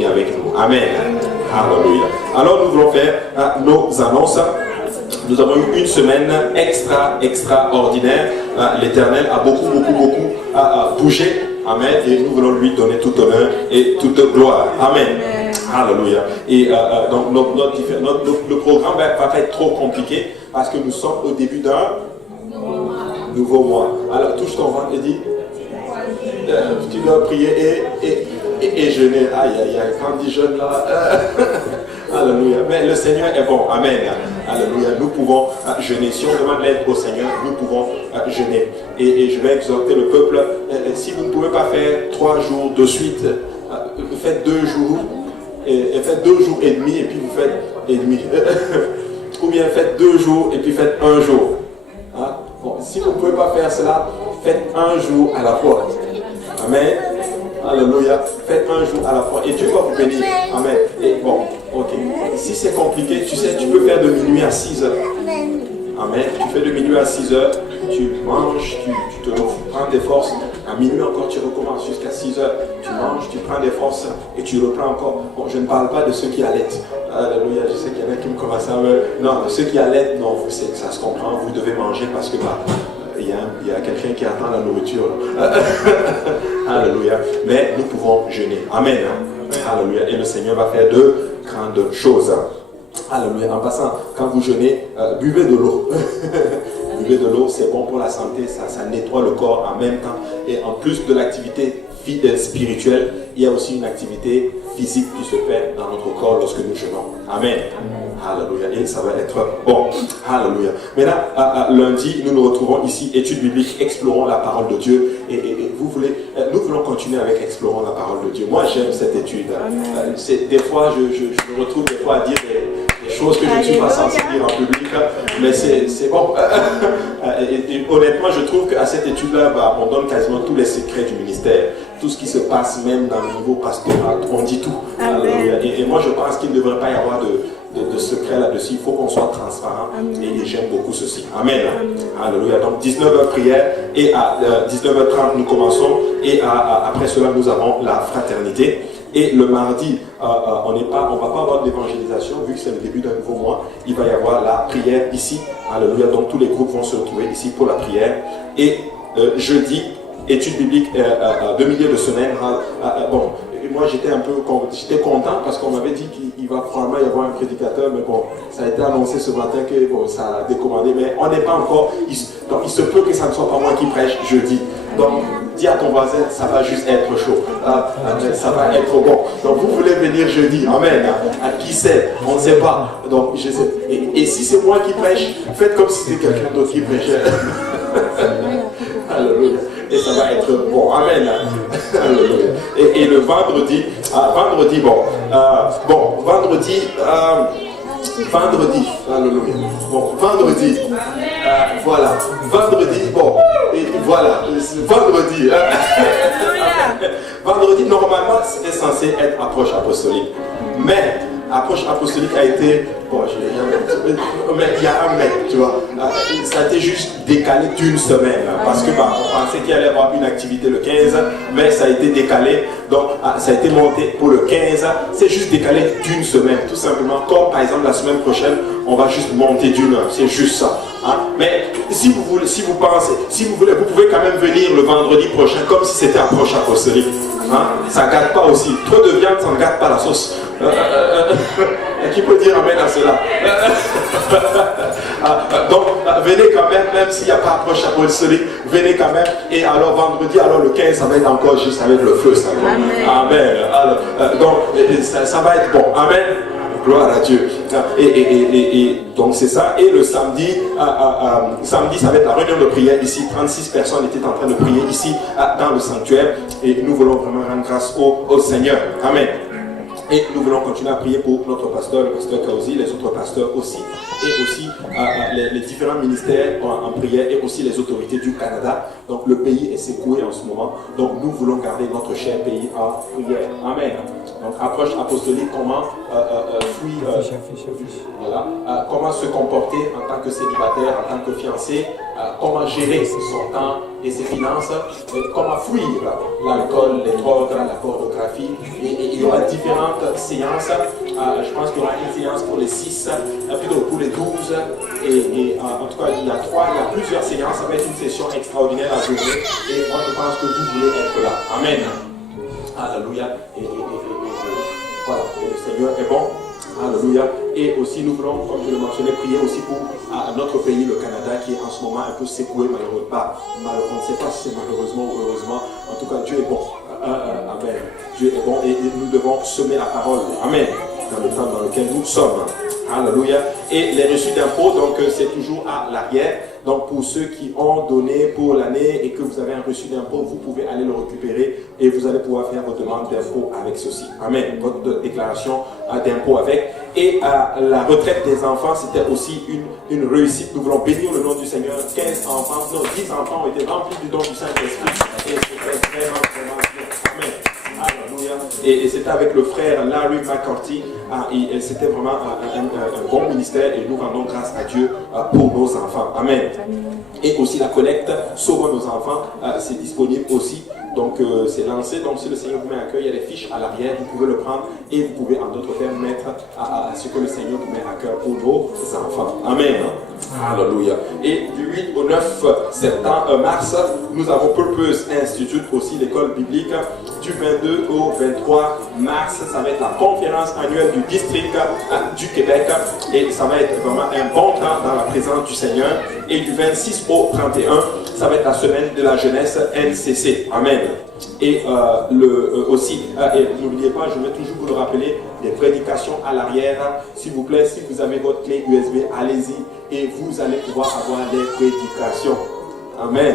continuer avec nous. Amen. Alléluia. Alors nous voulons faire nos annonces. Nous avons eu une semaine extraordinaire. L'Éternel a beaucoup bougé. Amen. Et nous voulons lui donner tout honneur et toute gloire. Amen. Alléluia. Et donc le programme va pas être trop compliqué parce que nous sommes au début d'un nouveau mois. Alors touche ton ventre et dis, tu dois prier et jeûner. Aïe, quand on dit jeûne là, alléluia. Mais le Seigneur est bon. Amen. Alléluia. Nous pouvons jeûner. Si on demande l'aide au Seigneur, nous pouvons jeûner. Et je vais exhorter le peuple, si vous ne pouvez pas faire 3 jours de suite, faites 2 jours. Et faites 2 jours et demi et puis vous faites et demi. Ou bien faites 2 jours et puis faites 1 jour. Hein? Bon, si vous ne pouvez pas faire cela, faites 1 jour à la fois. Amen. Alléluia. Faites 1 jour à la fois et Dieu va vous bénir. Amen. Et bon, ok. Si c'est compliqué, tu sais, tu peux faire de minuit à 6 heures. Amen. Tu fais de minuit à 6 heures, tu manges, tu te prends des forces. À minuit encore, tu recommences jusqu'à 6 heures. Tu manges, tu prends des forces et tu reprends encore. Bon, je ne parle pas de ceux qui allaitent. Alléluia, je sais qu'il y en a qui me commencent à me... Non, ceux qui allaitent, non, ça se comprend. Vous devez manger parce que il y a quelqu'un qui attend la nourriture. Alléluia. Mais nous pouvons jeûner. Amen. Alléluia. Et le Seigneur va faire de grandes choses. Alléluia. En passant, quand vous jeûnez, buvez de l'eau. Buvez de l'eau, c'est bon pour la santé, ça nettoie le corps en même temps. Et en plus de l'activité spirituelle, il y a aussi une activité physique qui se fait dans notre corps lorsque nous jeûnons. Amen. Alléluia. Et ça va être bon. Alléluia. Maintenant, lundi, nous nous retrouvons ici, études bibliques, explorons la parole de Dieu. Et nous voulons continuer avec explorons la parole de Dieu. Moi, j'aime cette étude. Des fois, je me retrouve des fois à dire des choses que je ne suis pas censé dire en public, mais c'est bon. Et honnêtement, je trouve qu'à cette étude-là, on donne quasiment tous les secrets du ministère. Tout ce qui se passe, même dans le niveau pastoral, on dit tout. Et moi, je pense qu'il ne devrait pas y avoir de secret là-dessus. Il faut qu'on soit transparent. Et j'aime beaucoup ceci. Amen. Alléluia. Donc 19h prière et à 19h30 nous commençons. Et après cela, nous avons la fraternité. Et le mardi, on ne va pas avoir d'évangélisation vu que c'est le début d'un nouveau mois. Il va y avoir la prière ici. Alléluia. Donc tous les groupes vont se retrouver ici pour la prière. Et jeudi, études bibliques de milieu de semaine. Bon, moi j'étais content parce qu'on m'avait dit qu'il va probablement y avoir un prédicateur, mais bon, ça a été annoncé ce matin que bon, ça a décommandé, mais on n'est pas encore. Donc il se peut que ça ne soit pas moi qui prêche jeudi. Donc dis à ton voisin, ça va juste être chaud. Ça va être bon. Donc vous voulez venir jeudi. Amen. À qui c'est? On ne sait pas. Donc je sais. Et si c'est moi qui prêche, faites comme si c'était quelqu'un d'autre qui prêchait. Alléluia. Et ça va être bon. Amen. Et le vendredi, vendredi, alléluia. Bon, vendredi, voilà. Vendredi, bon, et voilà. Vendredi, vendredi, normalement, c'était censé être approche apostolique. Mais approche apostolique a été, bon, mais il y a un mais, tu vois, ça a été juste décalé d'une semaine, parce que on pensait qu'il allait y avoir une activité le 15, mais ça a été décalé, donc ça a été monté pour le 15, c'est juste décalé d'une semaine, tout simplement, comme par exemple la semaine prochaine, on va juste monter d'une heure, c'est juste ça. Hein? Mais si vous voulez, si vous pensez, si vous voulez, vous pouvez quand même venir le vendredi prochain, comme si c'était approche apostolique. Hein? Ça ne gâte pas aussi, trop de viande, ça ne gâte pas la sauce. Qui peut dire amen à cela? Donc venez quand même s'il n'y a pas approche apostolique, venez quand même. Et alors vendredi, alors le 15, ça va être encore juste avec le feu. Ça, amen. Alors, donc ça va être bon. Amen. Gloire à Dieu. Et donc c'est ça. Et le samedi, samedi, ça va être la réunion de prière ici. 36 personnes étaient en train de prier ici dans le sanctuaire. Et nous voulons vraiment rendre grâce au Seigneur. Amen. Et nous voulons continuer à prier pour notre pasteur, le pasteur Kaozi, les autres pasteurs aussi, et aussi les différents ministères en prière, et aussi les autorités du Canada. Donc le pays est secoué en ce moment. Donc nous voulons garder notre cher pays en prière. Amen. Donc approche apostolique, comment comment se comporter en tant que célibataire, en tant que fiancé, comment gérer son temps et ses finances, comment fuir l'alcool, les drogues, la pornographie. Et il y aura différentes séances. Je pense qu'il y aura une séance pour les 6, plutôt pour les 12. Et en tout cas, il y a plusieurs séances. Ça va être une session extraordinaire la journée. Et moi, je pense que vous voulez être là. Amen. Alléluia. Et voilà, le Seigneur est bon. Alléluia. Et aussi, nous voulons, comme je le mentionnais, prier aussi pour notre pays, le Canada, qui est en ce moment un peu secoué, malheureusement. On ne sait pas si c'est malheureusement ou heureusement. En tout cas, Dieu est bon. Amen. Dieu est bon et nous devons semer la parole. Amen. Dans le temps dans lequel nous sommes. Alléluia. Et les reçus d'impôts, donc c'est toujours à l'arrière. Donc pour ceux qui ont donné pour l'année et que vous avez un reçu d'impôt, vous pouvez aller le récupérer et vous allez pouvoir faire vos demandes d'impôt avec ceci. Amen. Votre déclaration d'impôt avec. Et la retraite des enfants, c'était aussi une réussite. Nous voulons bénir le nom du Seigneur. 15 enfants, non, 10 enfants ont été remplis du don du Saint-Esprit. Et c'était vraiment bien. Amen. Alléluia. Et c'était avec le frère Larry McCarthy. Et c'était vraiment un bon ministère et nous rendons grâce à Dieu pour nos enfants. Amen. Et aussi la collecte Sauvons nos enfants, c'est disponible aussi. Donc c'est lancé. Donc si le Seigneur vous met à cœur, il y a des fiches à l'arrière, vous pouvez le prendre et vous pouvez en d'autres termes mettre à ce que le Seigneur vous met à cœur pour nos enfants. Amen. Alléluia. Et du 8 au 9 mars, nous avons Purpose Institute, aussi l'école biblique. Du 22 au 23 mars, ça va être la conférence annuelle du district du Québec. Et ça va être vraiment un bon temps dans la présence du Seigneur. Et du 26 au 31, ça va être la semaine de la jeunesse NCC. Amen. Et aussi, et n'oubliez pas, je vais toujours vous le rappeler, des prédications à l'arrière. S'il vous plaît, si vous avez votre clé USB, allez-y et vous allez pouvoir avoir des prédications. Amen.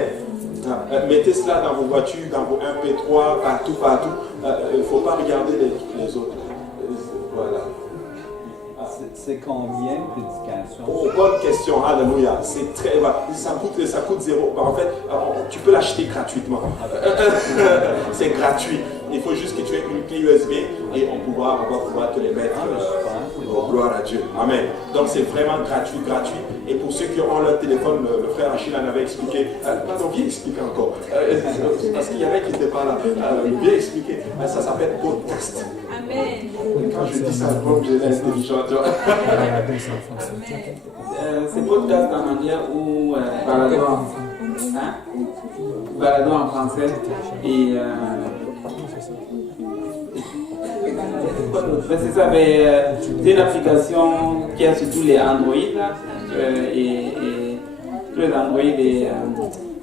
Mettez cela dans vos voitures, dans vos MP3, partout. Il ne faut pas regarder les autres. Voilà. C'est combien de prédications? Oh, bonne question, alléluia. C'est très, ça coûte zéro. En fait, tu peux l'acheter gratuitement. C'est gratuit. Il faut juste que tu aies une clé USB et on va pouvoir te les mettre. Gloire à Dieu. Amen. Donc c'est vraiment gratuit. Et pour ceux qui ont leur téléphone, le frère Achille en avait expliqué. Pardon, viens expliquer encore. Parce qu'il y avait qui n'étaient pas là. Viens expliquer. Ça s'appelle podcast. Amen. Quand je dis ça, j'ai l'air intelligent. C'est podcast en anglais ou balado en français et c'est ça, c'est une application qui est sur tous les Android et tous les Android et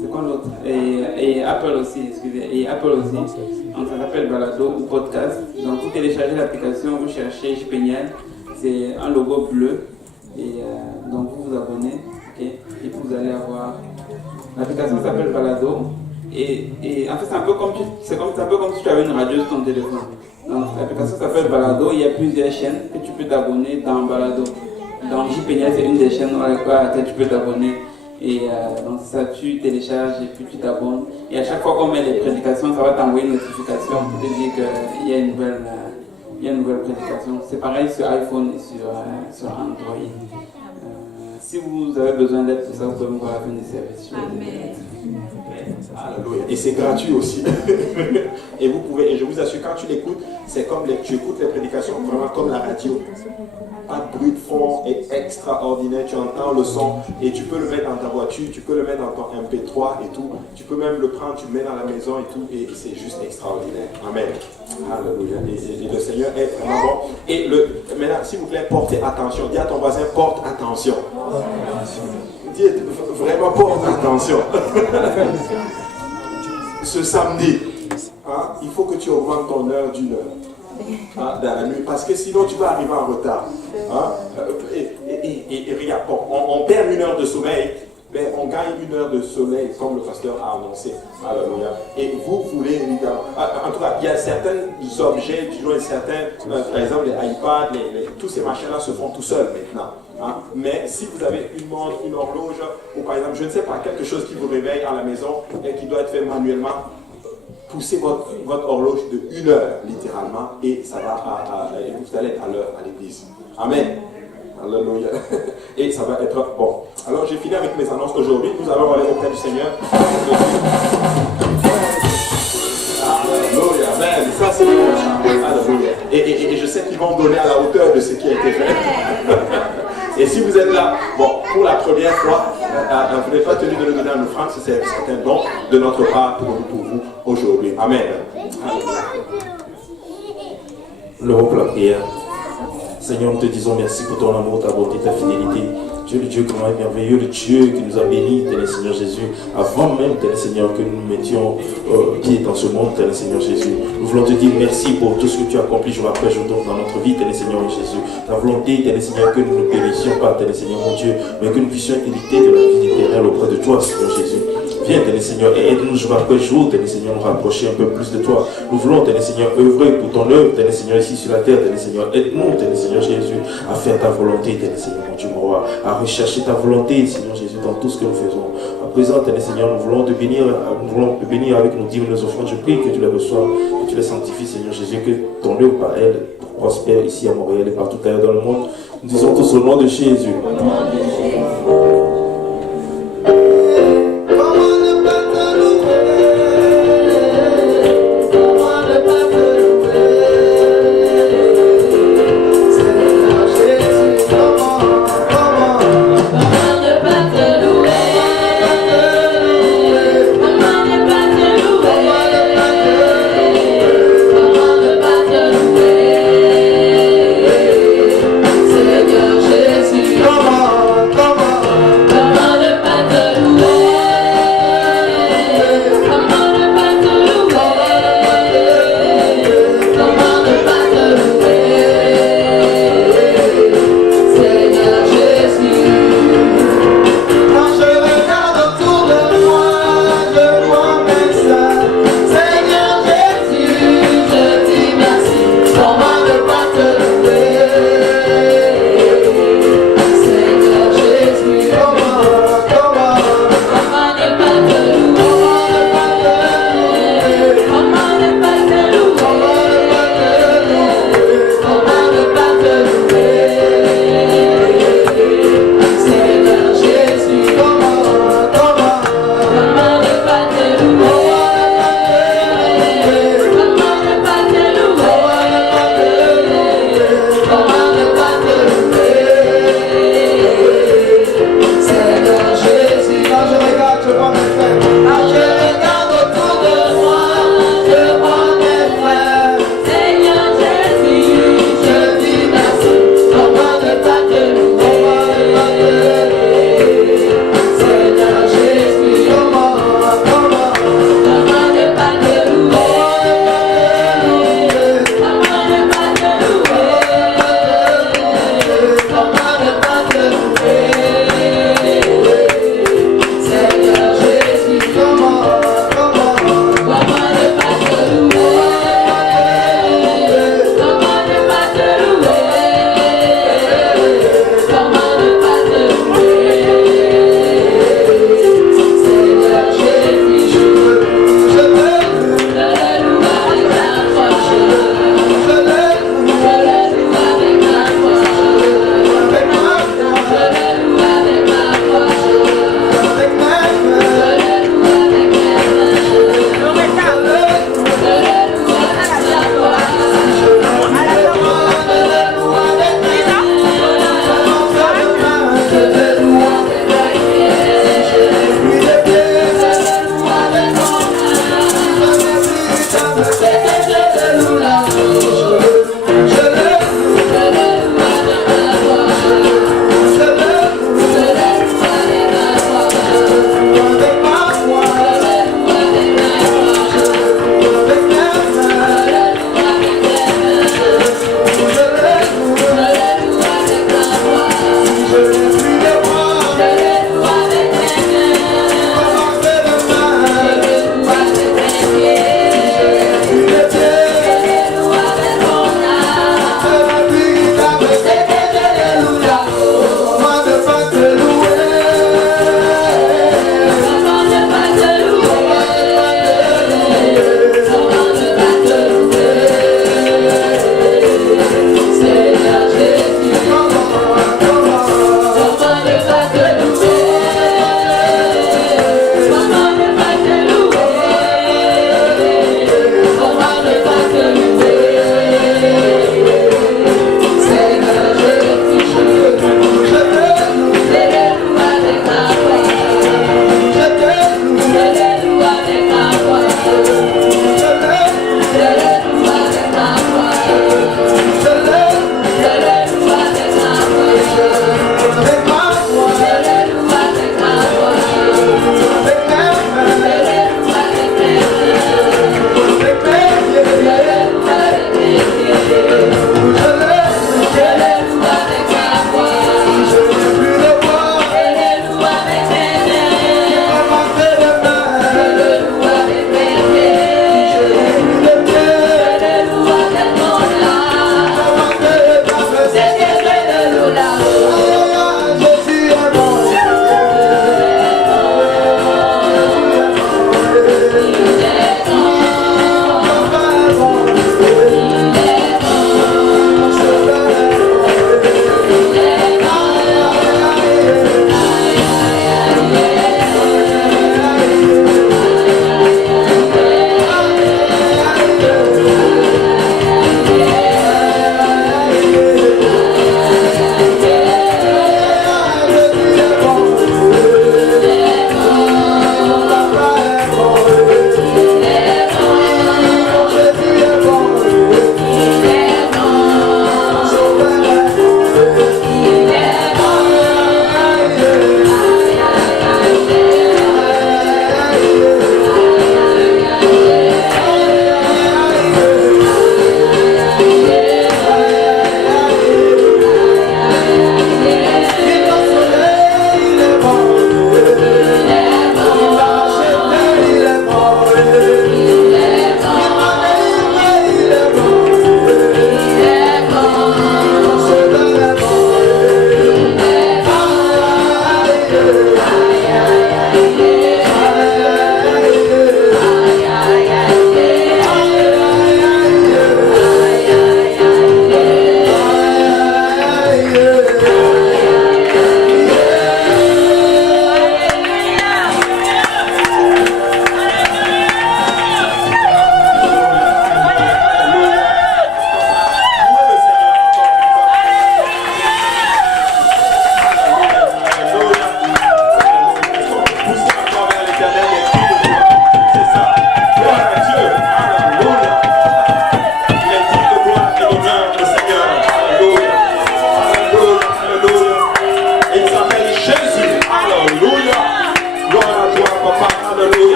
c'est quoi l'autre et Apple aussi, excusez, donc ça s'appelle Balado ou podcast. Donc vous téléchargez l'application, vous cherchez Jpeniel, c'est un logo bleu et donc vous vous abonnez, okay, et vous allez avoir l'application s'appelle Balado et en fait c'est un peu comme si tu avais une radio sur ton téléphone. Donc l'application s'appelle Balado, il y a plusieurs chaînes que tu peux t'abonner dans Balado. Donc Jpeniel c'est une des chaînes à laquelle tu peux t'abonner. Et donc ça, tu télécharges et puis tu t'abonnes. Et à chaque fois qu'on met les prédications, ça va t'envoyer une notification pour te dire qu'il y a une nouvelle prédication. C'est pareil sur iPhone et sur Android. Si vous avez besoin d'aide pour ça, vous pouvez me voir à des services. Amen. Alléluia. Et c'est gratuit aussi. Et vous pouvez, et je vous assure, quand tu l'écoutes, c'est comme tu écoutes les prédications, vraiment comme la radio. Pas de bruit de fond est extraordinaire, tu entends le son et tu peux le mettre dans ta voiture, tu peux le mettre dans ton MP3 et tout. Tu peux même le prendre, tu le mets dans la maison et tout, et c'est juste extraordinaire. Amen. Alléluia. Et le Seigneur est vraiment bon. Et maintenant, s'il vous plaît, portez attention. Dis à ton voisin, porte attention. Dis vraiment, porte attention. Ce samedi, il faut que tu augmentes ton heure d'une heure. Dans la nuit, parce que sinon tu vas arriver en retard. Et regarde, on perd une heure de sommeil, mais on gagne une heure de sommeil, comme le pasteur a annoncé. Alléluia. Et vous voulez évidemment. En tout cas, il y a certains objets, par exemple les iPads, tous ces machins-là se font tout seuls maintenant. Mais si vous avez une montre, une horloge, ou par exemple, je ne sais pas, quelque chose qui vous réveille à la maison et qui doit être fait manuellement, poussez votre horloge de 1 heure, littéralement, et ça va vous allez être à l'heure à l'église. Amen. Alléluia. Et ça va être bon. Alors j'ai fini avec mes annonces aujourd'hui. Nous allons aller auprès du Seigneur. Alléluia. Amen. Ça c'est bon. Alléluia. Et je sais qu'ils vont donner à la hauteur de ce qui a été fait. Et si vous êtes là, bon, pour la première fois, vous n'êtes pas tenu de nous donner un offrande, c'est un don de notre part pour vous aujourd'hui. Amen. Le pour la prière. Seigneur, nous te disons merci pour ton amour, ta bonté, ta fidélité. Tu es le Dieu grand et merveilleux, le Dieu qui nous a bénis, tel le Seigneur Jésus, avant même, tel le Seigneur, que nous mettions pied dans ce monde, tel le Seigneur Jésus. Nous voulons te dire merci pour tout ce que tu as accompli jour après jour dans notre vie, tel le Seigneur Jésus. Ta volonté, tel le Seigneur, que nous ne périssions pas, tel le Seigneur mon Dieu, mais que nous puissions hériter de la vie éternelle auprès de toi, Seigneur Jésus. Viens, tel le Seigneur, et aide-nous jour après jour, tel le Seigneur, nous rapprocher un peu plus de toi. Nous voulons, tel le Seigneur, œuvrer pour ton œuvre, tel le Seigneur, ici sur la terre, tel le Seigneur, aide-nous, tel le Seigneur Jésus, à faire ta volonté, tel le Seigneur, mon Dieu, mon roi, à rechercher ta volonté, Seigneur Jésus, dans tout ce que nous faisons. À présent, tel le Seigneur, nous voulons te bénir avec nos dîmes, nos offrandes. Je prie que tu les reçoives, que tu les sanctifies, Seigneur Jésus, que ton œuvre par elle prospère ici à Montréal et partout ailleurs dans le monde. Nous disons tous au nom de Jésus.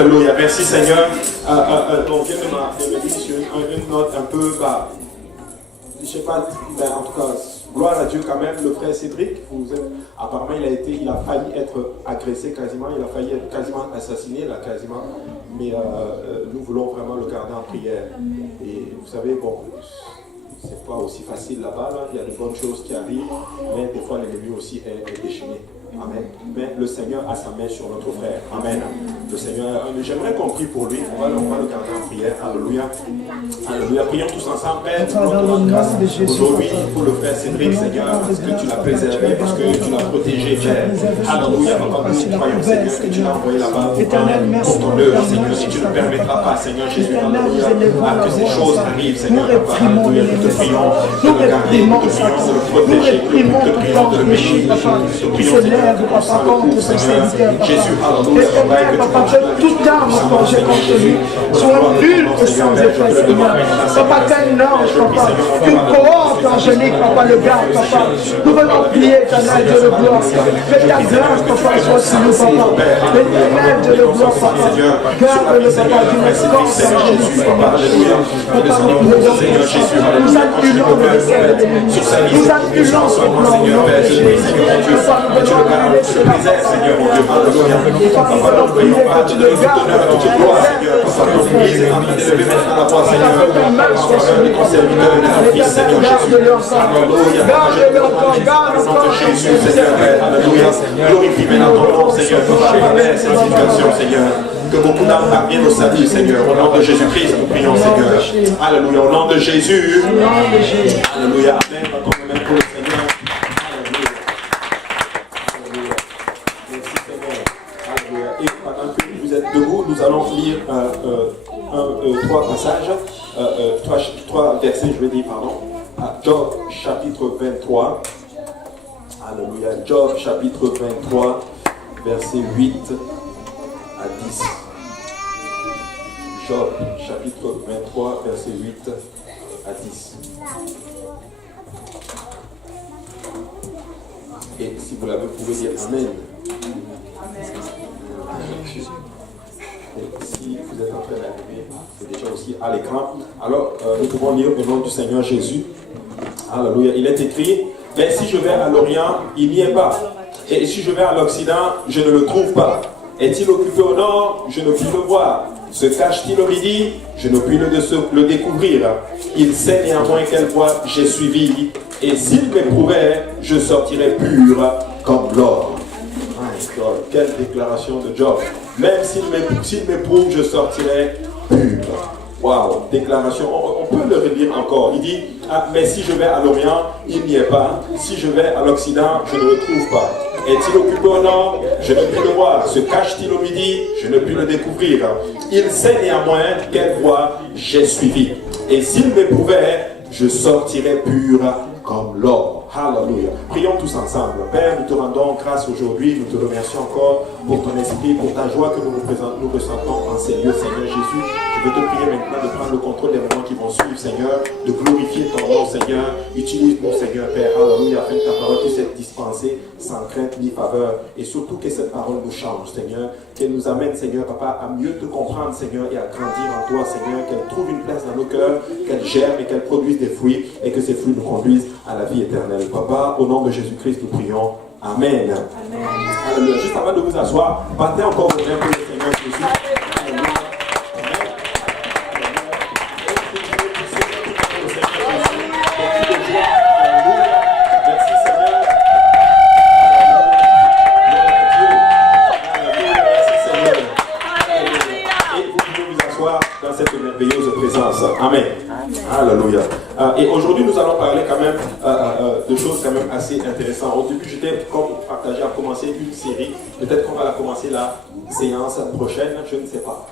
Alléluia. Merci Seigneur. On vient de me dire sur une note un peu, je ne sais pas, en tout cas, gloire à Dieu quand même, le frère Cédric, apparemment il a failli être agressé quasiment, il a failli être quasiment assassiné, là, quasiment. Mais nous voulons vraiment le garder en prière. Et vous savez, bon, c'est pas aussi facile là-bas, là. Il y a de bonnes choses qui arrivent, mais des fois l'ennemi aussi est déchaîné. Amen. Mais le Seigneur a sa main sur notre frère. Amen. Le Seigneur, j'aimerais qu'on prie pour lui. On va le garder en prière. Alléluia. Alléluia. Prions tous ensemble. Père, aujourd'hui, pour le frère Cédric, Seigneur, parce que tu l'as préservé, parce que tu l'as protégé, Père. Alléluia. Papa, nous croyons, Seigneur, que tu l'as envoyé là-bas pour ton œuvre, Seigneur. Si tu ne permettras pas, Seigneur Jésus, Alléluia, que ces choses arrivent, Seigneur. Papa, Alléluia. Nous te prions de le garder, nous te prions de le protéger, nous te prions de le bénir, nous te prions de papa, contre ce serviteur, papa. Jésus, Et papa, que toute arme forgée contre lui soit nulle et sans effet, Seigneur. Papa, qu'un ange, papa, qu'une cohorte angélique, papa, le garde, papa. Nous venons prier, éternel Dieu de gloire. Que ta grâce, papa, soit sur nous, papa. Éternel Dieu de gloire, papa. Garde-le, papa, d'une escorte angélique, papa. Papa, nous annulons le dessein de l'ennemi. Nous annulons ce plan au nom de Jésus. Papa, nous venons Seigneur, mon Dieu, Alléluia. Papa, nous prions pas, tu donnes toute honneur, toute gloire, Seigneur. Papa, notre Église est en train d'élever maintenant la voix, Seigneur, en faveur de ton serviteur et de ton fils, Seigneur Jésus. Alléluia. Présente Jésus, Seigneur, Alléluia. Glorifie maintenant ton nom, Seigneur, pour parler cette situation, Seigneur. Que beaucoup d'âmes parviennent au salut, Seigneur. Au nom de Jésus-Christ, nous prions, Seigneur. Alléluia. Au nom de Jésus. Alléluia. Amen. Quand on même pour le Seigneur. Et pendant que vous êtes debout, nous allons lire trois passages, trois versets, je veux dire, pardon. Job chapitre 23. Alléluia. Job chapitre 23, verset 8 à 10. Job chapitre 23, verset 8 à 10. Et si vous l'avez, vous pouvez dire Amen. Et si vous êtes en train d'arriver, c'est déjà aussi à l'écran. Alors, nous pouvons lire au nom du Seigneur Jésus. Alléluia. Il est écrit, mais si je vais à l'Orient, il n'y est pas. Et si je vais à l'Occident, je ne le trouve pas. Est-il occupé au nord? Je ne puis le voir. Se cache-t-il au midi? Je ne puis le découvrir. Il sait néanmoins quelle voie j'ai suivi. Et s'il m'éprouvait, je sortirais pur comme l'or. Quelle déclaration de Job. Même s'il m'éprouve, je sortirai pur. Waouh, déclaration. On peut le relire encore. Il dit, mais si je vais à l'Orient, il n'y est pas. Si je vais à l'Occident, je ne le trouve pas. Est-il occupé au nord? Je ne puis le voir. Se cache-t-il au midi? Je ne puis le découvrir. Il sait néanmoins quelle voie j'ai suivi. Et s'il m'éprouvait, je sortirai pur comme l'or. Alléluia. Prions tous ensemble. Père, nous te rendons grâce aujourd'hui. Nous te remercions encore pour ton esprit, pour ta joie que nous ressentons en ces lieux, Seigneur Jésus. Je veux te prier maintenant de prendre le contrôle des moments qui vont suivre, Seigneur, de glorifier ton nom, Seigneur. Utilise-nous, Seigneur, Père. Alléluia. Afin que ta parole puisse être dispensée sans crainte ni faveur. Et surtout que cette parole nous change, Seigneur. Qu'elle nous amène, Seigneur, Papa, à mieux te comprendre, Seigneur, et à grandir en toi, Seigneur. Qu'elle trouve une place dans nos cœurs, qu'elle germe et qu'elle produise des fruits et que ces fruits nous conduisent à la vie éternelle. Papa, au nom de Jésus-Christ, nous prions. Amen. Amen. Alléluia. Juste avant de vous asseoir, battez encore vos mains pour le Seigneur Jésus. Alléluia. Merci Seigneur. Merci Seigneur. Et vous pouvez vous asseoir dans cette merveilleuse présence. Amen. Alléluia. Et aujourd'hui, nous allons parler quand même de choses quand même assez intéressantes. Au début, j'étais comme partagé à commencer une série. Peut-être qu'on va la commencer la séance prochaine, je ne sais pas.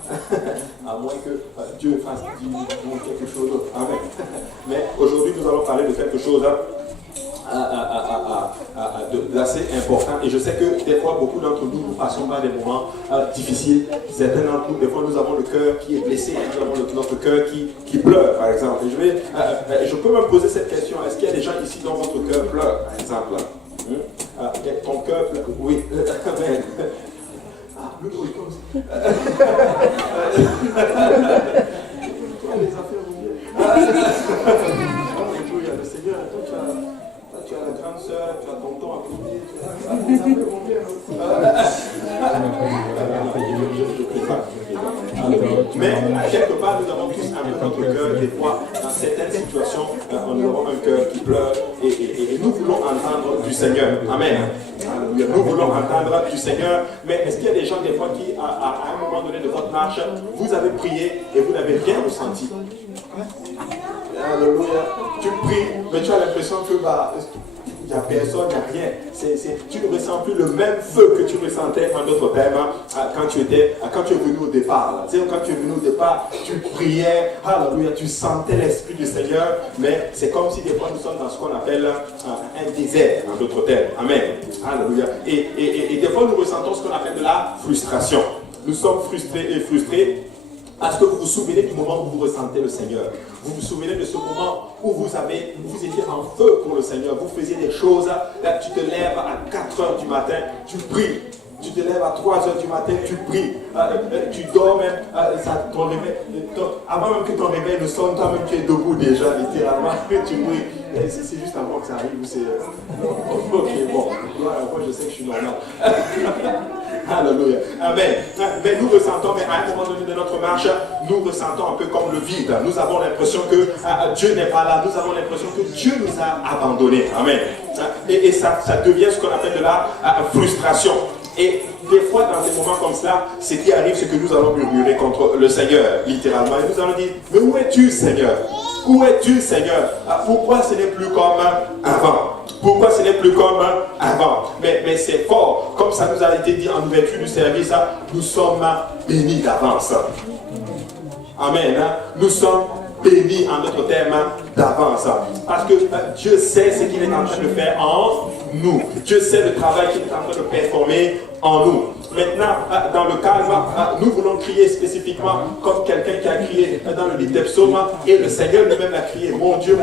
À moins que Dieu fasse quelque chose d'autre. Amen. Mais aujourd'hui, nous allons parler de quelque chose d'assez important. Et je sais que des fois, beaucoup d'entre nous, nous passons par des moments difficiles. Certains d'entre nous, des fois, nous avons le cœur qui est blessé, nous avons notre cœur qui pleure, par exemple. Et je peux me poser cette question. Est-ce qu'il y a des gens ici dont votre cœur pleure, par exemple? Ton cœur pleure? Oui. le bruit comme ça. Les affaires vont bien. Alléluia, le Seigneur, toi tu as la grande sœur, tu as tonton à côté, les affaires vont bien. Mais quelque part, nous avons tous un peu notre cœur, des fois, dans certaines situations, nous avons un cœur qui pleure et nous voulons entendre du Seigneur. Amen. Alléluia. Nous voulons entendre du Seigneur. Mais est-ce qu'il y a des gens, des fois, qui, à un moment donné de votre marche, vous avez prié et vous n'avez rien ressenti? Alléluia. Tu pries, mais tu as l'impression que il n'y a personne, il n'y a rien. Tu ne ressens plus le même feu que tu ressentais en d'autres termes quand tu es venu au départ. Quand tu es venu au départ, tu priais, alléluia, tu sentais l'Esprit du Seigneur, mais c'est comme si des fois nous sommes dans ce qu'on appelle un désert, en d'autres termes. Amen. Alléluia. Et des fois nous ressentons ce qu'on appelle de la frustration. Nous sommes frustrés. Est-ce que vous vous souvenez du moment où vous ressentez le Seigneur? Vous vous souvenez de ce moment où vous étiez en feu pour le Seigneur? Vous faisiez des choses, là, tu te lèves à 4 heures du matin, tu pries. Tu te lèves à 3 heures du matin, tu pries. Tu dors même, ton réveil, avant même que ton réveil ne sonne, toi-même tu es debout déjà, littéralement, tu pries. C'est juste avant que ça arrive. Ok, bon. Moi je sais que je suis normal. Alléluia. Amen. Mais nous ressentons, mais à un moment donné de notre marche, nous ressentons un peu comme le vide. Nous avons l'impression que Dieu n'est pas là. Nous avons l'impression que Dieu nous a abandonnés. Amen. Et ça devient ce qu'on appelle de la frustration. Et des fois, dans des moments comme cela, ce qui arrive, c'est que nous allons murmurer contre le Seigneur, littéralement. Et nous allons dire, mais où es-tu, Seigneur? Où es-tu, Seigneur? Pourquoi ce n'est plus comme avant? Pourquoi ce n'est plus comme avant? Mais c'est fort. Comme ça nous a été dit en ouverture du service, nous sommes bénis d'avance. Amen. Nous sommes bénis en d'autres termes d'avance. Parce que Dieu sait ce qu'il est en train de faire en nous. Dieu sait le travail qu'il est en train de performer en nous. Maintenant, dans le calme, nous voulons crier spécifiquement comme quelqu'un qui a crié dans le livre des psaumes, et le Seigneur lui-même a crié, mon Dieu,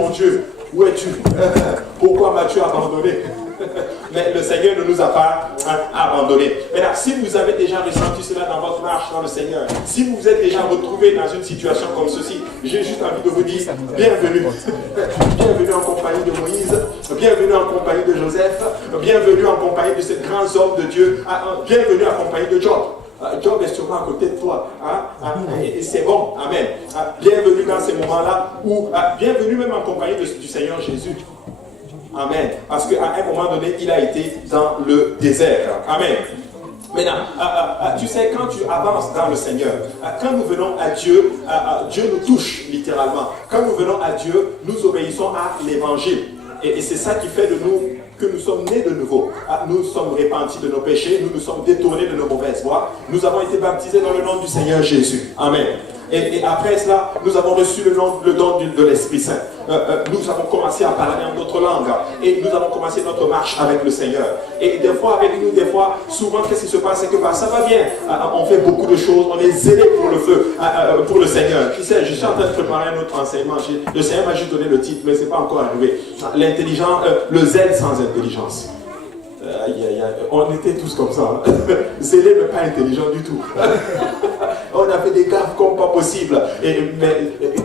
où es-tu? Pourquoi m'as-tu abandonné? Mais le Seigneur ne nous a pas abandonnés. Maintenant, si vous avez déjà ressenti cela dans votre marche dans le Seigneur, si vous vous êtes déjà retrouvé dans une situation comme ceci, j'ai juste envie de vous dire, bienvenue. Bienvenue en compagnie de Moïse, bienvenue en compagnie de Joseph, bienvenue en compagnie de ces grands hommes de Dieu, bienvenue en compagnie de Job. Job est sûrement à côté de toi. Et c'est bon. Amen. Bienvenue dans ces moments-là, ou bienvenue même en compagnie du Seigneur Jésus. Amen. Parce qu'à un moment donné, il a été dans le désert. Amen. Maintenant, tu sais, quand tu avances dans le Seigneur, quand nous venons à Dieu, Dieu nous touche littéralement. Quand nous venons à Dieu, nous obéissons à l'évangile. Et c'est ça qui fait de nous que nous sommes nés de nouveau. Nous sommes repentis de nos péchés, nous nous sommes détournés de nos mauvaises voies. Nous avons été baptisés dans le nom du Seigneur Jésus. Amen. Et après cela, nous avons reçu le don de l'Esprit Saint. Nous avons commencé à parler en d'autres langues. Et nous avons commencé notre marche avec le Seigneur. Et des fois, avec nous, souvent, qu'est-ce qui se passe? C'est que ça va bien. On fait beaucoup de choses. On est zélé pour le feu, pour le Seigneur. Tu sais, je suis en train de préparer un autre enseignement. Le Seigneur m'a juste donné le titre, mais ce n'est pas encore arrivé. L'intelligence, le zèle sans intelligence. On était tous comme ça. Zélé, mais pas intelligent du tout. On a fait des gaffes comme pas possible. Mais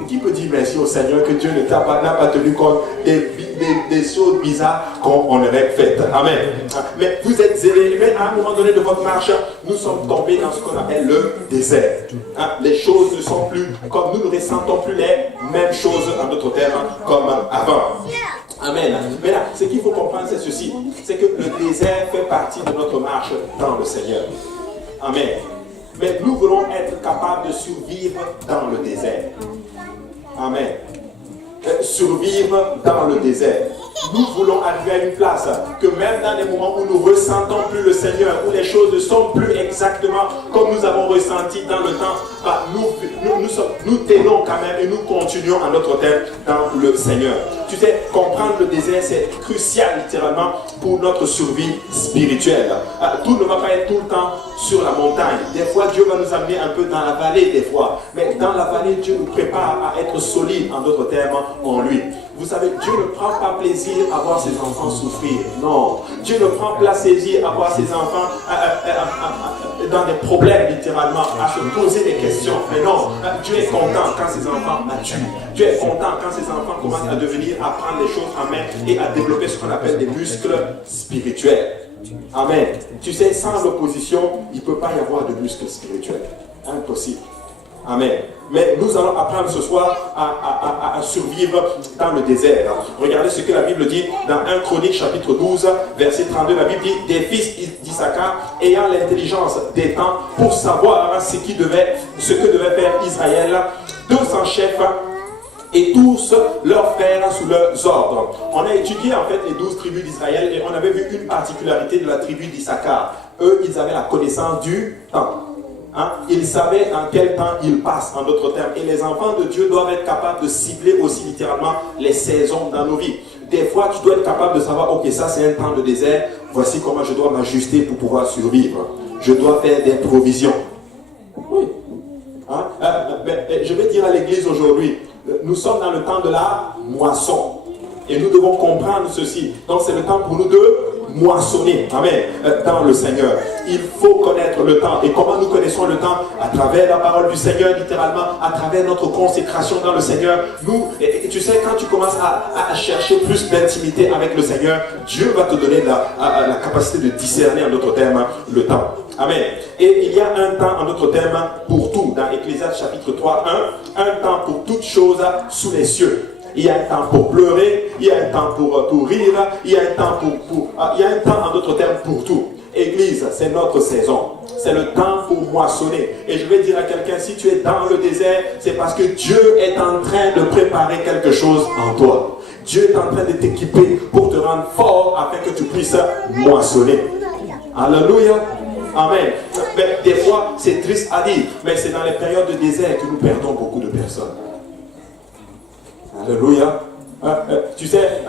qui peut dire merci au Seigneur que Dieu n'a pas tenu compte des choses bizarres qu'on aurait faites? Amen. Mais vous êtes zélés. Mais à un moment donné de votre marche, nous sommes tombés dans ce qu'on appelle le désert. Les choses ne sont plus comme nous ne ressentons plus les mêmes choses, en d'autres termes, comme avant. Amen. Mais là, ce qu'il faut comprendre, c'est ceci. C'est que le désert fait partie de notre marche dans le Seigneur. Amen. Mais nous voulons être capables de survivre dans le désert. Amen. Survivre dans le désert. Nous voulons arriver à une place que même dans les moments où nous ne ressentons plus le Seigneur, où les choses ne sont plus exactement comme nous avons ressenti dans le temps, nous tenons quand même et nous continuons en notre terme dans le Seigneur. Tu sais, comprendre le désert, c'est crucial littéralement pour notre survie spirituelle. Tout ne va pas être tout le temps sur la montagne. Des fois, Dieu va nous amener un peu dans la vallée, des fois. Mais dans la vallée, Dieu nous prépare à être solide, en d'autres termes, en lui. Vous savez, Dieu ne prend pas plaisir à voir ses enfants souffrir. Non. Dieu ne prend pas plaisir à voir ses enfants dans des problèmes littéralement, à se poser des questions. Mais non, Dieu est content quand ses enfants maturent. Dieu est content quand ses enfants commencent à devenir, à prendre les choses en main et à développer ce qu'on appelle des muscles spirituels. Amen. Tu sais, sans l'opposition, il ne peut pas y avoir de muscles spirituels. Impossible. Amen. Mais nous allons apprendre ce soir à survivre dans le désert. Regardez ce que la Bible dit dans 1 Chronique chapitre 12, verset 32. La Bible dit, des fils d'Issachar ayant l'intelligence des temps pour savoir ce que devait faire Israël, 200 chefs et tous leurs frères sous leurs ordres. On a étudié en fait les 12 tribus d'Israël et on avait vu une particularité de la tribu d'Issachar. Eux, ils avaient la connaissance du temps. Ils savaient en quel temps ils passent, en d'autres termes. Et les enfants de Dieu doivent être capables de cibler aussi littéralement les saisons dans nos vies. Des fois, tu dois être capable de savoir, ok, ça c'est un temps de désert, voici comment je dois m'ajuster pour pouvoir survivre. Je dois faire des provisions. Oui. Je vais dire à l'église aujourd'hui, nous sommes dans le temps de la moisson. Et nous devons comprendre ceci. Donc c'est le temps pour nous de moissonner. Amen. Dans le Seigneur. Il faut connaître le temps. Et comment nous connaissons le temps? À travers la parole du Seigneur, littéralement, à travers notre consécration dans le Seigneur. Et tu sais, quand tu commences à chercher plus d'intimité avec le Seigneur, Dieu va te donner la capacité de discerner, en d'autres termes, le temps. Amen. Et il y a un temps, en d'autres termes, pour tout. Dans Ecclésiaste chapitre 3, 1, un temps pour toutes choses sous les cieux. Il y a un temps pour pleurer, il y a un temps pour rire, il y a un temps il y a un temps, en d'autres termes, pour tout. Église, c'est notre saison. C'est le temps pour moissonner. Et je vais dire à quelqu'un, si tu es dans le désert, c'est parce que Dieu est en train de préparer quelque chose en toi. Dieu est en train de t'équiper pour te rendre fort afin que tu puisses moissonner. Alléluia. Amen. Mais des fois, c'est triste à dire, mais c'est dans les périodes de désert que nous perdons beaucoup de personnes. Alléluia. Tu sais,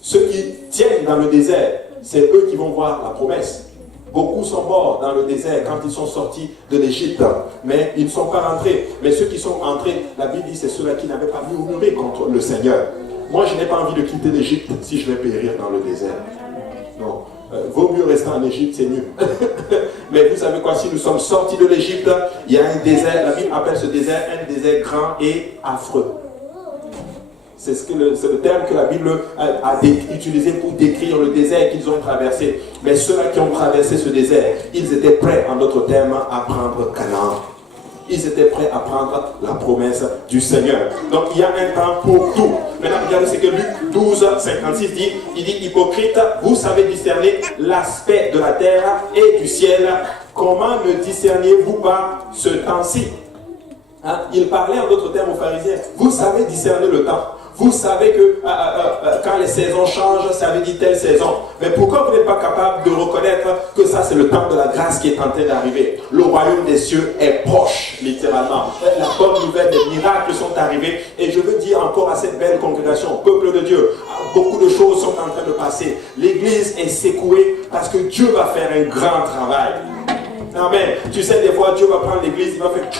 ceux qui tiennent dans le désert, c'est eux qui vont voir la promesse. Beaucoup sont morts dans le désert quand ils sont sortis de l'Égypte, mais ils ne sont pas rentrés. Mais ceux qui sont entrés, la Bible dit, c'est ceux-là qui n'avaient pas murmuré contre le Seigneur. Moi, je n'ai pas envie de quitter l'Égypte si je vais périr dans le désert. Non. Vaut mieux rester en Égypte, c'est mieux. Mais vous savez quoi, si nous sommes sortis de l'Égypte, il y a un désert, la Bible appelle ce désert un désert grand et affreux. C'est le terme que la Bible a utilisé pour décrire le désert qu'ils ont traversé. Mais ceux-là qui ont traversé ce désert, ils étaient prêts, en d'autres termes, à prendre Canaan. Ils étaient prêts à prendre la promesse du Seigneur. Donc il y a un temps pour tout. Maintenant, regardez ce que Luc 12, 56 dit. Il dit, hypocrite, vous savez discerner l'aspect de la terre et du ciel. Comment ne discerniez-vous pas ce temps-ci? Il parlait en d'autres termes aux pharisiens. Vous savez discerner le temps. Vous savez que quand les saisons changent, ça veut dire telle saison. Mais pourquoi vous n'êtes pas capable de reconnaître que ça c'est le temps de la grâce qui est en train d'arriver? Le royaume des cieux est proche, littéralement. La bonne nouvelle, des miracles sont arrivés. Et je veux dire encore à cette belle congrégation, peuple de Dieu, beaucoup de choses sont en train de passer. L'église est secouée parce que Dieu va faire un grand travail. Amen. Tu sais, des fois, Dieu va prendre l'église, il va faire...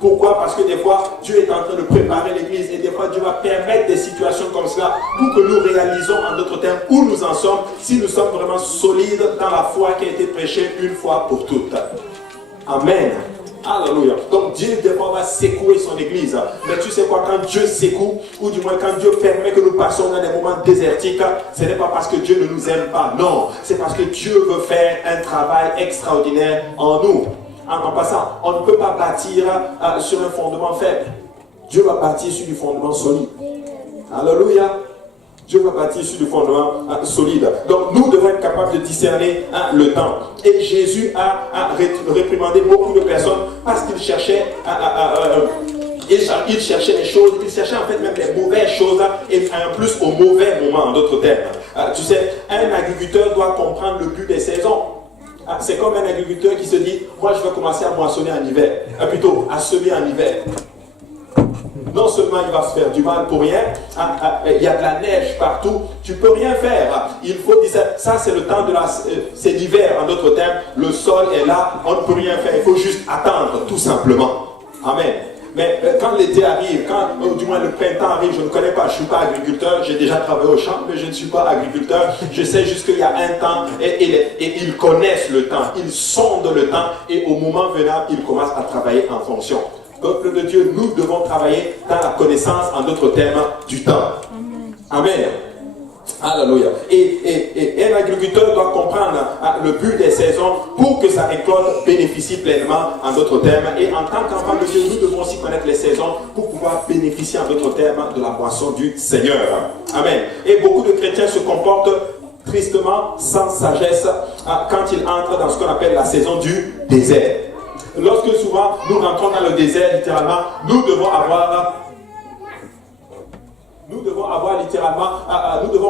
Pourquoi? Parce que des fois, Dieu est en train de préparer l'église et des fois, Dieu va permettre des situations comme cela pour que nous réalisons, en d'autres termes, où nous en sommes, si nous sommes vraiment solides dans la foi qui a été prêchée une fois pour toutes. Amen. Alléluia. Donc Dieu, des fois, va secouer son église. Mais tu sais quoi, quand Dieu secoue, ou du moins quand Dieu permet que nous passions dans des moments désertiques, ce n'est pas parce que Dieu ne nous aime pas. Non, c'est parce que Dieu veut faire un travail extraordinaire en nous. En passant, on ne peut pas bâtir sur un fondement faible. Dieu va bâtir sur du fondement solide. Alléluia. Dieu va bâtir sur du fondement solide. Donc nous devons être capables de discerner le temps. Et Jésus a réprimandé beaucoup de personnes parce qu'il cherchait il cherchait les choses, il cherchait en fait même les mauvaises choses et en plus au mauvais moment, en d'autres termes. Tu sais, un agriculteur doit comprendre le but des saisons. C'est comme un agriculteur qui se dit, moi je vais commencer à moissonner en hiver, plutôt à semer en hiver. Non seulement il va se faire du mal pour rien, il y a de la neige partout, tu ne peux rien faire. Il faut dire ça c'est le temps de c'est l'hiver, en d'autres termes, le sol est là, on ne peut rien faire, il faut juste attendre, tout simplement. Amen. Mais quand l'été arrive, quand du moins le printemps arrive, je ne connais pas, je ne suis pas agriculteur, j'ai déjà travaillé au champ, mais je ne suis pas agriculteur. Je sais juste qu'il y a un temps et ils connaissent le temps, ils sondent le temps et au moment venant, ils commencent à travailler en fonction. Peuple de Dieu, nous devons travailler dans la connaissance, en d'autres termes, du temps. Amen. Alléluia. Et un agriculteur doit comprendre le but des saisons pour que sa récolte bénéficie pleinement, en d'autres termes. Et en tant qu'enfant de Dieu, nous devons aussi connaître les saisons pour pouvoir bénéficier, en d'autres termes, de la boisson du Seigneur. Amen. Et beaucoup de chrétiens se comportent tristement, sans sagesse, quand ils entrent dans ce qu'on appelle la saison du désert. Lorsque souvent nous rentrons dans le désert, littéralement, nous devons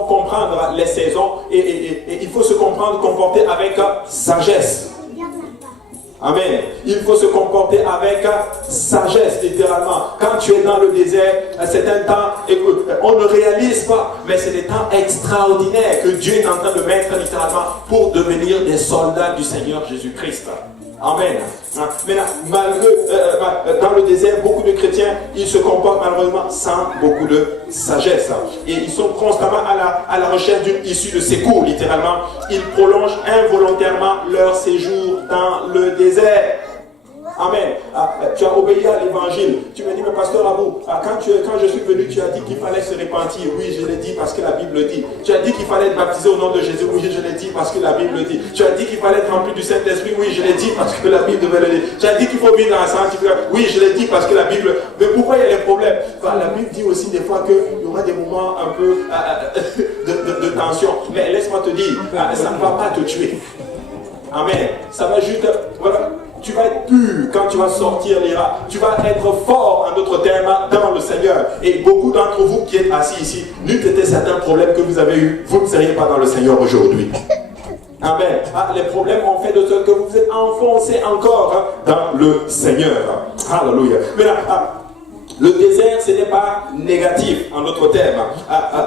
comprendre les saisons et il faut se comporter avec sagesse. Amen. Il faut se comporter avec sagesse, littéralement. Quand tu es dans le désert, c'est un temps, écoute, on ne réalise pas, mais c'est des temps extraordinaires que Dieu est en train de mettre littéralement pour devenir des soldats du Seigneur Jésus-Christ. Amen. Maintenant, dans le désert, beaucoup de chrétiens, ils se comportent malheureusement sans beaucoup de sagesse. Et ils sont constamment à la recherche d'une issue de secours, littéralement. Ils prolongent involontairement leur séjour dans le désert. Amen. Tu as obéi à l'évangile. Tu me dis, mais pasteur Abou, quand je suis venu, tu as dit qu'il fallait se repentir. Oui, je l'ai dit parce que la Bible dit. Tu as dit qu'il fallait être baptisé au nom de Jésus. Oui, je l'ai dit parce que la Bible dit. Tu as dit qu'il fallait être rempli du Saint-Esprit. Oui, je l'ai dit parce que la Bible devait le dire. Tu as dit qu'il faut vivre dans la sanctification. Oui, je l'ai dit parce que la Bible. Mais pourquoi il y a des problèmes? La Bible dit aussi des fois qu'il y aura des moments un peu de tension. Mais laisse-moi te dire, ça ne va pas te tuer. Amen. Ça va juste. Voilà. Tu vas être pur quand tu vas sortir l'ira. Tu vas être fort, en d'autres termes, dans le Seigneur. Et beaucoup d'entre vous qui êtes assis ici, n'eût été certains problèmes que vous avez eus, vous ne seriez pas dans le Seigneur aujourd'hui. Amen. Les problèmes ont fait de sorte que vous vous êtes enfoncés encore dans le Seigneur. Alléluia. Mais là, le désert, ce n'est pas négatif, en d'autres termes,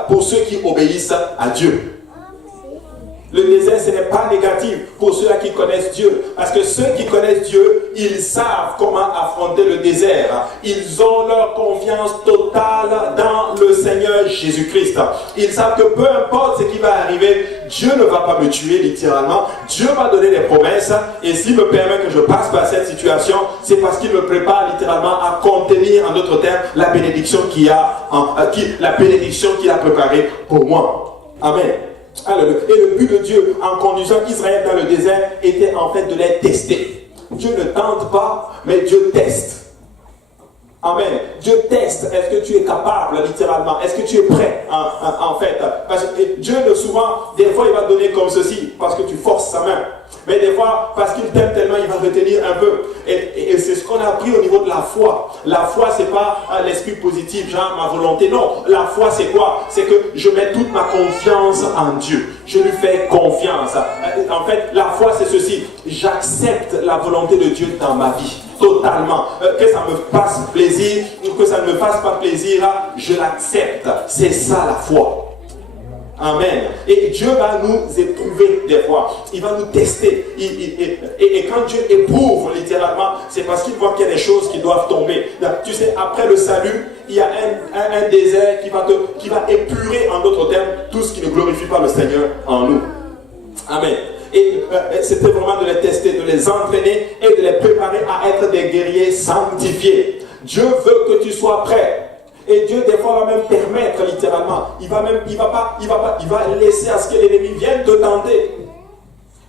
pour ceux qui obéissent à Dieu. Le désert, ce n'est pas négatif pour ceux qui connaissent Dieu. Parce que ceux qui connaissent Dieu, ils savent comment affronter le désert. Ils ont leur confiance totale dans le Seigneur Jésus-Christ. Ils savent que peu importe ce qui va arriver, Dieu ne va pas me tuer littéralement. Dieu va donner des promesses. Et s'il me permet que je passe par cette situation, c'est parce qu'il me prépare littéralement à contenir, en d'autres termes, la bénédiction qu'il a préparée pour moi. Amen. Alors, et le but de Dieu en conduisant Israël dans le désert était en fait de les tester. Dieu ne tente pas, mais Dieu teste. Amen. Dieu teste. Est-ce que tu es capable, littéralement? Est-ce que tu es prêt, en fait? Parce que Dieu, souvent, des fois, il va donner comme ceci, parce que tu forces sa main. Mais des fois, parce qu'il t'aime tellement, il va retenir un peu. Et c'est ce qu'on a appris au niveau de la foi. La foi, c'est pas l'esprit positif, genre ma volonté. Non, la foi, c'est quoi? C'est que je mets toute ma confiance en Dieu. Je lui fais confiance. En fait, la foi, c'est ceci. J'accepte la volonté de Dieu dans ma vie. Totalement. Que ça me fasse plaisir ou que ça ne me fasse pas plaisir, je l'accepte. C'est ça la foi. Amen. Et Dieu va nous éprouver des fois. Il va nous tester. Et quand Dieu éprouve littéralement, c'est parce qu'il voit qu'il y a des choses qui doivent tomber. Tu sais, après le salut, il y a un désert qui va épurer, en d'autres termes, tout ce qui ne glorifie pas le Seigneur en nous. Amen. Et c'était vraiment de les tester, de les entraîner et de les préparer à être des guerriers sanctifiés. Dieu veut que tu sois prêt. Et Dieu, des fois, va même permettre, littéralement, il va laisser à ce que l'ennemi vienne te tenter.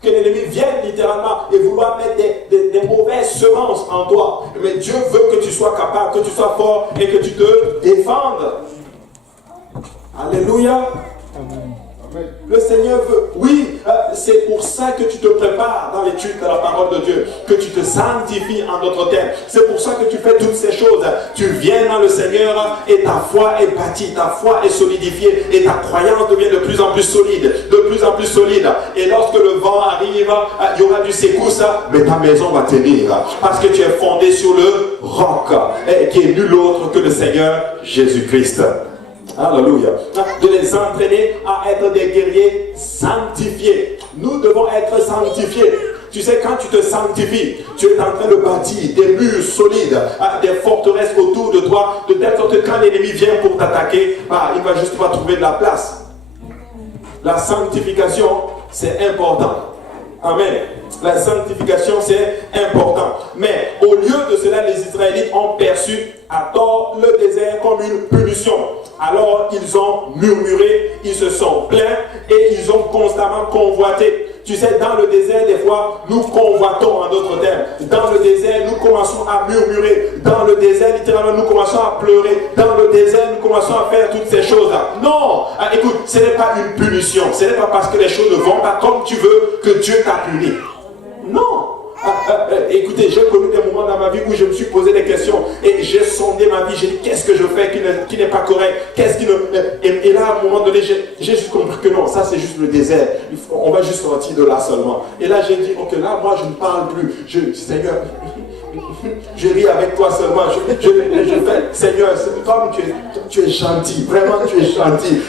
Que l'ennemi vienne, littéralement, et vouloir mettre des mauvaises semences en toi. Mais Dieu veut que tu sois capable, que tu sois fort et que tu te défendes. Alléluia. Le Seigneur veut, oui, c'est pour ça que tu te prépares dans l'étude de la parole de Dieu, que tu te sanctifies en d'autres termes. C'est pour ça que tu fais toutes ces choses. Tu viens dans le Seigneur et ta foi est bâtie, ta foi est solidifiée et ta croyance devient de plus en plus solide, de plus en plus solide. Et lorsque le vent arrive, il y aura du secousse, mais ta maison va tenir parce que tu es fondé sur le roc qui est nul autre que le Seigneur Jésus-Christ. Alléluia. De les entraîner à être des guerriers sanctifiés. Nous devons être sanctifiés. Tu sais, quand tu te sanctifies, tu es en train de bâtir des murs solides, des forteresses autour de toi, de telle sorte que quand l'ennemi vient pour t'attaquer, il va juste pas trouver de la place. La sanctification, c'est important. Amen. La sanctification, c'est important. Mais au lieu de cela, les Israélites ont perçu à tort le désert comme une punition. Alors ils ont murmuré, ils se sont plaints et ils ont constamment convoité. Tu sais, dans le désert, des fois, nous convoitons en d'autres termes. Dans le désert, nous commençons à murmurer. Dans le désert, littéralement, nous commençons à pleurer. Dans le désert, nous commençons à faire toutes ces choses-là. Non, écoute, ce n'est pas une punition. Ce n'est pas parce que les choses ne vont pas comme tu veux que Dieu t'a puni. Non. Écoutez, j'ai connu des moments dans ma vie où je me suis posé des questions et j'ai sondé ma vie. J'ai dit qu'est-ce que je fais qui n'est pas correct, qu'est-ce qui ne... Et là, à un moment donné, j'ai juste compris que non, ça c'est juste le désert. On va juste sortir de là seulement. Et là, j'ai dit ok, là, moi je ne parle plus. Je dis Seigneur, je ris avec toi seulement. Je fais Seigneur, comme tu es gentil, vraiment tu es gentil.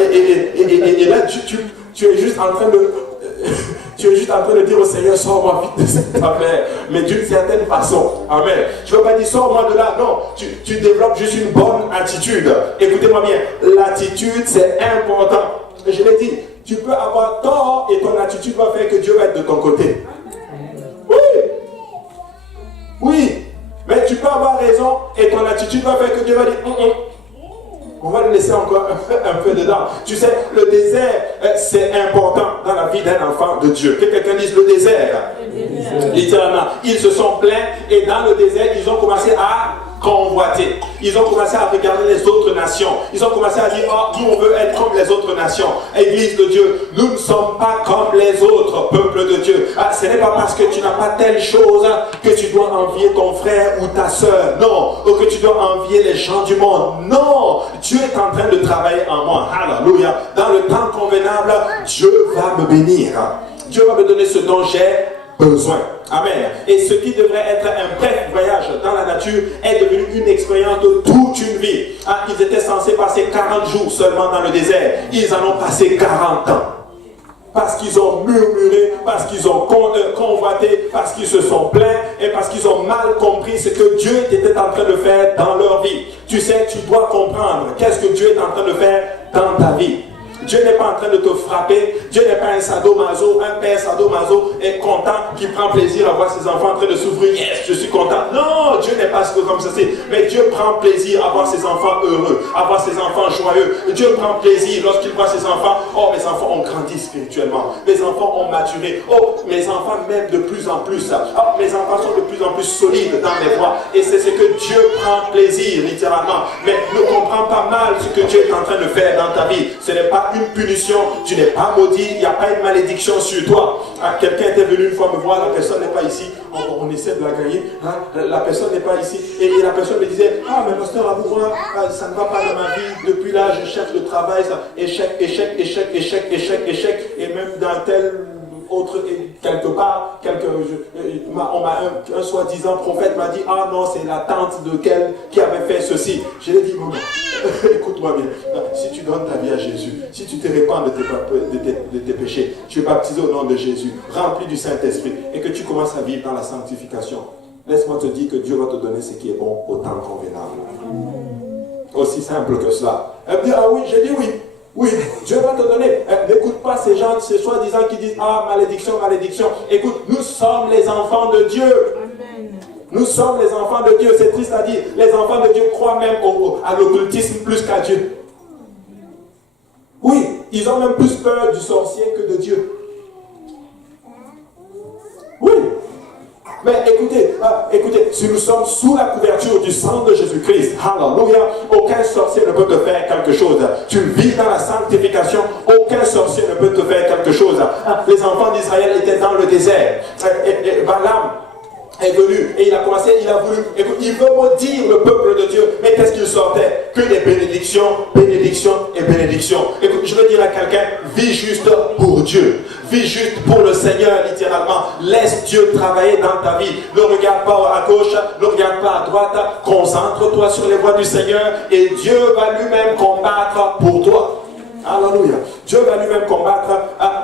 Et là, tu es juste en train de... Tu es juste en train de dire au Seigneur, sors-moi vite de cette affaire, mais d'une certaine façon. Amen. Je ne veux pas dire, sors-moi de là. Non, tu développes juste une bonne attitude. Écoutez-moi bien, l'attitude, c'est important. Je l'ai dit, tu peux avoir tort et ton attitude va faire que Dieu va être de ton côté. Oui. Oui. Mais tu peux avoir raison et ton attitude va faire que Dieu va dire, On va le laisser encore un peu dedans. Tu sais, le désert, c'est important dans la vie d'un enfant de Dieu. Que quelqu'un dise le désert. Littéralement, ils se sont plaints et dans le désert, ils ont commencé à convoiter. Ils ont commencé à regarder les autres nations. Ils ont commencé à dire, oh, nous on veut être comme les autres nations. Église de Dieu, nous ne sommes pas comme les autres peuples de Dieu. Ce n'est pas parce que tu n'as pas telle chose que tu dois envier ton frère ou ta soeur. Non. Ou que tu dois envier les gens du monde. Non. Dieu est en train de travailler en moi. Alléluia. Dans le temps convenable, Dieu va me bénir. Dieu va me donner ce dont j'ai besoin. Amen. Et ce qui devrait être un bref voyage dans la nature est devenu une expérience de toute une vie. Ils étaient censés passer 40 jours seulement dans le désert. Ils en ont passé 40 ans. Parce qu'ils ont murmuré, parce qu'ils ont convoité, parce qu'ils se sont plaints et parce qu'ils ont mal compris ce que Dieu était en train de faire dans leur vie. Tu sais, tu dois comprendre qu'est-ce que Dieu est en train de faire dans ta vie. Dieu n'est pas en train de te frapper. Dieu n'est pas un sadomaso, un père sadomaso est content, qui prend plaisir à voir ses enfants en train de s'ouvrir. Yes, je suis content. Non, Dieu n'est pas comme ça. Mais Dieu prend plaisir à voir ses enfants heureux, à voir ses enfants joyeux. Dieu prend plaisir lorsqu'il voit ses enfants. Oh, mes enfants ont grandi spirituellement. Mes enfants ont maturé. Oh, mes enfants m'aiment de plus en plus. Oh, mes enfants sont de plus en plus solides dans mes voies. Et c'est ce que Dieu prend plaisir, littéralement. Mais ne comprends pas mal ce que Dieu est en train de faire dans ta vie. Ce n'est pas une punition, tu n'es pas maudit, il n'y a pas une malédiction sur toi. Quelqu'un était venu une fois me voir, la personne n'est pas ici, on essaie de la gagner, la personne n'est pas ici, et la personne me disait, mais pasteur, à vous voir, ça ne va pas dans ma vie, depuis là je cherche le travail, ça, échec, et même dans tel autre, quelque part, on m'a un soi-disant prophète m'a dit, non, c'est la tante de quel qui avait fait ceci. Je lui ai dit, maman, écoute-moi bien, si tu donnes ta vie à Jésus, si tu te répands de tes péchés, tu es baptisé au nom de Jésus, rempli du Saint-Esprit, et que tu commences à vivre dans la sanctification, laisse-moi te dire que Dieu va te donner ce qui est bon au temps convenable. Aussi simple que cela. Elle me dit, oui, j'ai dit oui. Oui, Dieu va te donner. N'écoute pas ces gens, ces soi-disant qui disent, malédiction, malédiction. Écoute, nous sommes les enfants de Dieu. Amen. Nous sommes les enfants de Dieu. C'est triste à dire. Les enfants de Dieu croient même à l'occultisme plus qu'à Dieu. Oui, ils ont même plus peur du sorcier que de Dieu. Oui. Mais écoutez, si nous sommes sous la couverture du sang de Jésus-Christ, alléluia, aucun sorcier ne peut te faire quelque chose. Tu vis dans la sanctification, aucun sorcier ne peut te faire quelque chose. Les enfants d'Israël étaient dans le désert. Et Balaam est venu et il a voulu, il veut maudire le peuple de Dieu, mais qu'est-ce qu'il sortait? Que des bénédictions, bénédictions et bénédictions. Écoute, je veux dire à quelqu'un, vis juste pour Dieu, vis juste pour le Seigneur, littéralement. Laisse Dieu travailler dans ta vie. Ne regarde pas à gauche, ne regarde pas à droite, concentre-toi sur les voies du Seigneur et Dieu va lui-même combattre pour toi. Alléluia. Dieu va lui-même combattre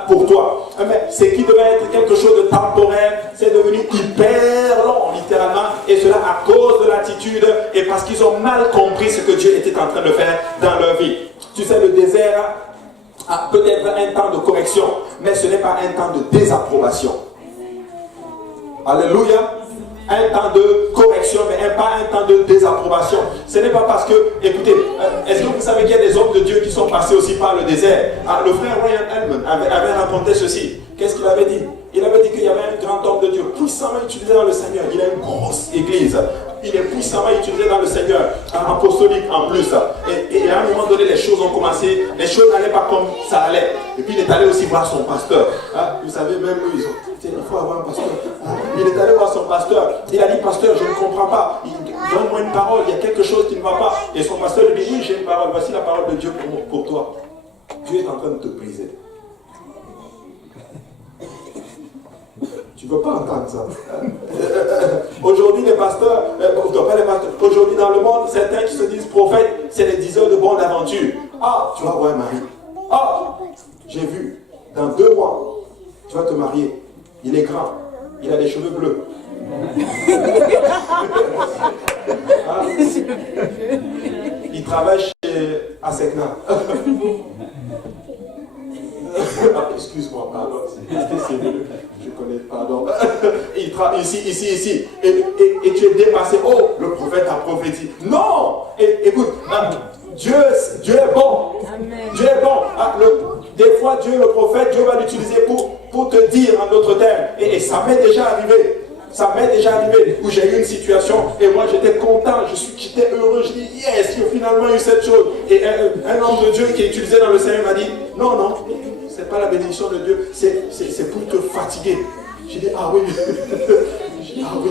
pour toi. Mais ce qui devait être quelque chose de temporaire, c'est devenu hyper long, littéralement, et cela à cause de l'attitude et parce qu'ils ont mal compris ce que Dieu était en train de faire dans leur vie. Tu sais, le désert a peut-être un temps de correction, mais ce n'est pas un temps de désapprobation. Alléluia. Un temps de correction, mais pas un temps de désapprobation. Ce n'est pas parce que, écoutez, est-ce que vous savez qu'il y a des hommes de Dieu qui sont passés aussi par le désert? Le frère Ryan Hellman avait raconté ceci. Qu'est-ce qu'il avait dit? Il avait dit qu'il y avait un grand homme de Dieu, puissamment utilisé dans le Seigneur. Il a une grosse église. Il est puissamment utilisé dans le Seigneur, apostolique en plus. Et à un moment donné, les choses ont commencé, les choses n'allaient pas comme ça allait. Et puis il est allé aussi voir son pasteur. Vous savez, même eux, ils ont dit, il faut avoir un pasteur. Il est allé voir son pasteur. Il a dit, pasteur, je ne comprends pas. Donne-moi une parole, il y a quelque chose qui ne va pas. Et son pasteur lui dit, oui, j'ai une parole. Voici la parole de Dieu pour toi. Dieu est en train de te briser. Tu ne veux pas entendre ça. Aujourd'hui, les pasteurs, aujourd'hui dans le monde, certains qui se disent prophètes, c'est les diseurs de bonnes aventures. Ah, tu vas avoir un mari. Ah, j'ai vu, dans 2 mois, tu vas te marier. Il est grand, il a des cheveux bleus. Ah, il travaille chez Asekna. Excuse-moi, pardon. Je connais, pardon. Il travaille ici. Et tu es dépassé. Oh, le prophète a prophétisé. Non! Écoute, Dieu est bon. Amen. Dieu est bon. Des fois, Dieu, le prophète, Dieu va l'utiliser pour te dire en d'autres termes. Et ça m'est déjà arrivé. Ça m'est déjà arrivé où j'ai eu une situation et moi j'étais content, j'étais heureux, je dis yes, il y a finalement eu cette chose. Et un homme de Dieu qui est utilisé dans le Seigneur m'a dit non, c'est pas la bénédiction de Dieu, c'est pour te fatiguer. J'ai dit ah oui. Ah oui.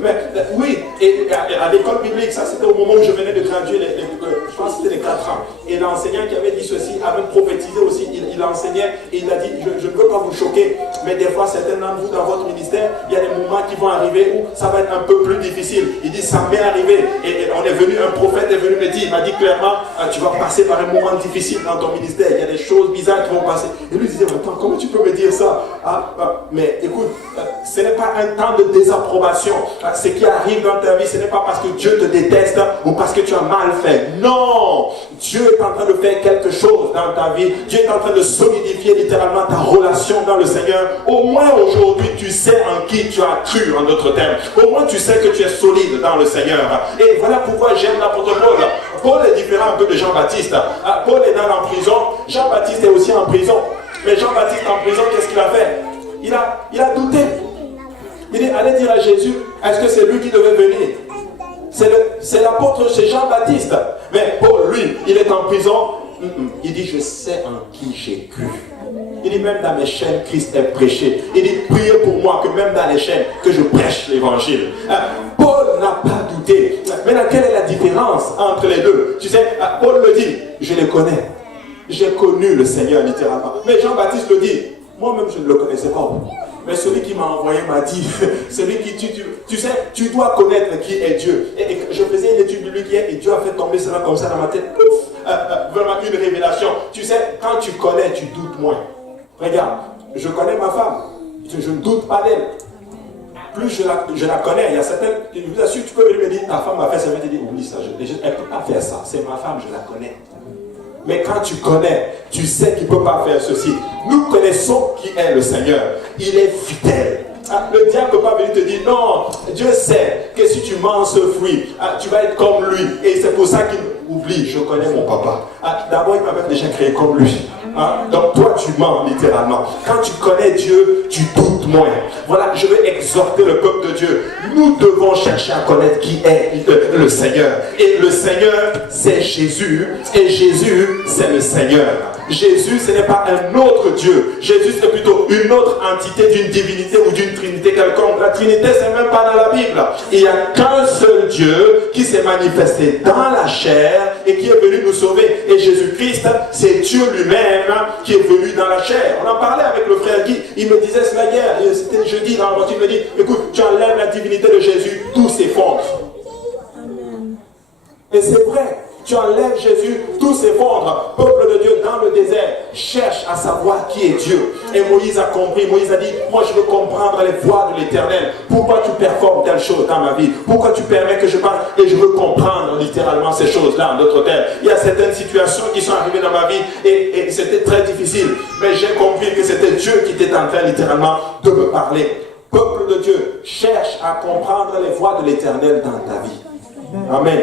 Mais, oui, et à l'école biblique, ça c'était au moment où je venais de graduer, je pense que c'était les 4 ans. Et l'enseignant qui avait dit ceci avait prophétisé aussi, il enseignait et il a dit, je ne veux pas vous choquer, mais des fois certains d'entre vous dans votre ministère, il y a des moments qui vont arriver où ça va être un peu plus difficile. Il dit, ça m'est arrivé. Et on est venu, un prophète est venu me dire, il m'a dit clairement, tu vas passer par un moment difficile dans ton ministère, il y a des choses bizarres qui vont passer. Et lui disait, attends, comment tu peux me dire ça? Mais écoute, ce n'est pas un temps de désapprobation. Ce qui arrive dans ta vie, ce n'est pas parce que Dieu te déteste ou parce que tu as mal fait. Non! Dieu est en train de faire quelque chose dans ta vie. Dieu est en train de solidifier littéralement ta relation dans le Seigneur. Au moins aujourd'hui, tu sais en qui tu as cru, en d'autres termes. Au moins tu sais que tu es solide dans le Seigneur. Et voilà pourquoi j'aime l'apôtre Paul. Paul est différent un peu de Jean-Baptiste. Paul est dans la prison. Jean-Baptiste est aussi en prison. Mais Jean-Baptiste en prison, qu'est-ce qu'il a fait? Il a douté. Il dit, allez dire à Jésus, est-ce que c'est lui qui devait venir? C'est l'apôtre, c'est Jean-Baptiste. Mais Paul, lui, il est en prison. Il dit, je sais en qui j'ai cru. Il dit, même dans mes chaînes, Christ est prêché. Il dit, priez pour moi que même dans les chaînes, que je prêche l'évangile. Paul n'a pas douté. Maintenant, quelle est la différence entre les deux? Tu sais, Paul le dit, je les connais. J'ai connu le Seigneur littéralement. Mais Jean-Baptiste le dit, moi-même je ne le connaissais pas. Mais celui qui m'a envoyé m'a dit, celui qui tu sais, tu dois connaître qui est Dieu. Et je faisais une étude biblique hier et Dieu a fait tomber cela comme ça dans ma tête. Vraiment une révélation. Tu sais, quand tu connais, tu doutes moins. Regarde, je connais ma femme. Je ne doute pas d'elle. Plus je la connais, il y a certaines, je vous assure, tu peux venir me dire, ta femme m'a fait ça, je te dis, oublie ça, elle ne peut pas faire ça, c'est ma femme, je la connais. Mais quand tu connais, tu sais qu'il ne peut pas faire ceci. Nous connaissons qui est le Seigneur. Il est fidèle. Le diable ne peut pas venir te dire, non, Dieu sait que si tu manges ce fruit, tu vas être comme lui. Et c'est pour ça qu'il oublie, je connais mon papa. D'abord, il m'avait déjà créé comme lui. Donc toi, tu mens littéralement. Quand tu connais Dieu, tu doutes moins. Voilà, je vais exhorter le peuple de Dieu. Nous devons chercher à connaître qui est le Seigneur. Et le Seigneur, c'est Jésus. Et Jésus, c'est le Seigneur. Jésus, ce n'est pas un autre Dieu. Jésus, c'est plutôt une autre entité d'une divinité ou d'une trinité quelconque. La trinité, c'est même pas dans la Bible. Il n'y a qu'un seul Dieu qui s'est manifesté dans la chair et qui est venu nous sauver. Et Jésus-Christ, c'est Dieu lui-même qui est venu dans la chair. On en parlait avec le frère Guy. Il me disait cela hier. C'était jeudi dans la voiture. Il me dit, écoute, tu enlèves la divinité de Jésus, tout s'effondre. Et c'est vrai. Tu enlèves Jésus, tout s'effondre. Peuple de Dieu, dans le désert, cherche à savoir qui est Dieu. Et Moïse a compris. Moïse a dit, moi je veux comprendre les voies de l'Éternel. Pourquoi tu performes telle chose dans ma vie? Pourquoi tu permets que je parle? Et je veux comprendre littéralement ces choses-là en d'autres termes. Il y a certaines situations qui sont arrivées dans ma vie et c'était très difficile. Mais j'ai compris que c'était Dieu qui était en train littéralement de me parler. Peuple de Dieu, cherche à comprendre les voies de l'Éternel dans ta vie. Amen.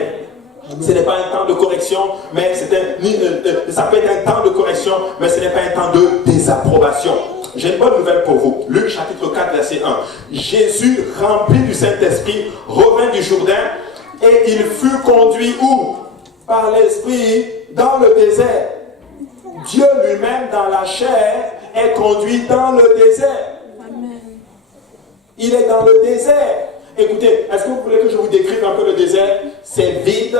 Ce n'est pas un temps de correction, mais ça peut être un temps de correction, mais ce n'est pas un temps de désapprobation. J'ai une bonne nouvelle pour vous. Luc chapitre 4, verset 1. Jésus, rempli du Saint-Esprit, revint du Jourdain et il fut conduit où? Par l'Esprit dans le désert. Dieu lui-même dans la chair est conduit dans le désert. Il est dans le désert. Écoutez, est-ce que vous voulez que je vous décrive un peu le désert? C'est vide,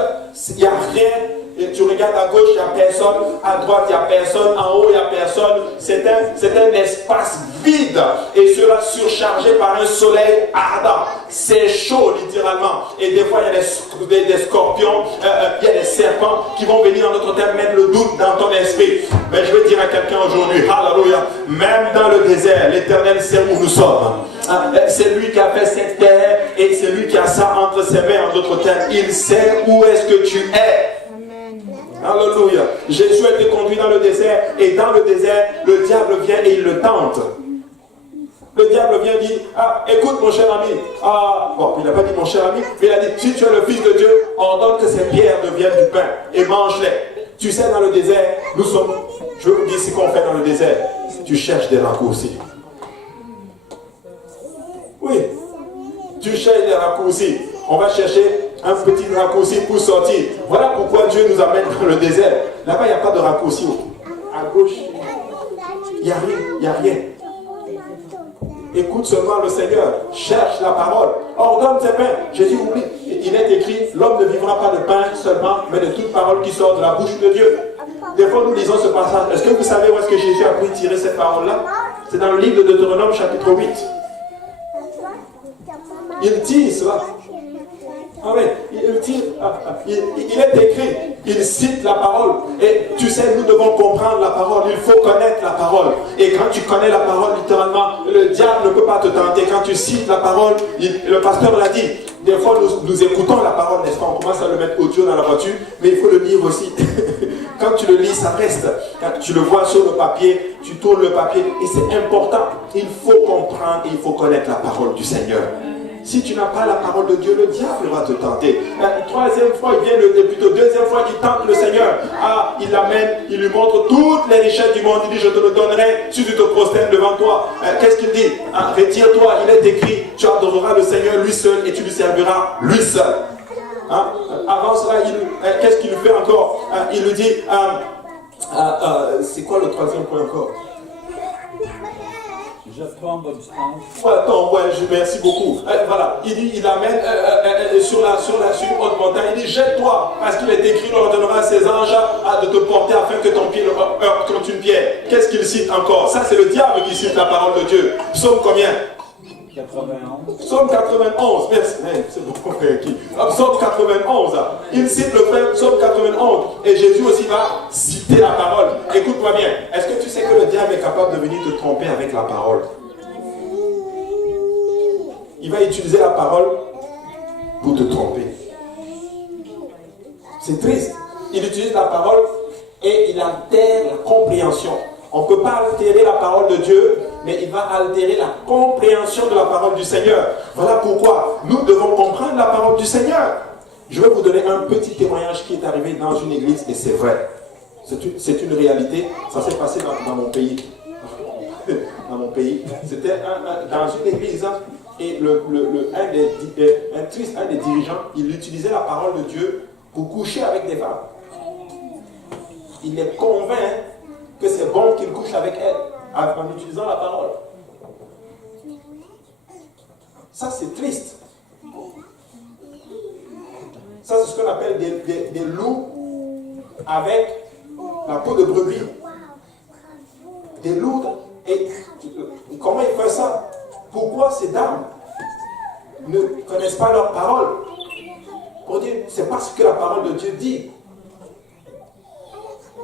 il n'y a rien. Et tu regardes à gauche, il n'y a personne. À droite, il n'y a personne. En haut, il n'y a personne. C'est un espace vide. Et cela surchargé par un soleil ardent. C'est chaud, littéralement. Et des fois, il y a des scorpions, il y a des serpents qui vont venir, en notre terme, mettre le doute dans ton esprit. Mais je veux dire à quelqu'un aujourd'hui, alléluia, même dans le désert, l'Éternel sait où nous sommes. C'est lui qui a fait cette terre et c'est lui qui a ça entre ses mains, en d'autres termes. Il sait où est-ce que tu es. Alléluia. Jésus a été conduit dans le désert et dans le désert, le diable vient et il le tente. Le diable vient et dit, écoute mon cher ami. Bon, il n'a pas dit mon cher ami, mais il a dit, si tu es le Fils de Dieu, ordonne que ces pierres deviennent du pain et mange-les. Tu sais, dans le désert, je veux vous dire ce qu'on fait dans le désert. Tu cherches des raccourcis. Oui, tu cherches des raccourcis. On va chercher un petit raccourci pour sortir. Voilà pourquoi Dieu nous amène dans le désert. Là-bas, il n'y a pas de raccourci. À gauche, il n'y a rien. Il n'y a rien. Écoute seulement le Seigneur. Cherche la parole. Ordonne tes pains. Jésus oublie. Il est écrit, l'homme ne vivra pas de pain seulement, mais de toute parole qui sort de la bouche de Dieu. Des fois, nous lisons ce passage. Est-ce que vous savez où est-ce que Jésus a pu tirer cette parole-là? C'est dans le livre de Deutéronome, chapitre 8. Il tire cela. Amen. Il est écrit, il cite la parole. Et tu sais, nous devons comprendre la parole. Il faut connaître la parole. Et quand tu connais la parole, littéralement, le diable ne peut pas te tenter. Quand tu cites la parole, le pasteur l'a dit. Des fois, nous écoutons la parole, n'est-ce pas? On commence à le mettre audio dans la voiture, mais il faut le lire aussi. Quand tu le lis, ça reste. Quand tu le vois sur le papier, tu tournes le papier. Et c'est important. Il faut comprendre et il faut connaître la parole du Seigneur. Si tu n'as pas la parole de Dieu, le diable va te tenter. Troisième fois, il vient, plutôt deuxième fois, il tente le Seigneur. Il l'amène, il lui montre toutes les richesses du monde. Il dit, je te le donnerai si tu te prosternes devant toi. Qu'est-ce qu'il dit? Retire-toi, il est écrit, tu adoreras le Seigneur lui seul et tu lui serviras lui seul. Avant cela, qu'est-ce qu'il lui fait encore? Il lui dit, c'est quoi le troisième point encore? Je tombe obstance. Merci beaucoup. Voilà, il dit, il amène sur une haute montagne, il dit, jette-toi, parce qu'il est écrit, il ordonnera à ses anges de te porter afin que ton pied ne heurte contre une pierre. Qu'est-ce qu'il cite encore? Ça, c'est le diable qui cite la parole de Dieu. Psaume combien? 91. Psaume 91, merci. C'est bon, frère. Psaume 91. Il cite le frère Psaume 91. Et Jésus aussi va citer la parole. Écoute-moi bien. Est-ce que tu sais que le diable est capable de venir te tromper avec la parole? Il va utiliser la parole pour te tromper. C'est triste. Il utilise la parole et il altère la compréhension. On ne peut pas altérer la parole de Dieu, mais il va altérer la compréhension de la parole du Seigneur. Voilà pourquoi nous devons comprendre la parole du Seigneur. Je vais vous donner un petit témoignage qui est arrivé dans une église, et c'est vrai. C'est une réalité. Ça s'est passé dans mon pays. Dans mon pays. C'était dans une église, et un des dirigeants, il utilisait la parole de Dieu pour coucher avec des femmes. Il les convainc que c'est bon qu'il couche avec elle, en utilisant la parole. Ça, c'est triste. Ça, c'est ce qu'on appelle des loups avec la peau de brebis. Des loups. Et comment ils font ça? Pourquoi ces dames ne connaissent pas leur parole? Pour dire, c'est parce que la parole de Dieu dit.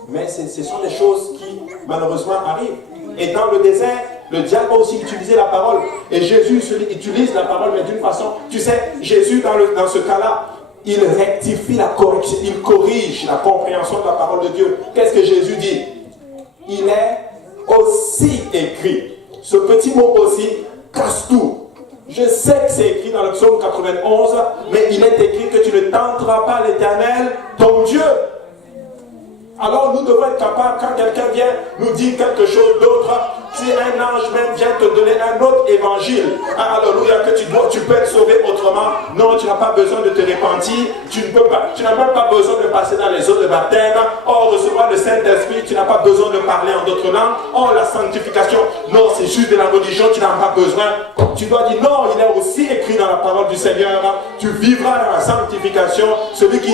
Mais ce sont des choses qui, malheureusement, arrivent. Et dans le désert, le diable a aussi utilisé la parole. Et Jésus utilise la parole, mais d'une façon, tu sais, Jésus, dans ce cas-là, il rectifie la correction, il corrige la compréhension de la parole de Dieu. Qu'est-ce que Jésus dit? Il est aussi écrit. Ce petit mot aussi casse tout. Je sais que c'est écrit dans le psaume 91, mais il est écrit que tu ne tenteras pas l'Éternel, ton Dieu. Alors nous devons être capables, quand quelqu'un vient nous dire quelque chose d'autre, si un ange même vient te donner un autre évangile, alléluia, que tu peux être sauvé autrement, non, tu n'as pas besoin de te repentir, tu n'as même pas besoin de passer dans les eaux de baptême, recevoir le Saint-Esprit, tu n'as pas besoin de parler en d'autres langues, la sanctification, non, c'est juste de la religion, tu n'as pas besoin. Tu dois dire non, il est aussi écrit dans la parole du Seigneur, tu vivras dans la sanctification, celui qui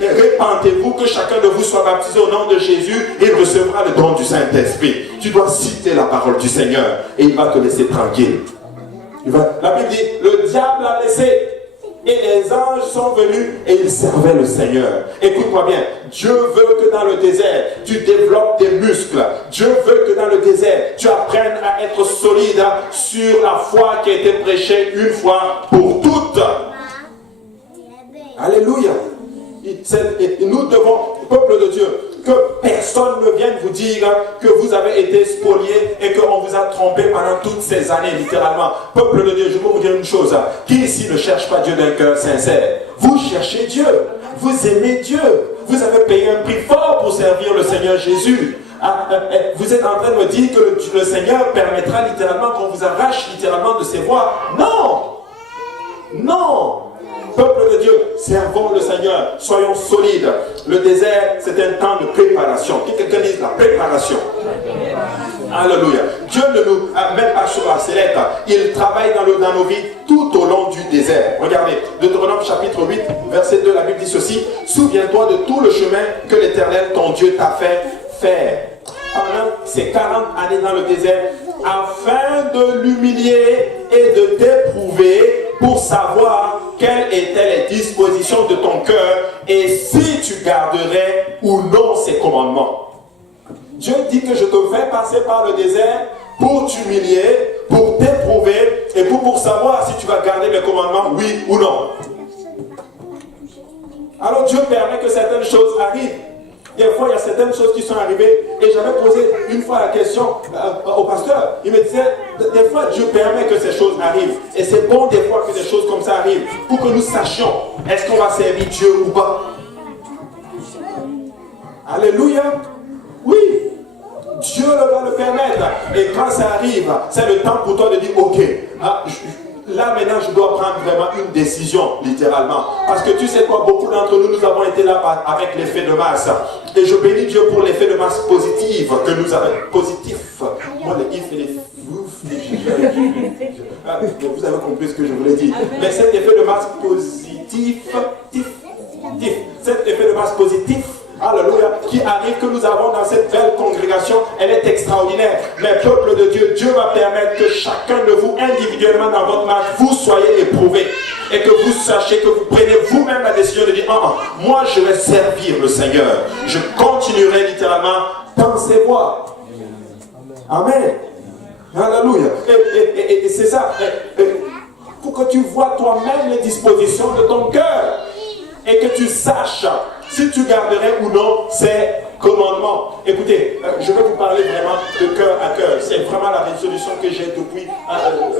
répentez-vous, que chacun de vous soit baptisé au nom de Jésus et recevra le don du Saint-Esprit. Tu dois citer la parole du Seigneur et il va te laisser tranquille. La Bible dit, le diable l'a laissé et les anges sont venus et ils servaient le Seigneur. Écoute-moi bien, Dieu veut que dans le désert, tu développes tes muscles. Dieu veut que dans le désert, tu apprennes à être solide sur la foi qui a été prêchée une fois pour toutes. Alléluia. Et nous devons, peuple de Dieu, que personne ne vienne vous dire que vous avez été spolié et qu'on vous a trompé pendant toutes ces années, littéralement. Peuple de Dieu, je peux vous dire une chose. Qui ici ne cherche pas Dieu d'un cœur sincère? Vous cherchez Dieu. Vous aimez Dieu. Vous avez payé un prix fort pour servir le Seigneur Jésus. Vous êtes en train de me dire que le Seigneur permettra littéralement qu'on vous arrache littéralement de ses voies. Non! Non! Peuple de Dieu, servons le Seigneur, soyons solides. Le désert, c'est un temps de préparation. Que quelqu'un dise la préparation. Alléluia. Dieu ne nous met pas sur la sellette. Il travaille dans nos vies tout au long du désert. Regardez, Deutéronome chapitre 8, verset 2, la Bible dit ceci. Souviens-toi de tout le chemin que l'Éternel, ton Dieu, t'a fait faire pendant ces 40 années dans le désert, afin de l'humilier et de t'éprouver pour savoir quelles étaient les dispositions de ton cœur et si tu garderais ou non ses commandements. Dieu dit que je te fais passer par le désert pour t'humilier, pour t'éprouver et pour savoir si tu vas garder mes commandements, oui ou non. Alors Dieu permet que certaines choses arrivent. Des fois, il y a certaines choses qui sont arrivées et j'avais posé une fois la question au pasteur. Il me disait, des fois, Dieu permet que ces choses arrivent. Et c'est bon des fois que des choses comme ça arrivent pour que nous sachions, est-ce qu'on va servir Dieu ou pas? Alléluia. Oui. Dieu va le permettre. Et quand ça arrive, c'est le temps pour toi de dire, ok, là maintenant je dois prendre vraiment une décision, littéralement. Parce que tu sais quoi, beaucoup d'entre nous, nous avons été là avec l'effet de masse. Et je bénis Dieu pour l'effet de masse positif que nous avons. Positif. Moi, les if et les vous avez compris ce que je voulais dire. Mais cet effet de masse positif, cet effet de masse positif, alléluia, qui arrive que nous avons dans cette belle congrégation, elle est extraordinaire. Mais peuple de Dieu, Dieu va permettre que chacun de vous, individuellement dans votre marche, vous soyez éprouvés. Et que vous sachiez que vous prenez vous-même la décision de dire, moi je vais servir le Seigneur. Je continuerai littéralement dans ses voies. Amen. Alléluia. Et c'est ça. Pour que tu vois toi-même les dispositions de ton cœur. Et que tu saches si tu garderais ou non ces commandements. Écoutez, je vais vous parler vraiment de cœur à cœur. C'est vraiment la résolution que j'ai depuis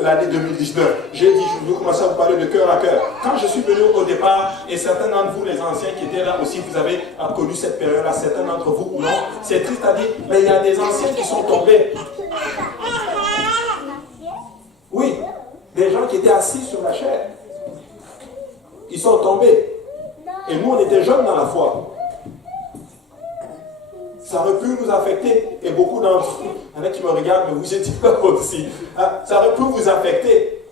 l'année 2019. J'ai dit, je veux commencer à vous parler de cœur à cœur. Quand je suis venu au départ, et certains d'entre vous, les anciens qui étaient là aussi, vous avez connu cette période-là, certains d'entre vous ou non, c'est triste à dire, mais il y a des anciens qui sont tombés. Oui, des gens qui étaient assis sur la chaise. Ils sont tombés. Et nous, on était jeunes dans la foi. Ça aurait pu nous affecter. Et beaucoup d'entre vous, il y en a qui me regardent, mais vous étiez là aussi. Ça aurait pu vous affecter.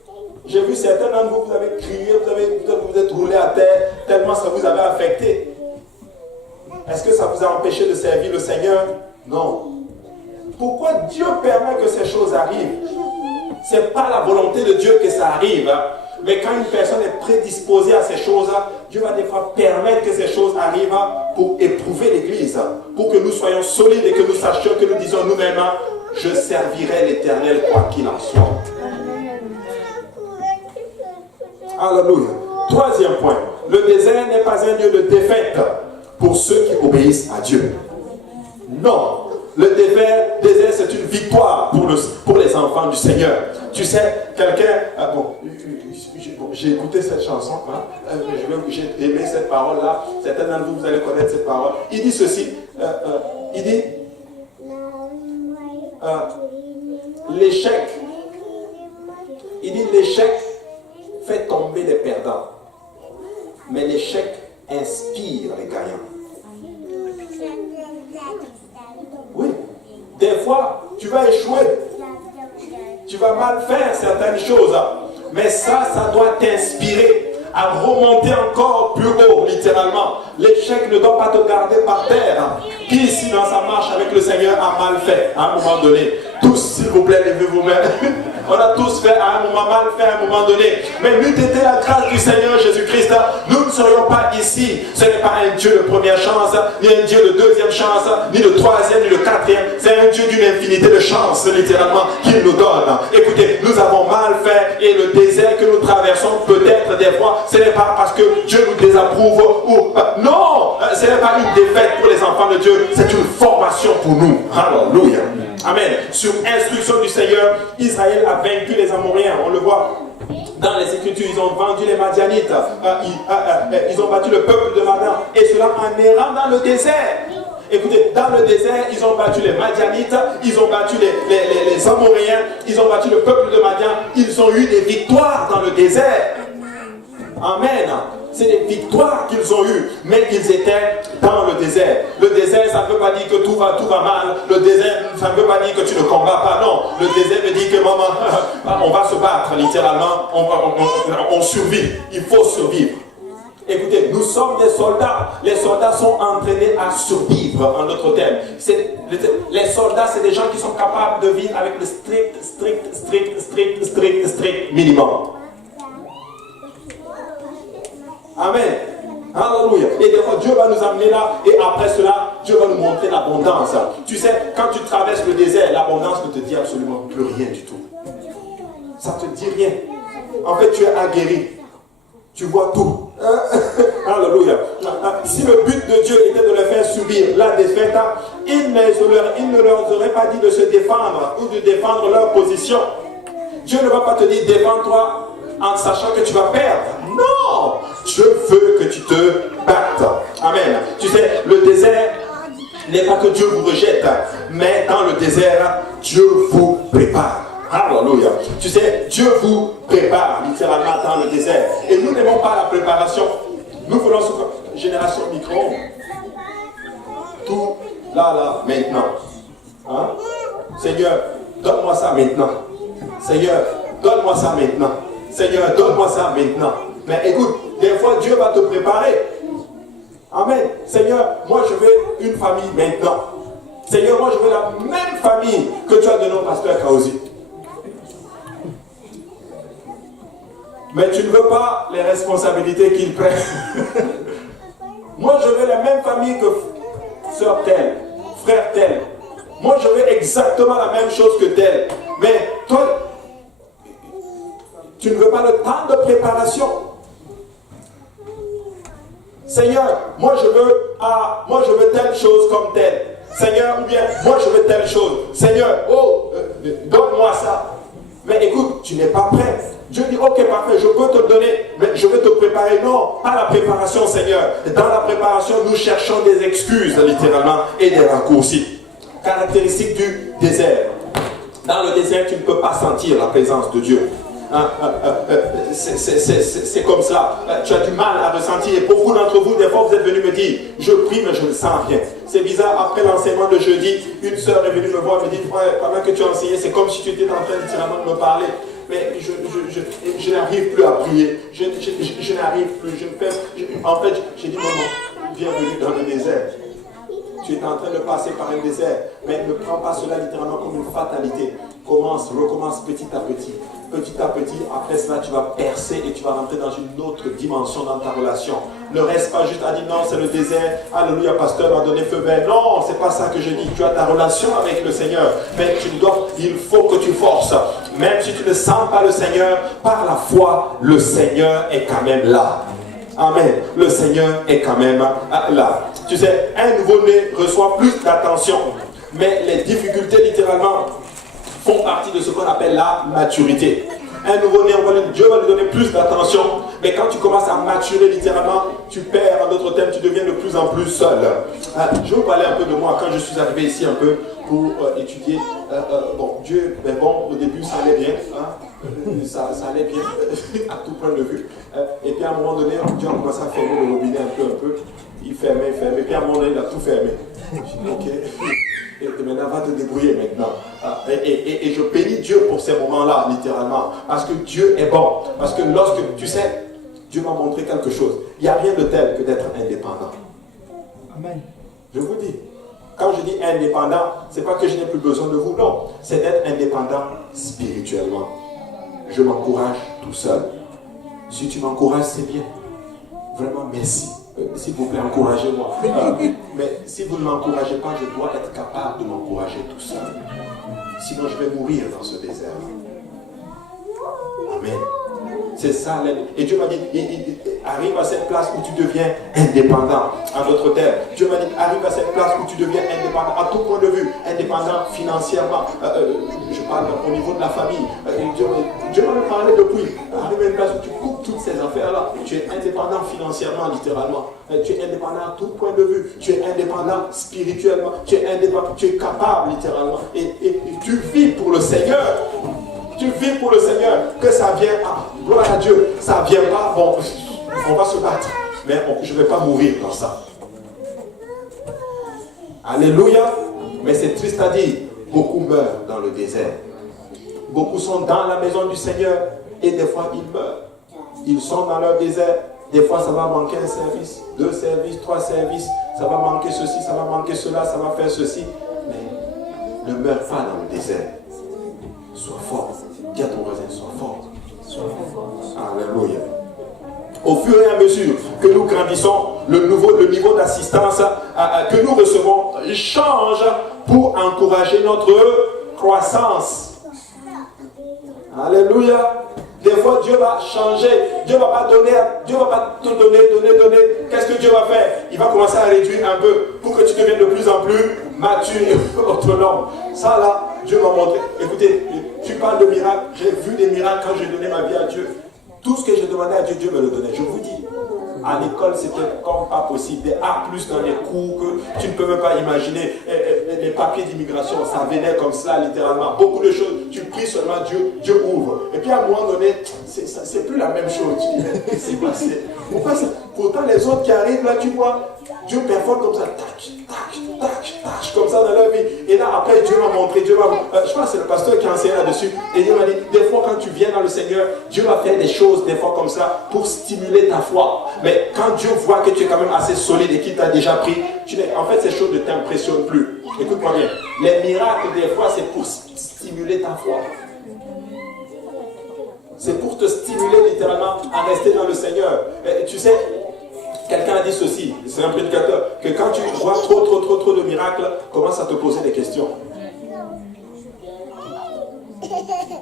J'ai vu certains d'entre vous, vous avez crié, vous êtes roulé à terre, tellement ça vous avait affecté. Est-ce que ça vous a empêché de servir le Seigneur? Non. Pourquoi Dieu permet que ces choses arrivent? Ce n'est pas la volonté de Dieu que ça arrive. Mais quand une personne est prédisposée à ces choses, Dieu va des fois permettre que ces choses arrivent pour éprouver l'Église, pour que nous soyons solides et que nous sachions, que nous disons nous-mêmes, je servirai l'Éternel quoi qu'il en soit. Alléluia. Troisième point, le désert n'est pas un lieu de défaite pour ceux qui obéissent à Dieu. Non, le désert c'est une victoire pour les enfants du Seigneur. Tu sais, quelqu'un, j'ai écouté cette chanson, j'ai aimé cette parole-là, certains d'entre vous allez connaître cette parole. Il dit ceci, il dit, l'échec fait tomber les perdants, mais l'échec inspire les gagnants. Oui, des fois, tu vas échouer, tu vas mal faire certaines choses, mais ça doit t'inspirer à remonter encore plus haut, littéralement. L'échec ne doit pas te garder par terre. Qui ici dans sa marche avec le Seigneur a mal fait à un moment donné? Tous, s'il vous plaît, levez-vous même. On a tous fait à un moment, mal fait à un moment donné. Mais n'eût été la grâce du Seigneur Jésus-Christ, nous ne serions pas ici. Ce n'est pas un Dieu de première chance, ni un Dieu de deuxième chance, ni de troisième, ni de quatrième. C'est un Dieu d'une infinité de chances, littéralement, qu'il nous donne. Écoutez, nous avons mal fait et le désert que nous traversons peut-être des fois, ce n'est pas parce que Dieu nous désapprouve ou... non, ce n'est pas une défaite pour les enfants de Dieu, c'est une formation pour nous. Alléluia. Amen. Sur instruction du Seigneur, Israël a vaincu les Amoréens. On le voit dans les Écritures. Ils ont vendu les Madianites. Ils ont battu le peuple de Madian. Et cela en errant dans le désert. Écoutez, dans le désert, ils ont battu les Madianites. Ils ont battu les Amoréens. Ils ont battu le peuple de Madian. Ils ont eu des victoires dans le désert. Amen. C'est des victoires qu'ils ont eues, mais ils étaient dans le désert. Le désert, ça ne veut pas dire que tout va mal. Le désert, ça ne veut pas dire que tu ne combats pas. Non, le désert veut dire que maman, on va se battre, littéralement. On survit. Il faut survivre. Écoutez, nous sommes des soldats. Les soldats sont entraînés à survivre, en d'autres termes. Les soldats, c'est des gens qui sont capables de vivre avec le strict minimum. Amen. Alléluia. Et des fois, Dieu va nous amener là, et après cela, Dieu va nous montrer l'abondance. Tu sais, quand tu traverses le désert, l'abondance ne te dit absolument plus rien du tout. Ça ne te dit rien. En fait, tu es aguerri. Tu vois tout. Alléluia. Si le but de Dieu était de les faire subir la défaite, il ne leur aurait pas dit de se défendre ou de défendre leur position. Dieu ne va pas te dire défends-toi en sachant que tu vas perdre. Non! Dieu veut que tu te battes. Amen. Tu sais, le désert n'est pas que Dieu vous rejette, mais dans le désert, Dieu vous prépare. Alléluia. Tu sais, Dieu vous prépare littéralement dans le désert. Et nous n'aimons pas la préparation. Nous voulons ce génération micro. Tout là, maintenant. Hein? Seigneur, donne-moi ça maintenant. Seigneur, donne-moi ça maintenant. Seigneur, donne-moi ça maintenant. Mais écoute, des fois Dieu va te préparer. Amen. Seigneur, moi je veux une famille maintenant. Seigneur, moi je veux la même famille que tu as donnée au pasteur Kaozi. Mais tu ne veux pas les responsabilités qu'il prend. Moi je veux la même famille que sœur telle, frère tel. Moi je veux exactement la même chose que tel. Mais toi, tu ne veux pas le temps de préparation. Seigneur, moi je veux telle chose comme telle. Seigneur, ou bien moi je veux telle chose. Seigneur, donne-moi ça. Mais écoute, tu n'es pas prêt. Dieu dit, ok, parfait, je peux te le donner, mais je vais te préparer. Non, pas la préparation, Seigneur. Dans la préparation, nous cherchons des excuses, littéralement, et des raccourcis. Caractéristique du désert. Dans le désert, tu ne peux pas sentir la présence de Dieu. C'est comme ça. Tu as du mal à ressentir. Et beaucoup d'entre vous, des fois, vous êtes venus me dire, je prie, mais je ne sens rien. C'est bizarre, après l'enseignement de jeudi, une sœur est venue me voir et me dit, frère, pendant que tu as enseigné, c'est comme si tu étais en train littéralement de me parler. Mais je n'arrive plus à prier. Je n'arrive plus. En fait, j'ai dit, maman, bienvenue dans le désert. Tu es en train de passer par un désert, mais ne prends pas cela littéralement comme une fatalité. recommence petit à petit. Petit à petit, après cela, tu vas percer et tu vas rentrer dans une autre dimension dans ta relation. Ne reste pas juste à dire non, c'est le désert. Alléluia, pasteur m'a donné feu vert. Non, c'est pas ça que je dis. Tu as ta relation avec le Seigneur. Mais il faut que tu forces. Même si tu ne sens pas le Seigneur, par la foi, le Seigneur est quand même là. Amen. Le Seigneur est quand même là. Tu sais, un nouveau-né reçoit plus d'attention. Mais les difficultés, littéralement, font partie de ce qu'on appelle la maturité. Un nouveau-né, Dieu va lui donner plus d'attention, mais quand tu commences à maturer littéralement, tu perds, en d'autres termes, tu deviens de plus en plus seul. Je vais vous parler un peu de moi quand je suis arrivé ici un peu pour étudier. Dieu, mais bon, au début ça allait bien, ça allait bien à tout point de vue. Et puis à un moment donné, Dieu a commencé à fermer le robinet un peu. Il fermait, et puis à un moment donné, il a tout fermé. Je dis, ok. Et maintenant, va te débrouiller maintenant. Et je bénis Dieu pour ces moments-là, littéralement. Parce que Dieu est bon. Parce que lorsque, tu sais, Dieu m'a montré quelque chose. Il n'y a rien de tel que d'être indépendant. Amen. Je vous dis. Quand je dis indépendant, ce n'est pas que je n'ai plus besoin de vous, non. C'est d'être indépendant spirituellement. Je m'encourage tout seul. Si tu m'encourages, c'est bien. Vraiment, merci. S'il vous plaît, encouragez-moi. Mais si vous ne m'encouragez pas, je dois être capable de m'encourager tout seul. Sinon, je vais mourir dans ce désert. Amen. C'est ça. Et Dieu m'a dit, arrive à cette place où tu deviens indépendant. En d'autres termes, Dieu m'a dit, arrive à cette place où tu deviens indépendant, à tout point de vue, indépendant financièrement. Je parle au niveau de la famille. Dieu m'a parlé depuis. Arrive à une place où tu coupes toutes ces affaires-là. Tu es indépendant financièrement, littéralement. Tu es indépendant à tout point de vue. Tu es indépendant spirituellement. Tu es indépendant, tu es capable, littéralement. Et tu vis pour le Seigneur. Tu vis pour le Seigneur, que ça vienne, gloire à Dieu, ça vient pas, bon, on va se battre, mais je ne vais pas mourir dans ça. Alléluia, mais c'est triste à dire, beaucoup meurent dans le désert. Beaucoup sont dans la maison du Seigneur et des fois ils meurent. Ils sont dans leur désert, des fois ça va manquer un service, 2 services, 3 services, ça va manquer ceci, ça va manquer cela, ça va faire ceci, mais ne meurs pas dans le désert. Sois fort. Dis à ton voisin, sois fort. Alléluia. Au fur et à mesure que nous grandissons, le niveau d'assistance que nous recevons change pour encourager notre croissance. Alléluia. Des fois, Dieu va changer. Dieu ne va pas te donner. Qu'est-ce que Dieu va faire? Il va commencer à réduire un peu pour que tu deviennes de plus en plus mature et autonome. Ça là, Dieu m'a montré. Écoutez, tu parles de miracles. J'ai vu des miracles quand j'ai donné ma vie à Dieu. Tout ce que j'ai demandé à Dieu, Dieu me le donnait. Je vous dis, à l'école, c'était comme pas possible. Des A+ dans les cours que tu ne peux même pas imaginer. Les papiers d'immigration, ça venait comme ça, littéralement. Beaucoup de choses. Tu pries seulement, Dieu ouvre. Et puis à un moment donné, c'est plus la même chose. Tu dis, mais qu'est-ce qui s'est passé? Pourquoi ça? Pourtant, les autres qui arrivent là, tu vois, Dieu performe comme ça. Tac, comme ça dans leur vie. Et là, après, Dieu m'a montré. Je pense que c'est le pasteur qui a enseigné là-dessus. Et Dieu m'a dit, des fois, quand tu viens dans le Seigneur, Dieu va faire des choses, des fois comme ça, pour stimuler ta foi. Mais quand Dieu voit que tu es quand même assez solide et qu'il t'a déjà pris, en fait, ces choses ne t'impressionnent plus. Écoute-moi bien. Les miracles, des fois, c'est pour stimuler ta foi. C'est pour te stimuler littéralement à rester dans le Seigneur. Et tu sais, quelqu'un a dit ceci, c'est un prédicateur, que quand tu vois trop de miracles, commence à te poser des questions.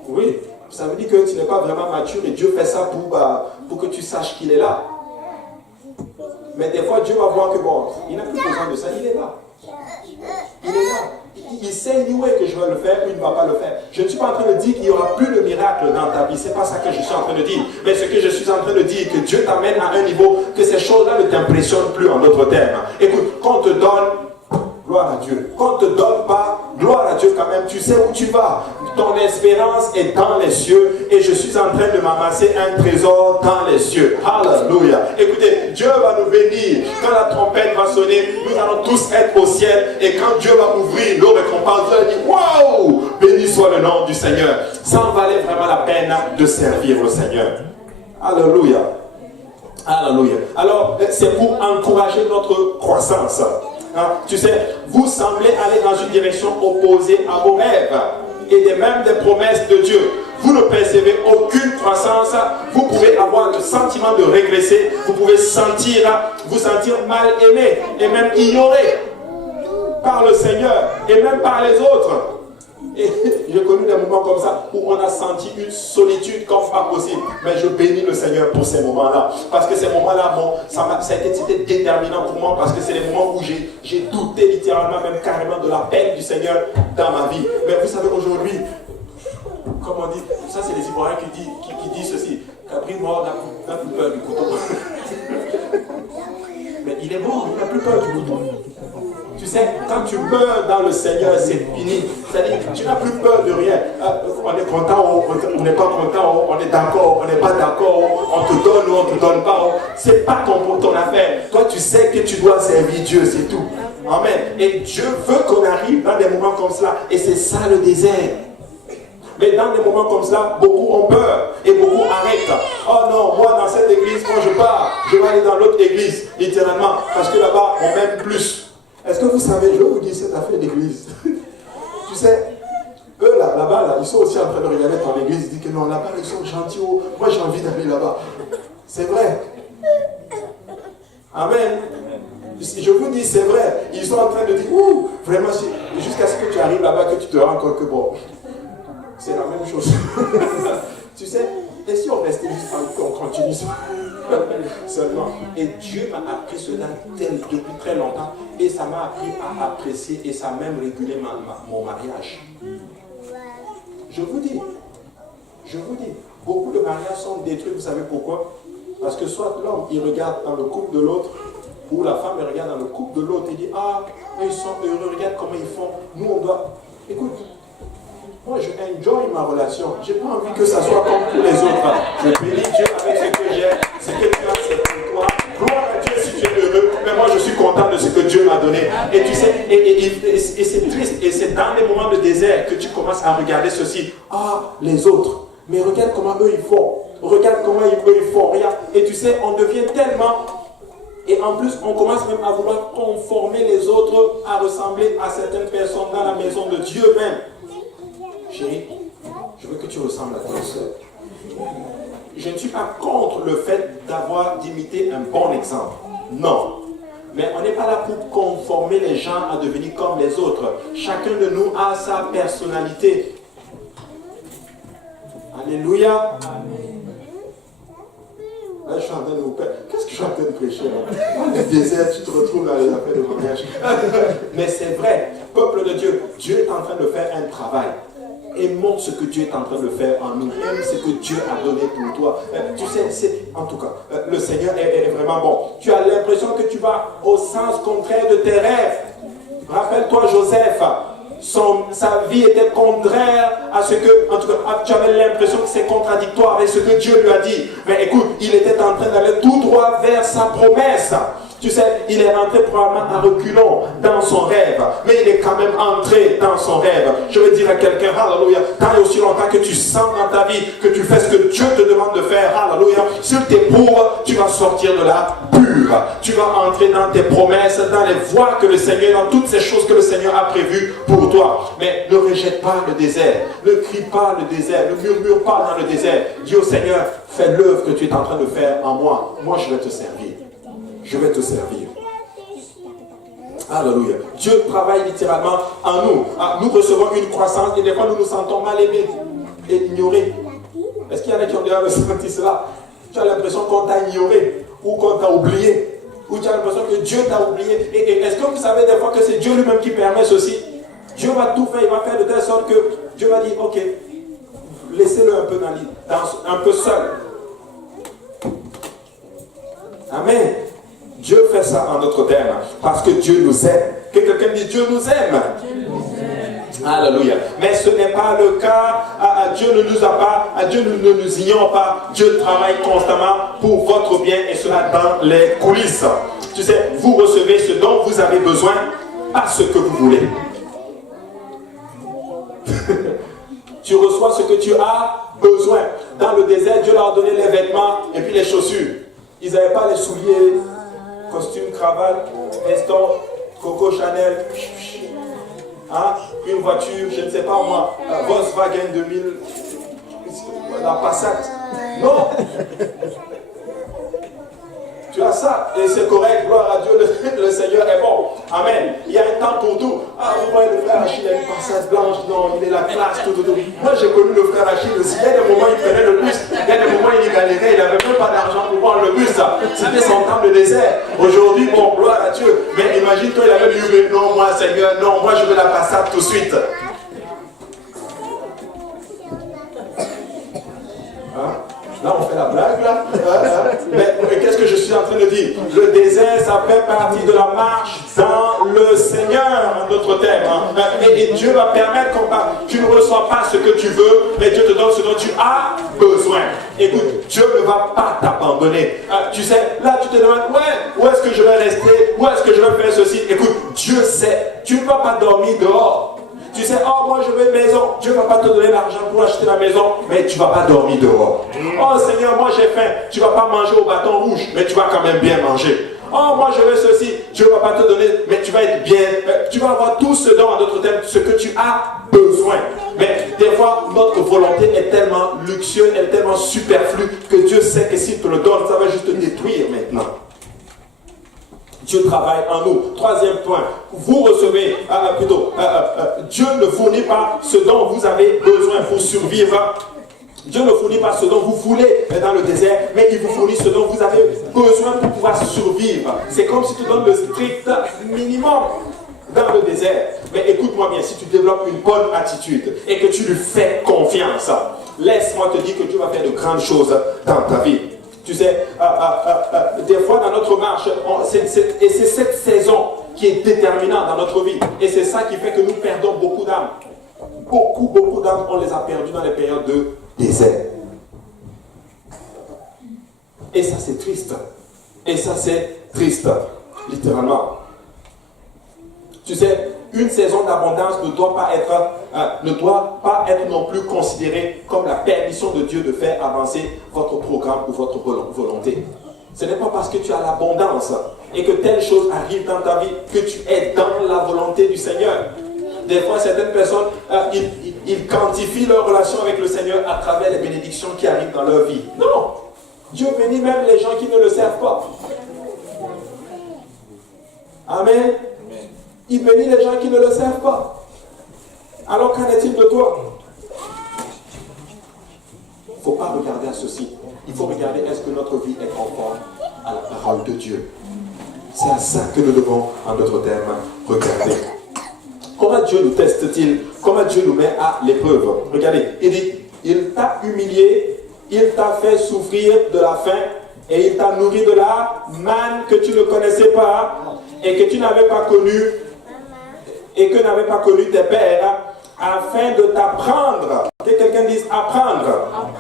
Oui, ça veut dire que tu n'es pas vraiment mature et Dieu fait ça pour que tu saches qu'il est là. Mais des fois, Dieu va voir que bon, il n'a plus besoin de ça, il est là. Il est là. Il sait que je vais le faire ou il ne va pas le faire. Je ne suis pas en train de dire qu'il n'y aura plus de miracles dans ta vie. Ce n'est pas ça que je suis en train de dire. Mais ce que je suis en train de dire, que Dieu t'amène à un niveau que ces choses-là ne t'impressionnent plus en d'autres termes. Écoute, qu'on te donne, gloire à Dieu. Qu'on ne te donne pas, gloire à Dieu quand même. Tu sais où tu vas. Ton espérance est dans les cieux et je suis en train de m'amasser un trésor dans les cieux. Alléluia. Écoutez, Dieu va nous bénir. Quand la trompette va sonner, nous allons tous être au ciel et quand Dieu va ouvrir nos récompenses, Dieu va dire waouh, béni soit le nom du Seigneur. Ça en valait vraiment la peine de servir le Seigneur. Alléluia. Alléluia. Alors, c'est pour encourager notre croissance. Tu sais, vous semblez aller dans une direction opposée à vos rêves. et même des promesses de Dieu, vous ne percevez aucune croissance, vous pouvez avoir le sentiment de régresser, vous pouvez vous sentir mal aimé et même ignoré par le Seigneur et même par les autres. Et j'ai connu des moments comme ça où on a senti une solitude comme pas possible. Mais je bénis le Seigneur pour ces moments-là. Parce que ces moments-là, bon, c'était déterminant pour moi. Parce que c'est les moments où j'ai douté littéralement, même carrément de la peine du Seigneur dans ma vie. Mais vous savez, aujourd'hui, comme on dit, ça c'est les Ivoiriens qui disent ceci. Capri mort n'a plus peur du couteau. Mais il est mort, il n'a plus peur du couteau. Tu sais, quand tu meurs dans le Seigneur, c'est fini. C'est-à-dire que tu n'as plus peur de rien. On est content, on n'est pas content, on est d'accord, on n'est pas d'accord, on te donne ou on ne te donne pas. C'est pas ton affaire. Toi, tu sais que tu dois servir Dieu, c'est tout. Amen. Et Dieu veut qu'on arrive dans des moments comme cela. Et c'est ça le désert. Mais dans des moments comme cela, beaucoup ont peur et beaucoup arrêtent. Oh non, moi dans cette église, quand je pars, je vais aller dans l'autre église, littéralement, parce que là-bas, on m'aime plus. Est-ce que vous savez, je vais vous dire cette affaire d'église. Tu sais, eux là-bas, ils sont aussi en train de regarder ton église, ils disent que non, là-bas, ils sont gentils. Moi, j'ai envie d'aller là-bas. C'est vrai. Amen. Je vous dis, c'est vrai. Ils sont en train de dire, ouh, vraiment, jusqu'à ce que tu arrives là-bas, que tu te rends compte que bon, c'est la même chose. Tu sais, et si on restait juste on continue seulement. Et Dieu m'a appris cela depuis très longtemps. Et ça m'a appris à apprécier et ça a même régulé mon mariage. Je vous dis, beaucoup de mariages sont détruits, vous savez pourquoi? Parce que soit l'homme, il regarde dans le couple de l'autre, ou la femme, elle regarde dans le couple de l'autre et dit, ah, ils sont heureux, regarde comment ils font. Nous, on doit... Écoute, moi, je enjoy ma relation. Je n'ai pas envie que ça soit comme tous les autres. Je bénis Dieu avec ce que j'ai, ce que tu as, c'est pour toi. Gloire à Dieu si tu es heureux. Mais moi, je suis content de ce que Dieu m'a donné. Et tu sais, et c'est triste. Et c'est dans les moments de désert que tu commences à regarder ceci. Ah, les autres. Mais regarde comment eux, ils font. Regarde comment eux, ils font rien. Et tu sais, on devient tellement... Et en plus, on commence même à vouloir conformer les autres à ressembler à certaines personnes dans la maison de Dieu même. Chérie, je veux que tu ressembles à ta soeur. Je ne suis pas contre le fait d'imiter un bon exemple. Non. Mais on n'est pas là pour conformer les gens à devenir comme les autres. Chacun de nous a sa personnalité. Alléluia. Amen. Là, je suis en train de vous faire. Qu'est-ce que je suis en train de prêcher là? Dans le désert, tu te retrouves dans les affaires de mariage. Mais c'est vrai, peuple de Dieu, Dieu est en train de faire un travail. Aimons ce que Dieu est en train de faire en nous. Aime ce que Dieu a donné pour toi. Tu sais, en tout cas, le Seigneur est vraiment bon. Tu as l'impression que tu vas au sens contraire de tes rêves. Rappelle-toi Joseph. Sa vie était contraire à ce que, en tout cas, tu avais l'impression que c'est contradictoire avec ce que Dieu lui a dit. Mais écoute, il était en train d'aller tout droit vers sa promesse. Tu sais, il est rentré probablement à reculons dans son rêve, mais il est quand même entré dans son rêve. Je veux dire à quelqu'un, alléluia, tant et aussi longtemps que tu sens dans ta vie que tu fais ce que Dieu te demande de faire, alléluia, s'il t'éprouve, tu vas sortir de là pur. Tu vas entrer dans tes promesses, dans les voies que le Seigneur, dans toutes ces choses que le Seigneur a prévues pour toi. Mais ne rejette pas le désert, ne crie pas le désert, ne murmure pas dans le désert. Dis au Seigneur, fais l'œuvre que tu es en train de faire en moi. Moi, je vais te servir. Je vais te servir. Alléluia. Dieu travaille littéralement en nous. Nous recevons une croissance et des fois nous nous sentons mal aimés et ignorés. Est-ce qu'il y en a qui ont déjà ressenti cela? Tu as l'impression qu'on t'a ignoré ou qu'on t'a oublié. Ou tu as l'impression que Dieu t'a oublié. Et est-ce que vous savez des fois que c'est Dieu lui-même qui permet ceci? Dieu va tout faire, il va faire de telle sorte que Dieu va dire, ok, laissez-le un peu un peu seul. Amen. Dieu fait ça en notre terme parce que Dieu nous aime. Que quelqu'un dise Dieu nous aime. Alléluia. Mais ce n'est pas le cas. Dieu ne nous a pas, Dieu ne nous ignore pas. Dieu travaille constamment pour votre bien et cela dans les coulisses. Tu sais, vous recevez ce dont vous avez besoin, pas ce que vous voulez. Tu reçois ce que tu as besoin. Dans le désert, Dieu leur a donné les vêtements et puis les chaussures. Ils n'avaient pas les souliers, costume, cravate, veston, Coco Chanel. hein, une voiture, je ne sais pas moi, Volkswagen 2000, la Passat. Non. Tu as ça, et c'est correct, gloire à Dieu, le Seigneur est bon. Amen. Il y a un temps pour tout. Ah, vous voyez le frère Achille, il a une Passat blanche, non, il est la classe, tout. Moi, j'ai connu le frère Achille aussi. Il y a des moments, il prenait le bus, il y a des moments, il galérait, il n'avait même pas d'argent pour prendre le bus. C'était son temps de désert. Aujourd'hui, bon, gloire à Dieu. Mais imagine-toi, il avait dit, non, moi, Seigneur, non, moi, je veux la Passat tout de suite. Hein? Là, on fait la blague, là. Mais qu'est-ce que je suis en train de dire? Le désert, ça fait partie de la marche dans le Seigneur, notre thème. Hein? Et Dieu va permettre qu'on parle. Tu ne reçois pas ce que tu veux, mais Dieu te donne ce dont tu as besoin. Écoute, Dieu ne va pas t'abandonner. Tu sais, là, tu te demandes, ouais, où est-ce que je vais rester? Où est-ce que je vais faire ceci? Écoute, Dieu sait. Tu ne vas pas dormir dehors. Tu sais, oh, moi je veux une maison. Dieu ne va pas te donner l'argent pour acheter la maison, mais tu ne vas pas dormir dehors. Oh Seigneur, moi j'ai faim. Tu ne vas pas manger au bâton rouge, mais tu vas quand même bien manger. Oh, moi je veux ceci. Dieu ne va pas te donner, mais tu vas être bien. Tu vas avoir tout ce dont, en d'autres termes, ce que tu as besoin. Mais des fois, notre volonté est tellement luxueuse, elle est tellement superflue que Dieu sait que s'il te le donne, ça va juste te détruire maintenant. Dieu travaille en nous. Troisième point, vous recevez, Dieu ne fournit pas ce dont vous avez besoin pour survivre. Dieu ne fournit pas ce dont vous voulez dans le désert, mais il vous fournit ce dont vous avez besoin pour pouvoir survivre. C'est comme si tu donnes le strict minimum dans le désert. Mais écoute-moi bien, si tu développes une bonne attitude et que tu lui fais confiance, laisse-moi te dire que Dieu va faire de grandes choses dans ta vie. Tu sais, des fois dans notre marche, et c'est cette saison qui est déterminante dans notre vie. Et c'est ça qui fait que nous perdons beaucoup d'âmes. Beaucoup d'âmes, on les a perdues dans les périodes de désert. Et ça, c'est triste. Et ça, c'est triste, littéralement. Tu sais, une saison d'abondance ne doit pas être non plus considérée comme la permission de Dieu de faire avancer votre programme ou votre volonté. Ce n'est pas parce que tu as l'abondance et que telle chose arrive dans ta vie que tu es dans la volonté du Seigneur. Des fois, certaines personnes, ils quantifient leur relation avec le Seigneur à travers les bénédictions qui arrivent dans leur vie. Non! Dieu bénit même les gens qui ne le servent pas. Amen. Il bénit les gens qui ne le servent pas. Alors qu'en est-il de toi? Il ne faut pas regarder à ceci. Il faut regarder est-ce que notre vie est conforme à la parole de Dieu. C'est à ça que nous devons, en d'autres termes, regarder. Comment Dieu nous teste-t-il? Comment Dieu nous met à l'épreuve? Regardez, il dit, il t'a humilié, il t'a fait souffrir de la faim et il t'a nourri de la manne que tu ne connaissais pas et que tu n'avais pas connue et que n'avaient pas connu tes pères, afin de t'apprendre, que quelqu'un dise apprendre,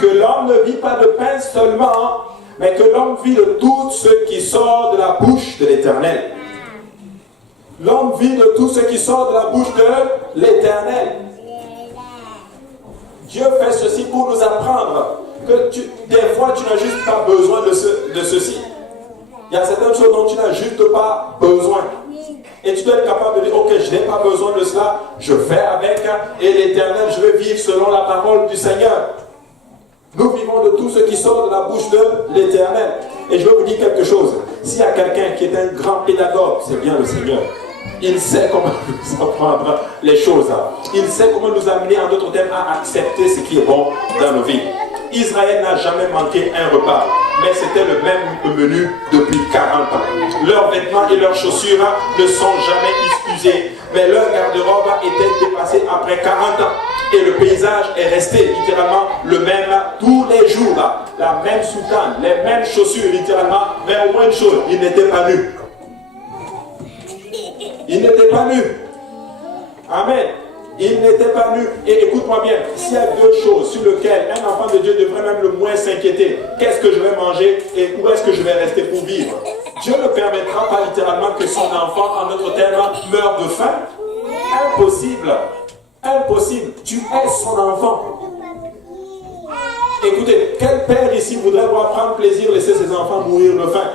que l'homme ne vit pas de pain seulement, mais que l'homme vit de tout ce qui sort de la bouche de l'Éternel. L'homme vit de tout ce qui sort de la bouche de l'Éternel. Dieu fait ceci pour nous apprendre que des fois tu n'as juste pas besoin de ceci. Il y a certaines choses dont tu n'as juste pas besoin. Et tu dois être capable de dire, ok, je n'ai pas besoin de cela, je fais avec, et l'Éternel, je vais vivre selon la parole du Seigneur. Nous vivons de tout ce qui sort de la bouche de l'Éternel. Et je vais vous dire quelque chose. S'il y a quelqu'un qui est un grand pédagogue, c'est bien le Seigneur. Il sait comment nous apprendre les choses. Il sait comment nous amener, en d'autres termes, à accepter ce qui est bon dans nos vies. Israël n'a jamais manqué un repas, mais c'était le même menu depuis 40 ans. Leurs vêtements et leurs chaussures ne sont jamais usés, mais leur garde-robe était dépassée après 40 ans. Et le paysage est resté littéralement le même tous les jours. La même soutane, les mêmes chaussures littéralement, mais au moins une chose, ils n'étaient pas nus. Ils n'étaient pas nus. Amen. Il n'était pas nu. Et écoute-moi bien, s'il y a deux choses sur lesquelles un enfant de Dieu devrait même le moins s'inquiéter, qu'est-ce que je vais manger et où est-ce que je vais rester pour vivre? Dieu ne permettra pas littéralement que son enfant, en notre terme, meure de faim. Impossible. Impossible. Tu es son enfant. Écoutez, quel père ici voudrait voir prendre plaisir laisser ses enfants mourir de faim?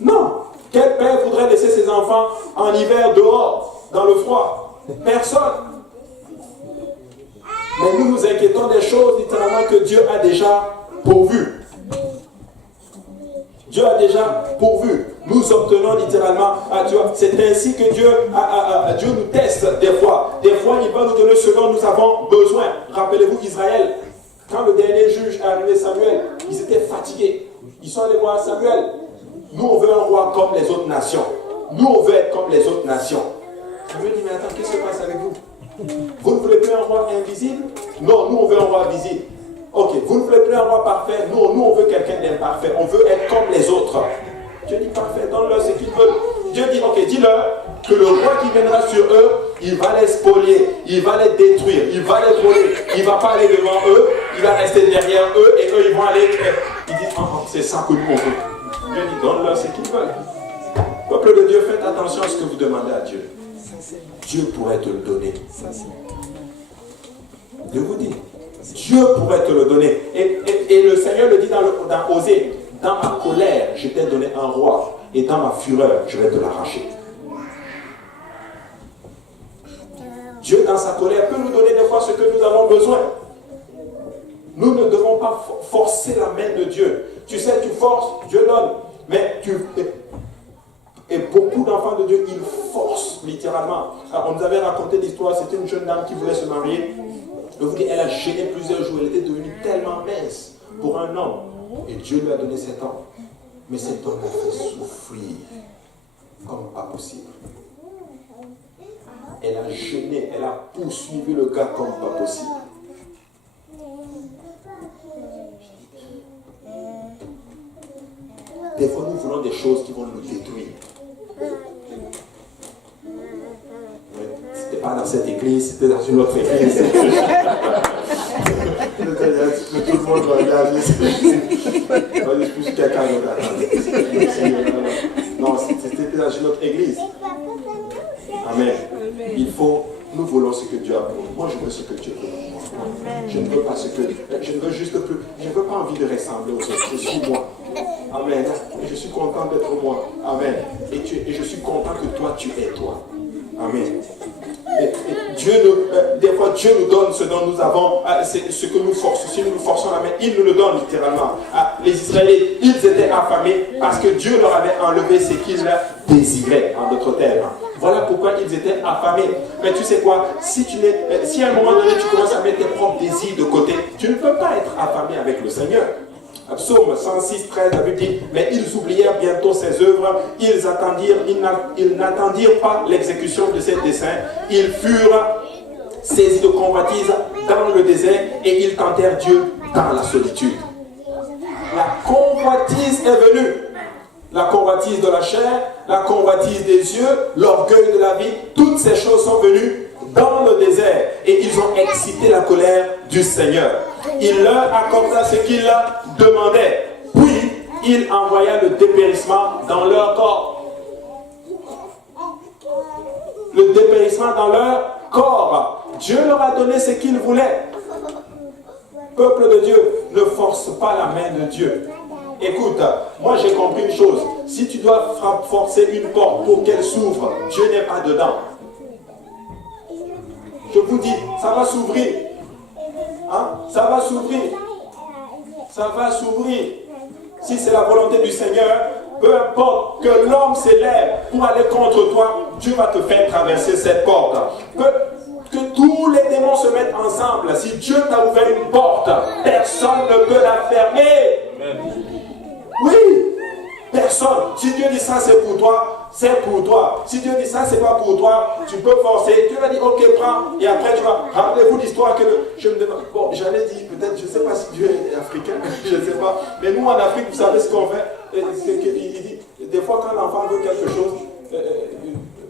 Non. Quel père voudrait laisser ses enfants en hiver dehors, dans le froid? Personne. Mais nous nous inquiétons des choses littéralement que Dieu a déjà pourvues. Dieu a déjà pourvu. Nous obtenons littéralement, tu vois, c'est ainsi que Dieu nous teste des fois. Des fois, il va nous donner ce dont nous avons besoin. Rappelez-vous Israël, quand le dernier juge est arrivé, Samuel, ils étaient fatigués. Ils sont allés voir Samuel. Nous, on veut un roi comme les autres nations. Nous, on veut être comme les autres nations. Samuel dit, mais attends, qu'est-ce qui se passe avec vous? Vous ne voulez plus un roi invisible? Non, nous, on veut un roi visible. Ok, vous ne voulez plus un roi parfait? Non, nous, on veut quelqu'un d'imparfait. On veut être comme les autres. Dieu dit, parfait, donne-leur ce qu'ils veulent. Dieu dit, ok, dis-leur que le roi qui viendra sur eux, il va les spolier, il va les détruire, il va les voler, il ne va pas aller devant eux, il va rester derrière eux et eux, ils vont aller. Il dit, c'est ça que nous, on veut. Dieu dit, donne-leur ce qu'ils veulent. Peuple de Dieu, faites attention à ce que vous demandez à Dieu. Dieu pourrait te le donner. Je vous dis, Dieu pourrait te le donner. Et le Seigneur le dit dans Osée, dans ma colère, je t'ai donné un roi, et dans ma fureur, je vais te l'arracher. Dieu, dans sa colère, peut nous donner des fois ce que nous avons besoin. Nous ne devons pas forcer la main de Dieu. Tu sais, tu forces, Dieu donne. Mais et beaucoup d'enfants de Dieu, ils forcent littéralement. Alors, on nous avait raconté l'histoire, c'était une jeune dame qui voulait se marier. Je vous dis, elle a gêné plusieurs jours, elle était devenue tellement mince pour un homme. Et Dieu lui a donné cet homme. Mais cet homme l'a fait souffrir comme pas possible. Elle a gêné, elle a poursuivi le gars comme pas possible. Des fois, nous voulons des choses qui vont nous détruire. C'était pas dans cette église, c'était dans une autre église. Tout le monde regarde. Je suis quelqu'un d'autre. Non, c'était dans une autre église. Amen. Il faut, nous voulons ce que Dieu a pour nous. Moi, je veux ce que Dieu veut pour moi. Je ne veux pas ce que, je ne veux juste plus, je ne veux pas envie de ressembler aux autres. Je suis moi. Amen. Et je suis content d'être moi. Amen. Et je suis content que toi, tu es toi. Amen. Et Dieu des fois, Dieu nous donne ce dont nous avons, c'est ce que nous forçons. Si nous nous forçons la main, il nous le donne littéralement. Les Israélites, ils étaient affamés parce que Dieu leur avait enlevé ce qu'ils désiraient, en d'autres termes. Voilà pourquoi ils étaient affamés. Mais tu sais quoi, si à un moment donné, tu commences à mettre tes propres désirs de côté, tu ne peux pas être affamé avec le Seigneur. Psaume 106, 13, la Bible dit, mais ils oublièrent bientôt ses œuvres, ils n'attendirent pas l'exécution de ses desseins, ils furent saisis de convoitise dans le désert et ils tentèrent Dieu dans la solitude. La convoitise est venue. La convoitise de la chair, la convoitise des yeux, l'orgueil de la vie, toutes ces choses sont venues dans le désert et ils ont excité la colère du Seigneur. Il leur accorda ce qu'ils demandaient, puis il envoya le dépérissement dans leur corps. Le dépérissement dans leur corps. Dieu leur a donné ce qu'ils voulaient. Peuple de Dieu, ne force pas la main de Dieu. Écoute, moi j'ai compris une chose. Si tu dois forcer une porte pour qu'elle s'ouvre, Dieu n'est pas dedans. Je vous dis, ça va s'ouvrir. Hein? Ça va s'ouvrir. Ça va s'ouvrir. Si c'est la volonté du Seigneur, peu importe que l'homme s'élève pour aller contre toi, Dieu va te faire traverser cette porte. Que tous les démons se mettent ensemble. Si Dieu t'a ouvert une porte, personne ne peut la fermer. Amen. Oui, personne. Si Dieu dit ça, c'est pour toi, c'est pour toi. Si Dieu dit ça, c'est pas pour toi, tu peux forcer. Dieu va dire, ok, prends. Et après, tu vas. Rappelez-vous l'histoire que je me demande. Bon, j'allais dire, peut-être, je ne sais pas si Dieu est africain, je ne sais pas. Mais nous, en Afrique, vous savez ce qu'on fait. Il dit, des fois, quand l'enfant veut quelque chose,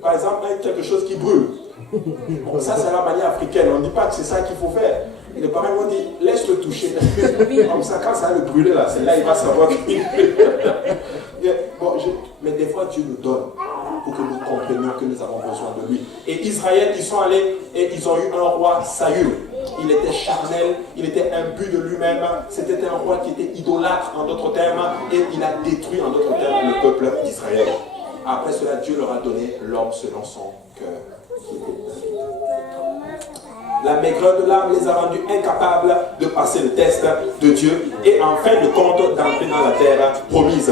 par exemple, quelque chose qui brûle. Bon, ça, c'est la manière africaine. On ne dit pas que c'est ça qu'il faut faire. Et les parents vont dire, laisse-le toucher. Comme ça, quand ça va le brûler, là, c'est là il va savoir qu'il bon, mais des fois, Dieu nous donne pour que nous comprenions que nous avons besoin de lui. Et Israël, ils sont allés et ils ont eu un roi Saül. Il était charnel, il était imbu de lui-même. C'était un roi qui était idolâtre, en d'autres termes, et il a détruit, en d'autres termes, le peuple d'Israël. Après cela, Dieu leur a donné l'homme selon son cœur. La maigreur de l'âme les a rendus incapables de passer le test de Dieu et en fin de compte d'entrer dans la terre promise.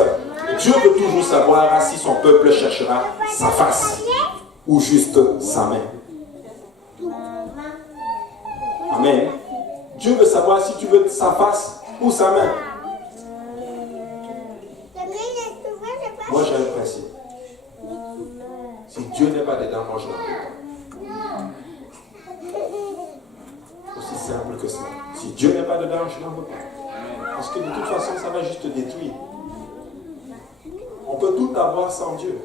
Dieu veut toujours savoir si son peuple cherchera sa face ou juste sa main. Amen. Dieu veut savoir si tu veux sa face ou sa main. Moi j'ai un principe. Si Dieu n'est pas dedans, moi je n'en veux pas. Aussi simple que ça. Si Dieu n'est pas dedans, je n'en veux pas. Parce que de toute façon, ça va juste te détruire. On peut tout avoir sans Dieu.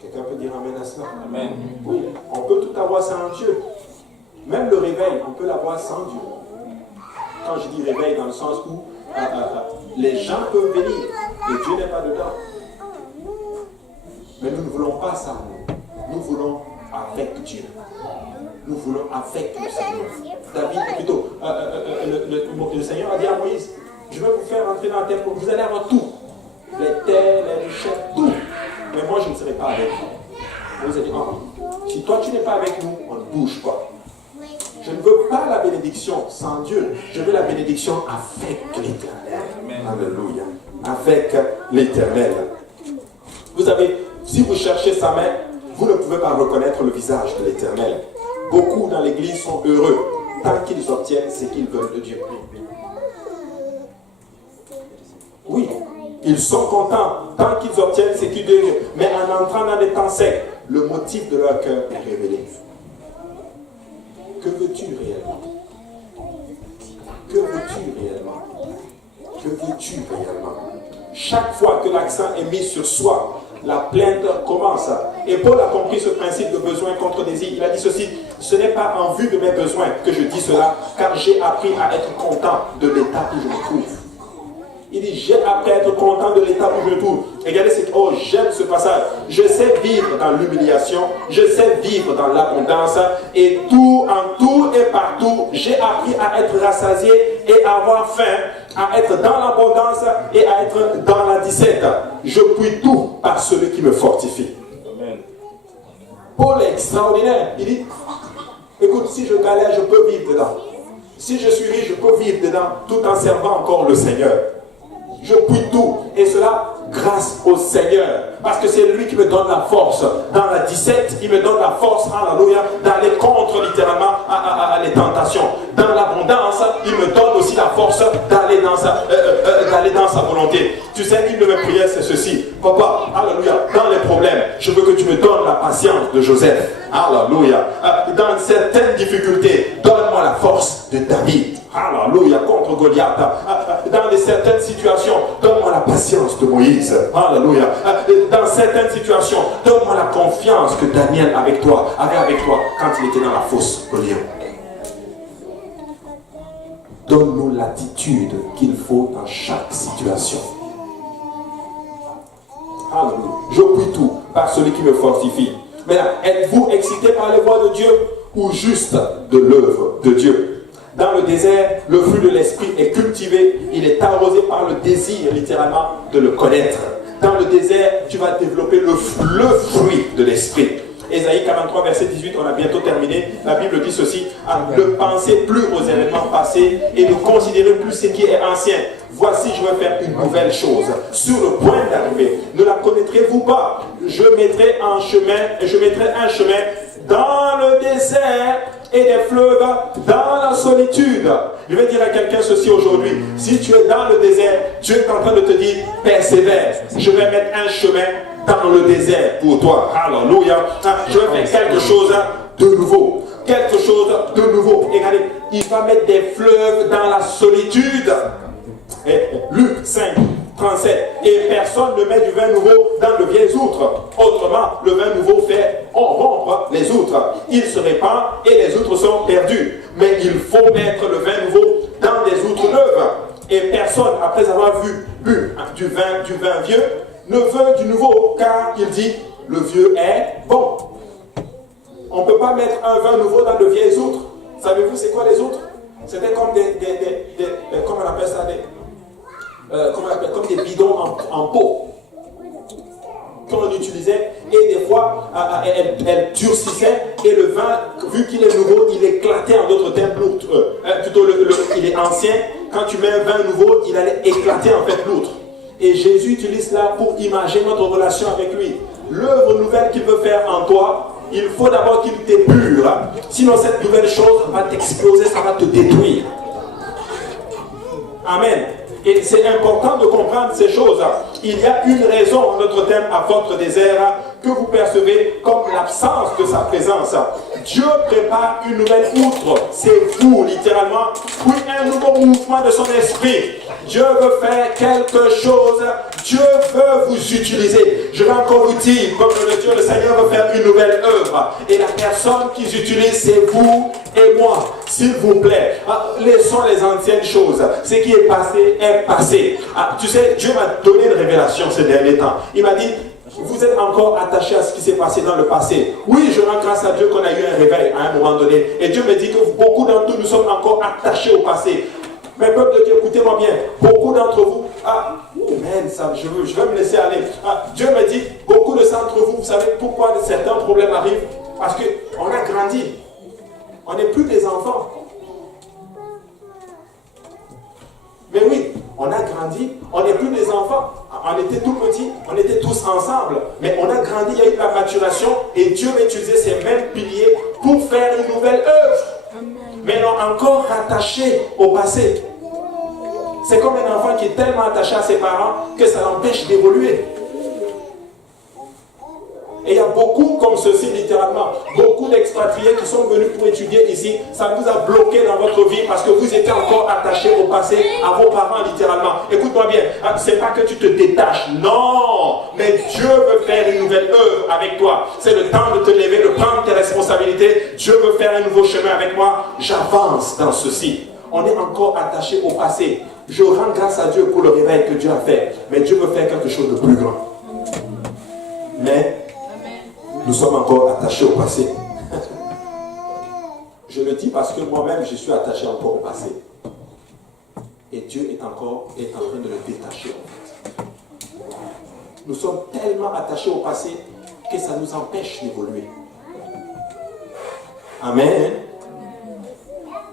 Quelqu'un peut dire amen à cela? Amen. Oui, on peut tout avoir sans Dieu. Même le réveil, on peut l'avoir sans Dieu. Quand je dis réveil, dans le sens où les gens peuvent venir et Dieu n'est pas dedans. Mais nous ne voulons pas ça. Nous voulons avec Dieu. Nous voulons avec le Seigneur. David, plutôt, le Seigneur a dit à Moïse, je vais vous faire entrer dans la terre, vous allez avoir tout. Les terres, les richesses, tout. Mais moi, je ne serai pas avec vous. Moïse a dit, si toi tu n'es pas avec nous, on ne bouge pas. Je ne veux pas la bénédiction sans Dieu. Je veux la bénédiction avec l'Éternel. Alléluia. Avec l'Éternel. Vous savez, si vous cherchez sa main, vous ne pouvez pas reconnaître le visage de l'Éternel. Beaucoup dans l'église sont heureux tant qu'ils obtiennent ce qu'ils veulent de Dieu. Oui, ils sont contents tant qu'ils obtiennent ce qu'ils veulent de Dieu. Mais en entrant dans des temps secs, le motif de leur cœur est révélé. Que veux-tu réellement? Que veux-tu réellement? Que veux-tu réellement? Chaque fois que l'accent est mis sur soi, la plainte commence. Et Paul a compris ce principe de besoin contre désir. Il a dit ceci: ce n'est pas en vue de mes besoins que je dis cela, car j'ai appris à être content de l'état où je me trouve. Il dit, j'ai appris à être content de l'état où je me trouve. Regardez, j'aime ce passage. Je sais vivre dans l'humiliation, je sais vivre dans l'abondance, et en tout et partout, j'ai appris à être rassasié et à avoir faim, à être dans l'abondance et à être dans la disette. Je puis tout par celui qui me fortifie. Amen. Paul est extraordinaire. Il dit, écoute, si je galère, je peux vivre dedans. Si je suis riche, je peux vivre dedans, tout en servant encore le Seigneur. Je puis tout, et cela grâce au Seigneur, parce que c'est lui qui me donne la force. Dans la 17, il me donne la force, alléluia, d'aller contre littéralement les tentations. Dans l'abondance, il me donne aussi la force d'aller dans sa volonté. Tu sais, une de mes prières, c'est ceci: Papa, alléluia, dans les problèmes, je veux que tu me donnes la patience de Joseph. Alléluia. Dans certaines difficultés, donne-moi la force de David. Alléluia, contre Goliath. Dans certaines situations, donne-moi la patience de Moïse. Alléluia. Dans certaines situations, donne-moi la confiance que Daniel avait avec toi quand il était dans la fosse au lion. Donne-nous l'attitude qu'il faut dans chaque situation. Alléluia. Je puis tout par celui qui me fortifie. Maintenant, êtes-vous excité par les voies de Dieu ou juste de l'œuvre de Dieu? Dans le désert, le fruit de l'esprit est cultivé, il est arrosé par le désir, littéralement, de le connaître. Dans le désert, tu vas développer le fruit de l'esprit. Ésaïe 43, verset 18, on a bientôt terminé. La Bible dit ceci: ne pensez plus aux événements passés et ne considérez plus ce qui est ancien. Voici, je vais faire une nouvelle chose. Sur le point d'arriver, ne la connaîtrez-vous pas? Je mettrai un chemin dans le désert et des fleuves dans la solitude. Je vais dire à quelqu'un ceci aujourd'hui: si tu es dans le désert, Dieu est en train de te dire, persévère. Je vais mettre un chemin dans le désert pour toi. Alléluia. Je vais faire quelque chose de nouveau. Quelque chose de nouveau. Regardez, il va mettre des fleuves dans la solitude. Et Luc 5, 37. Et personne ne met du vin nouveau dans de vieilles outres. Autrement, le vin nouveau fait rompre les outres. Il se répand et les outres sont perdues. Mais il faut mettre le vin nouveau dans des outres neuves. Et personne, après avoir bu du vin vieux, ne veut du nouveau, car il dit, le vieux est bon. On ne peut pas mettre un vin nouveau dans de vieilles outres. Savez-vous c'est quoi les outres? C'était comme comment on appelle ça, comme des bidons en pot. qu'on utilisait et des fois elle durcissait et le vin, vu qu'il est nouveau, il éclatait en d'autres termes l'outre. Plutôt il est ancien, quand tu mets un vin nouveau, il allait éclater en fait l'outre. Et Jésus utilise cela pour imaginer notre relation avec lui. L'œuvre nouvelle qu'il veut faire en toi, il faut d'abord qu'il t'épure. Sinon cette nouvelle chose va t'exploser, ça va te détruire. Amen. Et c'est important de comprendre ces choses. Il y a une raison en notre thème à votre désert que vous percevez comme l'absence de sa présence. Dieu prépare une nouvelle outre. C'est vous, littéralement. Oui, un nouveau mouvement de son esprit. Dieu veut faire quelque chose. Dieu veut vous utiliser. Je vais encore vous dire, comme le Seigneur veut faire une nouvelle œuvre. Et la personne qu'ils utilisent, c'est vous et moi. S'il vous plaît, laissons les anciennes choses. Ce qui est passé est passé. Tu sais, Dieu m'a donné une révélation ces derniers temps. Il m'a dit, vous êtes encore attachés à ce qui s'est passé dans le passé. Oui, je rends grâce à Dieu qu'on a eu un réveil à un moment donné. Et Dieu me dit que beaucoup d'entre nous sommes encore attachés au passé. Mais peuple de Dieu, écoutez-moi bien. Beaucoup d'entre vous, je vais me laisser aller. Dieu me dit, beaucoup de d'entre vous, vous savez pourquoi certains problèmes arrivent? Parce qu'on a grandi. On n'est plus des enfants. Mais oui, on a grandi, on n'est plus des enfants. On était tout petits, on était tous ensemble. Mais on a grandi, il y a eu de la maturation et Dieu va utiliser ces mêmes piliers pour faire une nouvelle œuvre. Mais on est encore rattaché au passé. C'est comme un enfant qui est tellement attaché à ses parents que ça l'empêche d'évoluer. Et il y a beaucoup comme ceci, littéralement. Beaucoup d'expatriés qui sont venus pour étudier ici. Ça vous a bloqué dans votre vie parce que vous étiez encore attachés au passé, à vos parents, littéralement. Écoute-moi bien, c'est pas que tu te détaches. Non! Mais Dieu veut faire une nouvelle œuvre avec toi. C'est le temps de te lever, de prendre tes responsabilités. Dieu veut faire un nouveau chemin avec moi. J'avance dans ceci. On est encore attaché au passé. Je rends grâce à Dieu pour le réveil que Dieu a fait. Mais Dieu veut faire quelque chose de plus grand. Mais nous sommes encore attachés au passé. Je le dis parce que moi-même, je suis attaché encore au passé. Et Dieu est en train de le détacher en fait. Nous sommes tellement attachés au passé que ça nous empêche d'évoluer. Amen.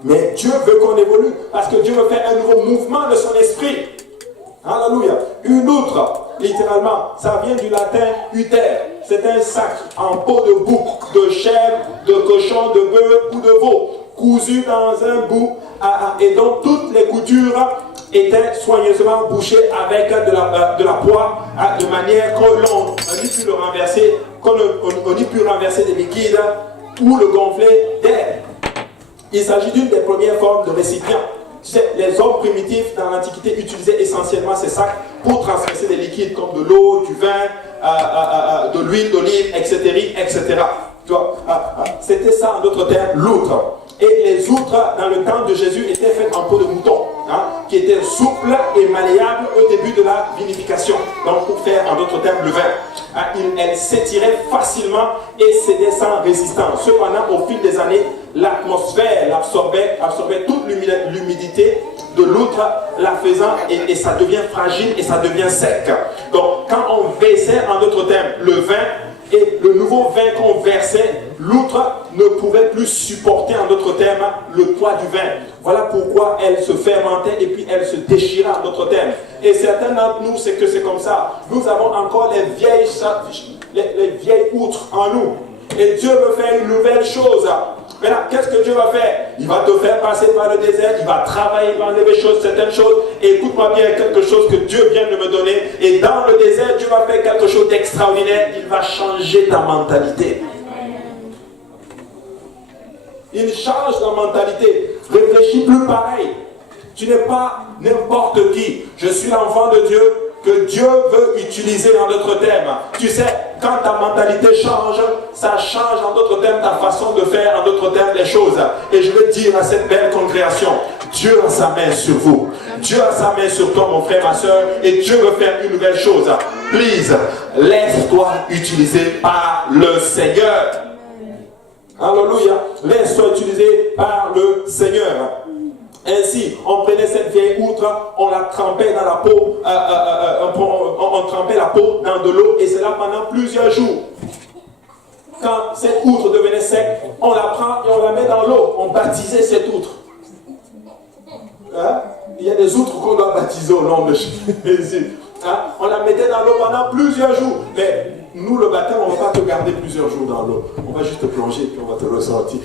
Mais Dieu veut qu'on évolue parce que Dieu veut faire un nouveau mouvement de son esprit. Alléluia. Une outre, littéralement, ça vient du latin uter. C'est un sac en peau de bouc, de chèvre, de cochon, de bœuf ou de veau, cousu dans un bout, et dont toutes les coutures étaient soigneusement bouchées avec de la poix, de manière qu'on n'y pu le renverser, qu'on n'y pu renverser des liquides ou le gonfler d'air. Il s'agit d'une des premières formes de récipient. Tu sais, les hommes primitifs dans l'Antiquité utilisaient essentiellement ces sacs pour transpercer des liquides comme de l'eau, du vin, de l'huile d'olive, etc. Tu vois, c'était ça en d'autres termes, l'outre. Et les outres, dans le temps de Jésus, étaient faites en peau de mouton, qui étaient souples et malléables au début de la vinification. Donc, pour faire, en d'autres termes, le vin. Elles s'étiraient facilement et cédaient sans résistance. Cependant, au fil des années, l'atmosphère absorbait toute l'humidité de l'outre, la faisant, et ça devient fragile et ça devient sec. Donc, quand on versait, en d'autres termes, le vin, et le nouveau vin qu'on versait, l'outre ne pouvait plus supporter, en d'autres termes, le poids du vin. Voilà pourquoi elle se fermentait et puis elle se déchirait, en d'autres termes. Et certains d'entre nous, c'est que c'est comme ça. Nous avons encore les vieilles outres en nous. Et Dieu veut faire une nouvelle chose. Maintenant, qu'est-ce que Dieu va faire? Il va te faire passer par le désert, il va travailler, il va enlever certaines choses. Et écoute-moi bien, quelque chose que Dieu vient de me donner. Et dans le désert, Dieu va faire quelque chose d'extraordinaire. Il va changer ta mentalité. Il change ta mentalité. Réfléchis plus pareil. Tu n'es pas n'importe qui. Je suis l'enfant de Dieu que Dieu veut utiliser en d'autres termes. Tu sais, quand ta mentalité change, ça change en d'autres termes ta façon de faire, en d'autres termes les choses. Et je veux dire à cette belle congrégation, Dieu a sa main sur vous. Dieu a sa main sur toi, mon frère, ma soeur, et Dieu veut faire une nouvelle chose. Please, laisse-toi utiliser par le Seigneur. Alléluia. Laisse-toi utiliser par le Seigneur. Ainsi, on prenait cette vieille outre, on la trempait dans la peau, on trempait la peau dans de l'eau, et cela pendant plusieurs jours. Quand cette outre devenait sec, on la prend et on la met dans l'eau. On baptisait cette outre. Hein? Il y a des outres qu'on doit baptiser au nom de Jésus. Hein? On la mettait dans l'eau pendant plusieurs jours. Mais nous, le baptême, on ne va pas te garder plusieurs jours dans l'eau. On va juste te plonger et puis on va te ressortir.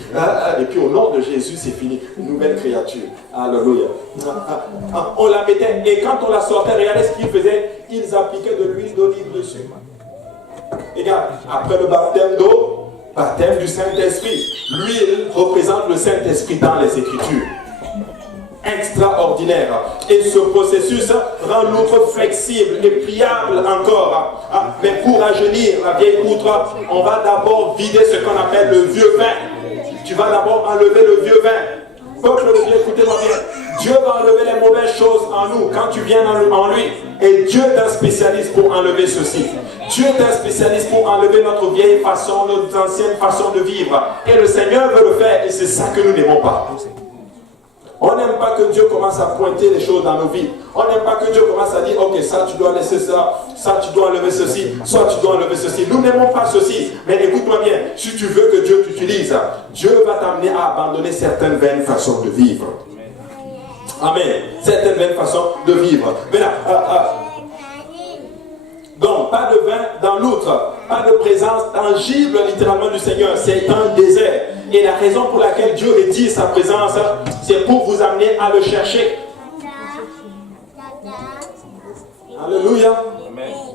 Et puis au nom de Jésus, c'est fini. Une nouvelle créature. Alléluia. On la mettait et quand on la sortait, regardez ce qu'ils faisaient. Ils appliquaient de l'huile d'olive dessus. Regarde, après le baptême d'eau, baptême du Saint-Esprit. L'huile représente le Saint-Esprit dans les Écritures. Extraordinaire. Et ce processus rend l'outre flexible et pliable encore. Mais pour rajeunir la vieille outre, on va d'abord vider ce qu'on appelle le vieux vin. Tu vas d'abord enlever le vieux vin. Peuple de Dieu, écoutez-moi bien. Dieu va enlever les mauvaises choses en nous quand tu viens en lui. Et Dieu est un spécialiste pour enlever ceci. Dieu est un spécialiste pour enlever notre vieille façon, notre ancienne façon de vivre. Et le Seigneur veut le faire et c'est ça que nous n'aimons pas. On n'aime pas que Dieu commence à pointer les choses dans nos vies. On n'aime pas que Dieu commence à dire, ok, ça tu dois laisser ça, ça tu dois enlever ceci, soit tu dois enlever ceci. Nous n'aimons pas ceci. Mais écoute-moi bien, si tu veux que Dieu t'utilise, Dieu va t'amener à abandonner certaines vaines façons de vivre. Amen. Certaines vaines façons de vivre. Maintenant, donc, pas de vin dans l'outre, pas de présence tangible littéralement du Seigneur. C'est un désert. Et la raison pour laquelle Dieu retire sa présence, c'est pour vous amener à le chercher. Alléluia.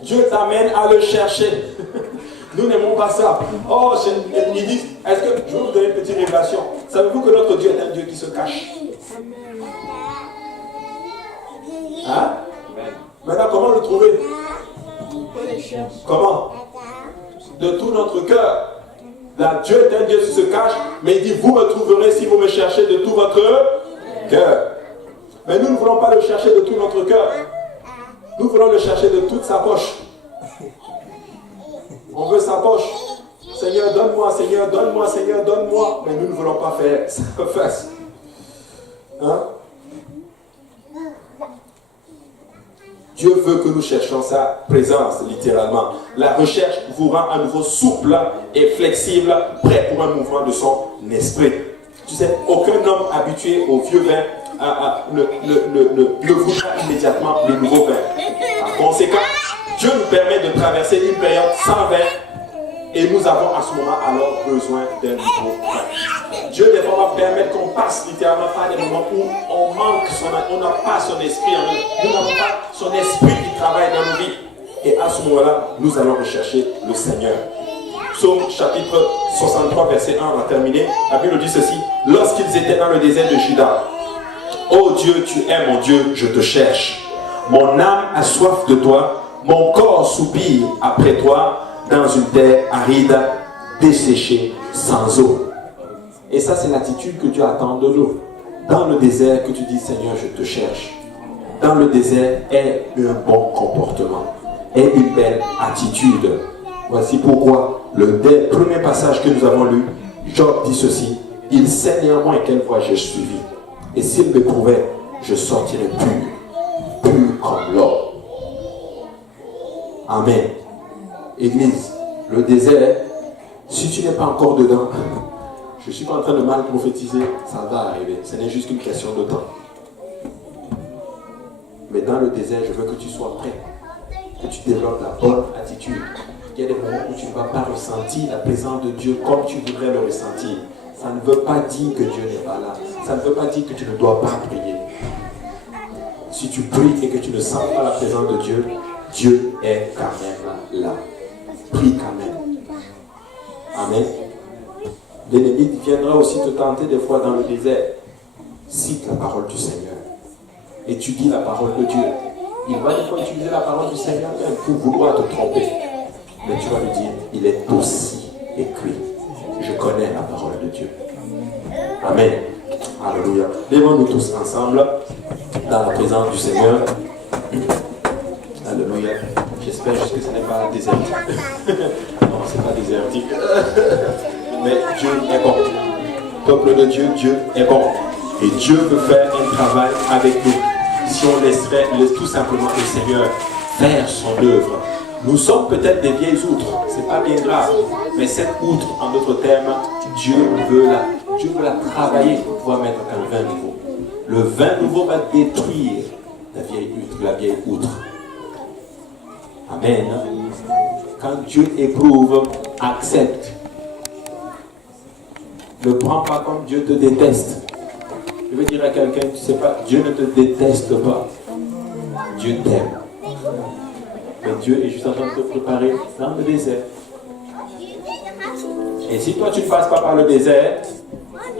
Dieu t'amène à le chercher. Nous n'aimons pas ça. Oh, ils disent, est-ce que je vais vous donner une petite révélation. Savez-vous que notre Dieu est un Dieu qui se cache? Hein? Maintenant, comment le trouver? Comment? De tout notre cœur. Là, Dieu est un Dieu qui se cache, mais il dit, vous me trouverez si vous me cherchez de tout votre cœur. Mais nous ne voulons pas le chercher de tout notre cœur. Nous voulons le chercher de toute sa poche. On veut sa poche. Seigneur, donne-moi, Seigneur, donne-moi, Seigneur, donne-moi. Mais nous ne voulons pas faire ça. Hein? Dieu veut que nous cherchions sa présence, littéralement. La recherche vous rend à nouveau souple et flexible, prêt pour un mouvement de son esprit. Tu sais, aucun homme habitué au vieux vin ne voudra immédiatement le nouveau vin. Par conséquent, Dieu nous permet de traverser une période sans vin et nous avons à ce moment alors besoin d'un nouveau vin. Dieu des fois va permettre qu'on passe littéralement par des moments où on manque, on n'a pas son esprit en nous. Nous n'avons pas son esprit qui travaille dans nos vies. Et à ce moment-là, nous allons rechercher le Seigneur. Psaume chapitre 63, verset 1, on va terminer. La Bible dit ceci. Lorsqu'ils étaient dans le désert de Juda, ô Dieu, tu es mon Dieu, je te cherche. Mon âme a soif de toi, mon corps soupire après toi dans une terre aride, desséchée, sans eau. Et ça, c'est l'attitude que Dieu attend de nous. Dans le désert, que tu dis, Seigneur, je te cherche. Dans le désert, est un bon comportement, est une belle attitude. Voici pourquoi, le premier passage que nous avons lu, Job dit ceci. Il sait néanmoins quelle voie j'ai suivi. Et s'il m'éprouvait, je sortirais pur comme l'or. Amen. Église, le désert, si tu n'es pas encore dedans, je ne suis pas en train de mal prophétiser, ça va arriver. Ce n'est juste qu'une question de temps. Mais dans le désert, je veux que tu sois prêt, que tu développes la bonne attitude. Il y a des moments où tu ne vas pas ressentir la présence de Dieu comme tu voudrais le ressentir. Ça ne veut pas dire que Dieu n'est pas là. Ça ne veut pas dire que tu ne dois pas prier. Si tu pries et que tu ne sens pas la présence de Dieu, Dieu est quand même là. Prie quand même. Amen. L'ennemi viendra aussi te tenter des fois dans le désert. Cite la parole du Seigneur. Étudie la parole de Dieu. Il va des fois utiliser la parole du Seigneur même pour vouloir te tromper. Mais tu vas lui dire, il est aussi écrit. Je connais la parole de Dieu. Amen. Alléluia. Lèvons-nous tous ensemble dans la présence du Seigneur. Alléluia. J'espère juste que ce n'est pas désertique. Non, ce n'est pas désertique. Mais Dieu est bon. Peuple de Dieu, Dieu est bon. Et Dieu veut faire un travail avec nous. Si on laisse tout simplement le Seigneur faire son œuvre. Nous sommes peut-être des vieilles outres, c'est pas bien grave, mais cette outre, en d'autres termes, Dieu veut la travailler pour pouvoir mettre un vin nouveau. Le vin nouveau va détruire la vieille outre. Amen. Quand Dieu éprouve, accepte. Ne prends pas comme Dieu te déteste. Je veux dire à quelqu'un, tu sais pas, Dieu ne te déteste pas. Dieu t'aime. Mais Dieu est juste en train de te préparer dans le désert. Et si toi tu ne passes pas par le désert,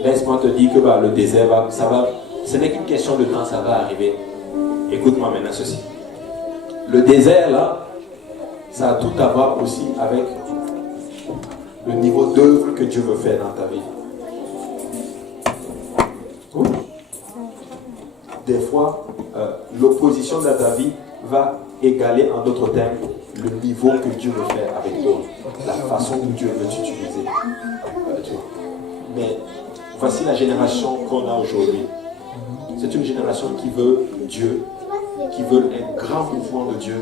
laisse-moi te dire que le désert ce n'est qu'une question de temps, ça va arriver. Écoute-moi maintenant ceci. Le désert là, ça a tout à voir aussi avec le niveau d'œuvre que Dieu veut faire dans ta vie. Oui. Des fois, l'opposition dans ta vie va égaler, en d'autres termes, le niveau que Dieu veut faire avec toi, la façon dont Dieu veut t'utiliser. Mais voici la génération qu'on a aujourd'hui. C'est une génération qui veut Dieu, qui veut un grand mouvement de Dieu,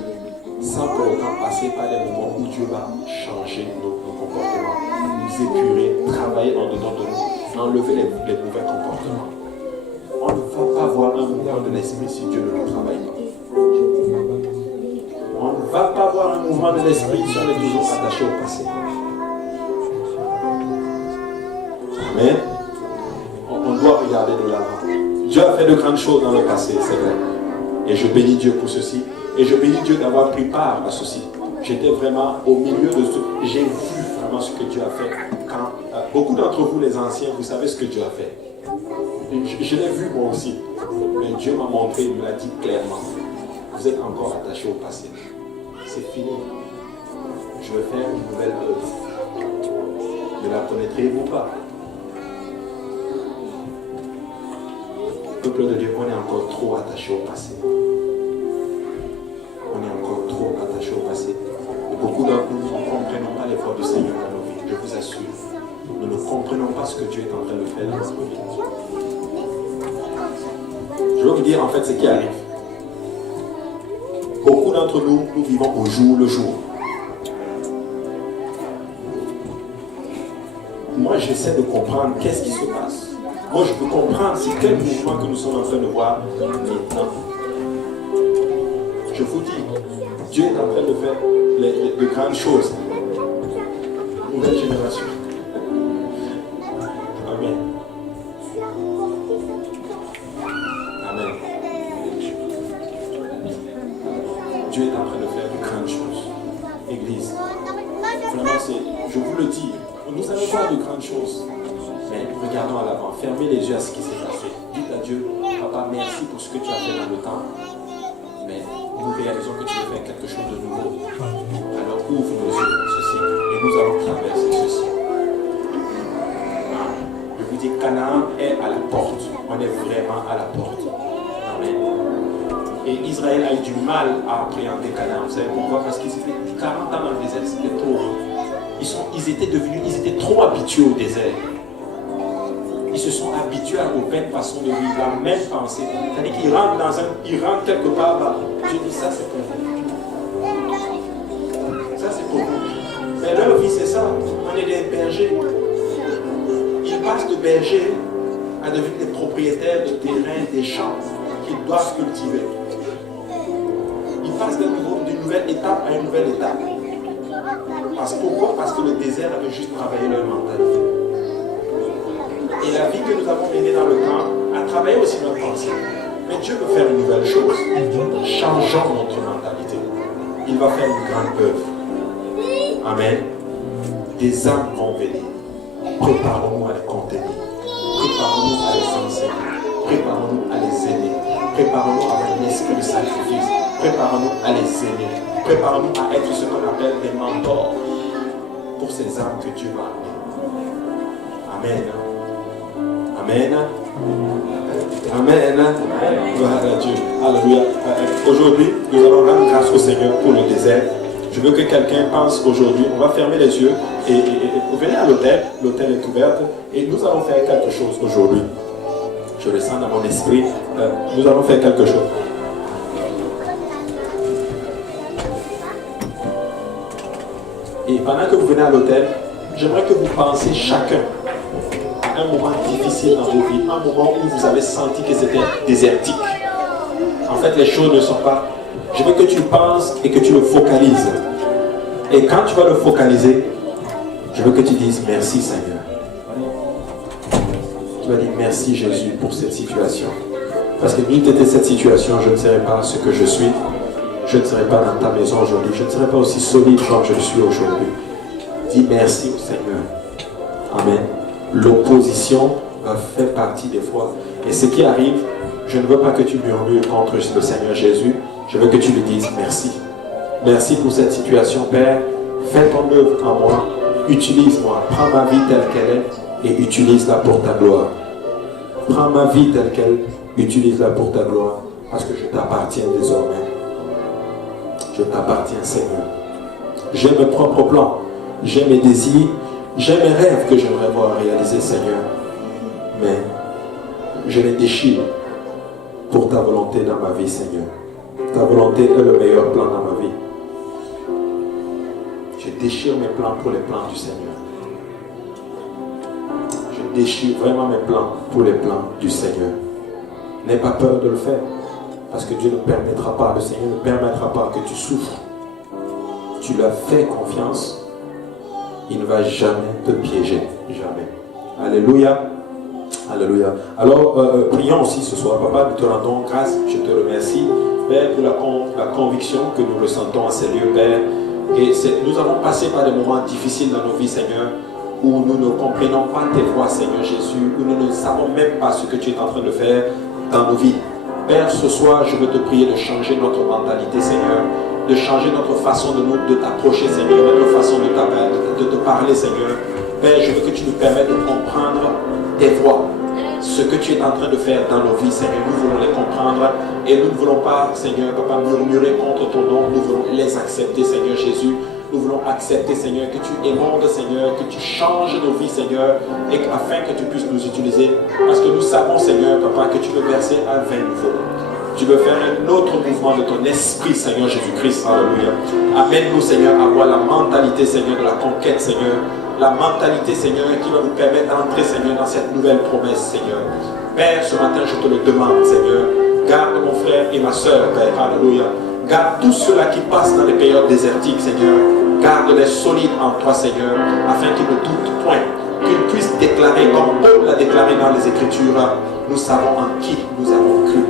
sans pour autant passer par des moments où Dieu va changer nos comportements, nous épurer, travailler en dedans de nous, enlever les mauvais comportements. On ne va pas voir un mouvement de l'esprit si Dieu ne le travaille pas. On ne va pas voir un mouvement de l'esprit si on est toujours attaché au passé. Amen. On doit regarder de l'avant. Dieu a fait de grandes choses dans le passé, c'est vrai. Et je bénis Dieu pour ceci. Et je bénis Dieu d'avoir pris part à ceci. J'étais vraiment au milieu de ce. J'ai vu vraiment ce que Dieu a fait. Quand beaucoup d'entre vous, les anciens, vous savez ce que Dieu a fait. Je l'ai vu moi aussi. Mais Dieu m'a montré, il me l'a dit clairement. Vous êtes encore attachés au passé. C'est fini. Je vais faire une nouvelle œuvre. Ne la connaîtrez-vous pas? Peuple de Dieu, on est encore trop attaché au passé. On est encore trop attaché au passé. Et beaucoup d'entre nous ne comprenons pas l'effort du Seigneur dans nos vies, je vous assure. Nous ne comprenons pas ce que Dieu est en train de faire dans notre vie. Je vais vous dire en fait ce qui arrive. Beaucoup d'entre nous, nous vivons au jour le jour. Moi, j'essaie de comprendre qu'est-ce qui se passe. Moi, je veux comprendre si quel mouvement que nous sommes en train de voir maintenant. Je vous dis, Dieu est en train de faire de grandes choses. Nouvelle génération. Amen. Amen. Dieu est en train de faire de grandes choses. Église. Vraiment, je vous le dis, nous allons faire de grandes choses. Mais regardons à l'avant, fermez les yeux à ce qui s'est passé. Dites à Dieu, Papa, merci pour ce que tu as fait dans le temps. Mais nous réalisons que tu veux faire quelque chose de nouveau. Alors ouvre nos yeux dans ceci et nous allons traverser ceci. Je vous dis, Canaan est à la porte. On est vraiment à la porte. Amen. Et Israël a eu du mal à appréhender Canaan. Vous savez pourquoi? Parce qu'ils étaient 40 ans dans le désert, c'était trop. Ils étaient trop habitués au désert. Ils se sont habitués aux mêmes façons de vivre, la même pensée. C'est-à-dire qu'ils rentrent quelque part là. Je dis ça c'est pour vous. Ça c'est pour vous. Mais leur vie c'est ça. On est des bergers. Ils passent de bergers à devenir des propriétaires de terrains, des champs qu'ils doivent cultiver. Ils passent d'une nouvelle étape à une nouvelle étape. Pourquoi? Parce que le désert avait juste travaillé leur mentalité. Et la vie que nous avons menée dans le temps a travaillé aussi notre pensée. Mais Dieu veut faire une nouvelle chose. Changeons notre mentalité. Il va faire une grande œuvre. Amen. Des âmes vont venir. Préparons-nous à les contenir. Préparons-nous à les enseigner. Préparons-nous à les aimer. Préparons-nous à avoir un esprit de sacrifice. Préparons-nous à les aimer. Préparons-nous à être ce qu'on appelle des mentors pour ces âmes que Dieu va amener. Amen. Amen. Amen. Gloire à Dieu. Alléluia. Aujourd'hui, nous allons rendre grâce au Seigneur pour le désert. Je veux que quelqu'un pense aujourd'hui, on va fermer les yeux et vous venez à l'hôtel. L'hôtel est ouvert et nous allons faire quelque chose aujourd'hui. Je le sens dans mon esprit. Nous allons faire quelque chose. Et pendant que vous venez à l'hôtel, j'aimerais que vous pensiez chacun à un moment difficile dans vos vies, un moment où vous avez senti que c'était désertique. En fait, les choses ne sont pas... Je veux que tu penses et que tu le focalises. Et quand tu vas le focaliser, je veux que tu dises merci Seigneur. Tu vas dire merci Jésus pour cette situation. Parce que n'eût été cette situation, je ne serais pas ce que je suis. Je ne serais pas dans ta maison aujourd'hui. Je ne serais pas aussi solide comme je le suis aujourd'hui. Dis merci au Seigneur. Amen. L'opposition fait partie des fois. Et ce qui arrive, je ne veux pas que tu murmures contre le Seigneur Jésus. Je veux que tu lui dises merci. Merci pour cette situation, Père. Fais ton œuvre en moi. Utilise-moi. Prends ma vie telle qu'elle est et utilise-la pour ta gloire. Prends ma vie telle qu'elle, utilise-la pour ta gloire. Parce que je t'appartiens désormais. Je t'appartiens, Seigneur. J'ai mes propres plans. J'ai mes désirs. J'ai mes rêves que j'aimerais voir réaliser, Seigneur. Mais je les déchire pour ta volonté dans ma vie, Seigneur. Ta volonté est le meilleur plan dans ma vie. Je déchire mes plans pour les plans du Seigneur. Je déchire vraiment mes plans pour les plans du Seigneur. N'aie pas peur de le faire. Parce que Dieu ne permettra pas, le Seigneur ne permettra pas que tu souffres. Tu lui as fait confiance. Il ne va jamais te piéger. Jamais. Alléluia. Alléluia. Alors, prions aussi ce soir. Papa, nous te rendons grâce. Je te remercie, Père, pour la conviction que nous ressentons à ces lieux, Père. Et nous avons passé par des moments difficiles dans nos vies, Seigneur, où nous ne comprenons pas tes voies, Seigneur Jésus, où nous ne savons même pas ce que tu es en train de faire dans nos vies. Père, ce soir, je veux te prier de changer notre mentalité, Seigneur, de changer notre façon de t'approcher, Seigneur, notre façon de te parler, Seigneur. Père, je veux que tu nous permettes de comprendre tes voies, ce que tu es en train de faire dans nos vies, Seigneur. Nous voulons les comprendre et nous ne voulons pas, Seigneur, Papa, murmurer contre ton nom. Nous voulons les accepter, Seigneur Jésus. Nous voulons accepter, Seigneur, que tu émondes, Seigneur, que tu changes nos vies, Seigneur, et afin que tu puisses nous utiliser. Parce que nous savons, Seigneur, Papa, que tu veux verser à 20 nouveaux. Tu veux faire un autre mouvement de ton esprit, Seigneur Jésus-Christ. Alléluia. Amène-nous, Seigneur, à avoir la mentalité, Seigneur, de la conquête, Seigneur. La mentalité, Seigneur, qui va nous permettre d'entrer, Seigneur, dans cette nouvelle promesse, Seigneur. Père, ce matin, je te le demande, Seigneur. Garde mon frère et ma soeur, Père. Alléluia. Garde tous ceux-là qui passent dans les périodes désertiques, Seigneur. Garde-les solides en toi, Seigneur, afin qu'ils ne doutent point, qu'ils puissent déclarer, comme Paul l'a déclaré dans les Écritures, nous savons en qui nous avons cru.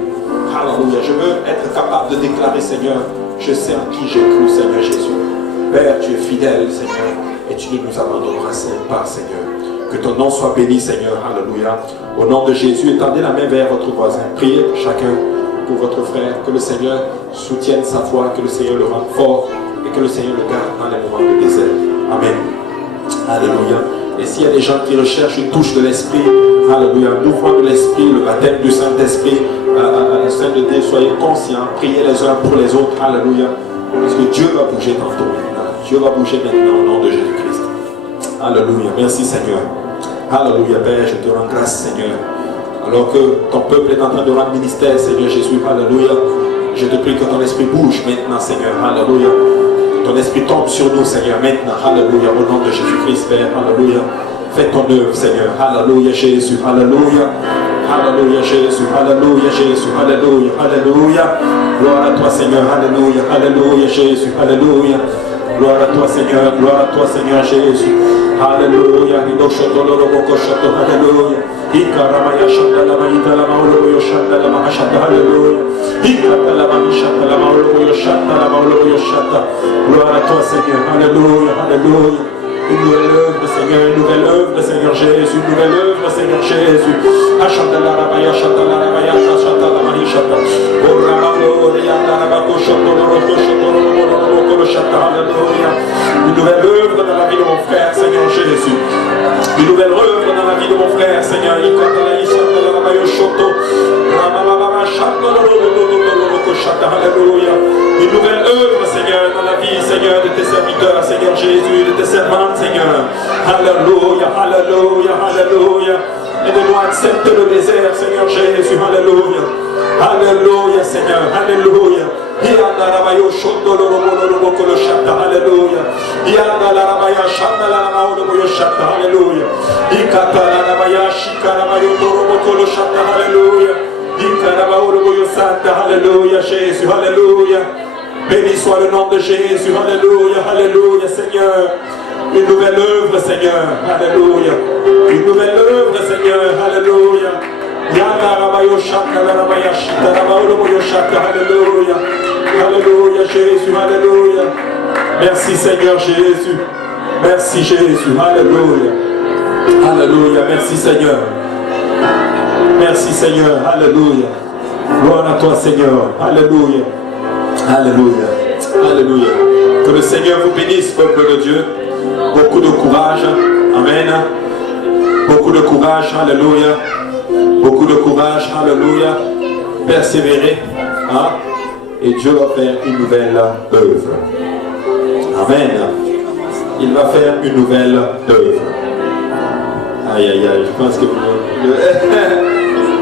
Alléluia. Je veux être capable de déclarer, Seigneur, je sais en qui j'ai cru, Seigneur Jésus. Père, tu es fidèle, Seigneur, et tu ne nous abandonneras pas, Seigneur. Que ton nom soit béni, Seigneur. Alléluia. Au nom de Jésus, étendez la main vers votre voisin. Priez chacun pour votre frère. Que le Seigneur soutienne sa foi, que le Seigneur le rende fort et que le Seigneur le garde dans les moments de désert. Amen. Alléluia. Et s'il y a des gens qui recherchent une touche de l'Esprit, alléluia, un mouvement de l'Esprit, le baptême du Saint-Esprit, sainteté, soyez conscients, priez les uns pour les autres. Alléluia. Parce que Dieu va bouger tantôt maintenant. Dieu va bouger maintenant au nom de Jésus-Christ. Alléluia. Merci Seigneur. Alléluia, Père, je te rends grâce, Seigneur. Alors que ton peuple est en train de rendre ministère, Seigneur Jésus. Alléluia. Je te prie que ton esprit bouge maintenant, Seigneur. Alléluia. Ton esprit tombe sur nous, Seigneur, maintenant. Alléluia. Au nom de Jésus-Christ, Père. Alléluia. Fais ton œuvre, Seigneur. Alléluia, Jésus. Alléluia. Alléluia, Jésus. Alléluia, Jésus. Alléluia. Alléluia. Gloire à toi, Seigneur. Alléluia. Alléluia, Jésus. Alléluia. Gloire à toi, Seigneur. Gloire à toi, Seigneur Jésus. Alléluia. Alléluia. Ikaramaya Shandalama Italama Oloyo Shandalama Hashata. Alléluia. Ikatalama Shandalama Oloyo Shandalama Oloyo Shata. Gloire à toi, Seigneur. Alléluia. Alléluia. Une nouvelle œuvre, Seigneur, une nouvelle œuvre, Seigneur Jésus, une nouvelle œuvre, Seigneur Jésus. Ashandalarabaya Shandalarabaya Shandalarama Hishata. Alléluia. Une nouvelle œuvre dans la vie de mon frère, Seigneur Jésus. Une nouvelle œuvre dans la vie de mon frère, Seigneur. Alléluia. Une nouvelle œuvre, Seigneur, dans la vie, Seigneur, de tes serviteurs, Seigneur Jésus, de tes servantes, Seigneur. Alléluia, alléluia, alléluia. Aide-nous à accepter le désert, Seigneur Jésus. Alléluia. Alléluia, Seigneur. Alléluia. Alléluia. Alléluia. Alléluia, Jésus, alléluia. Béni soit le nom de Jésus, alléluia, alléluia, Seigneur. Une nouvelle œuvre, Seigneur, alléluia. Une nouvelle œuvre, Seigneur, alléluia. Alléluia, alléluia, Jésus, alléluia. Merci, Seigneur Jésus. Merci, Jésus, alléluia. Alléluia, merci, Seigneur. Merci, Seigneur, alléluia. Gloire à toi, Seigneur, alléluia. Alléluia, alléluia. Que le Seigneur vous bénisse, peuple de Dieu. Beaucoup de courage, amen. Beaucoup de courage, alléluia. Beaucoup de courage, alléluia. Persévérer, hein? Et Dieu va faire une nouvelle œuvre. Amen. Il va faire une nouvelle œuvre. Aïe, aïe, aïe, je pense que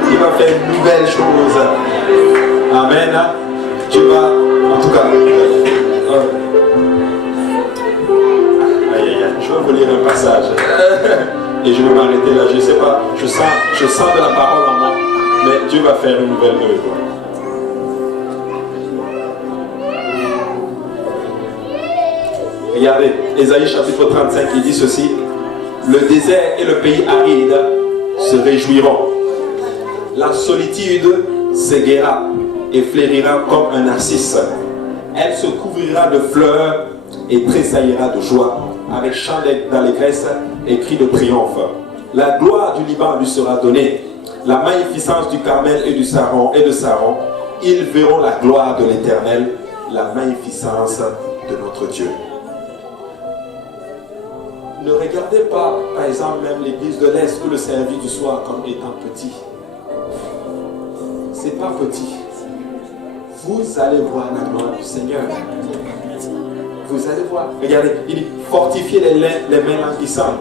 il va faire une nouvelle chose. Amen. Tu vas, en tout cas, aïe, aïe, aïe, je vais vous lire un passage. Et je vais m'arrêter là, je ne sais pas, je sens de la parole en moi, mais Dieu va faire une nouvelle œuvre. Regardez, Ésaïe chapitre 35, il dit ceci: le désert et le pays aride se réjouiront. La solitude s'égaira et fleurira comme un narcisse. Elle se couvrira de fleurs et tressaillira de joie, avec chant d'allégresse et cris de triomphe. La gloire du Liban lui sera donnée, la magnificence du Carmel et de Saron. Ils verront la gloire de l'Éternel, la magnificence de notre Dieu. Ne regardez pas, par exemple, même l'église de l'Est ou le service du soir comme étant petit. C'est pas petit. Vous allez voir la gloire du Seigneur. Vous allez voir. Regardez, il dit fortifiez les mains languissantes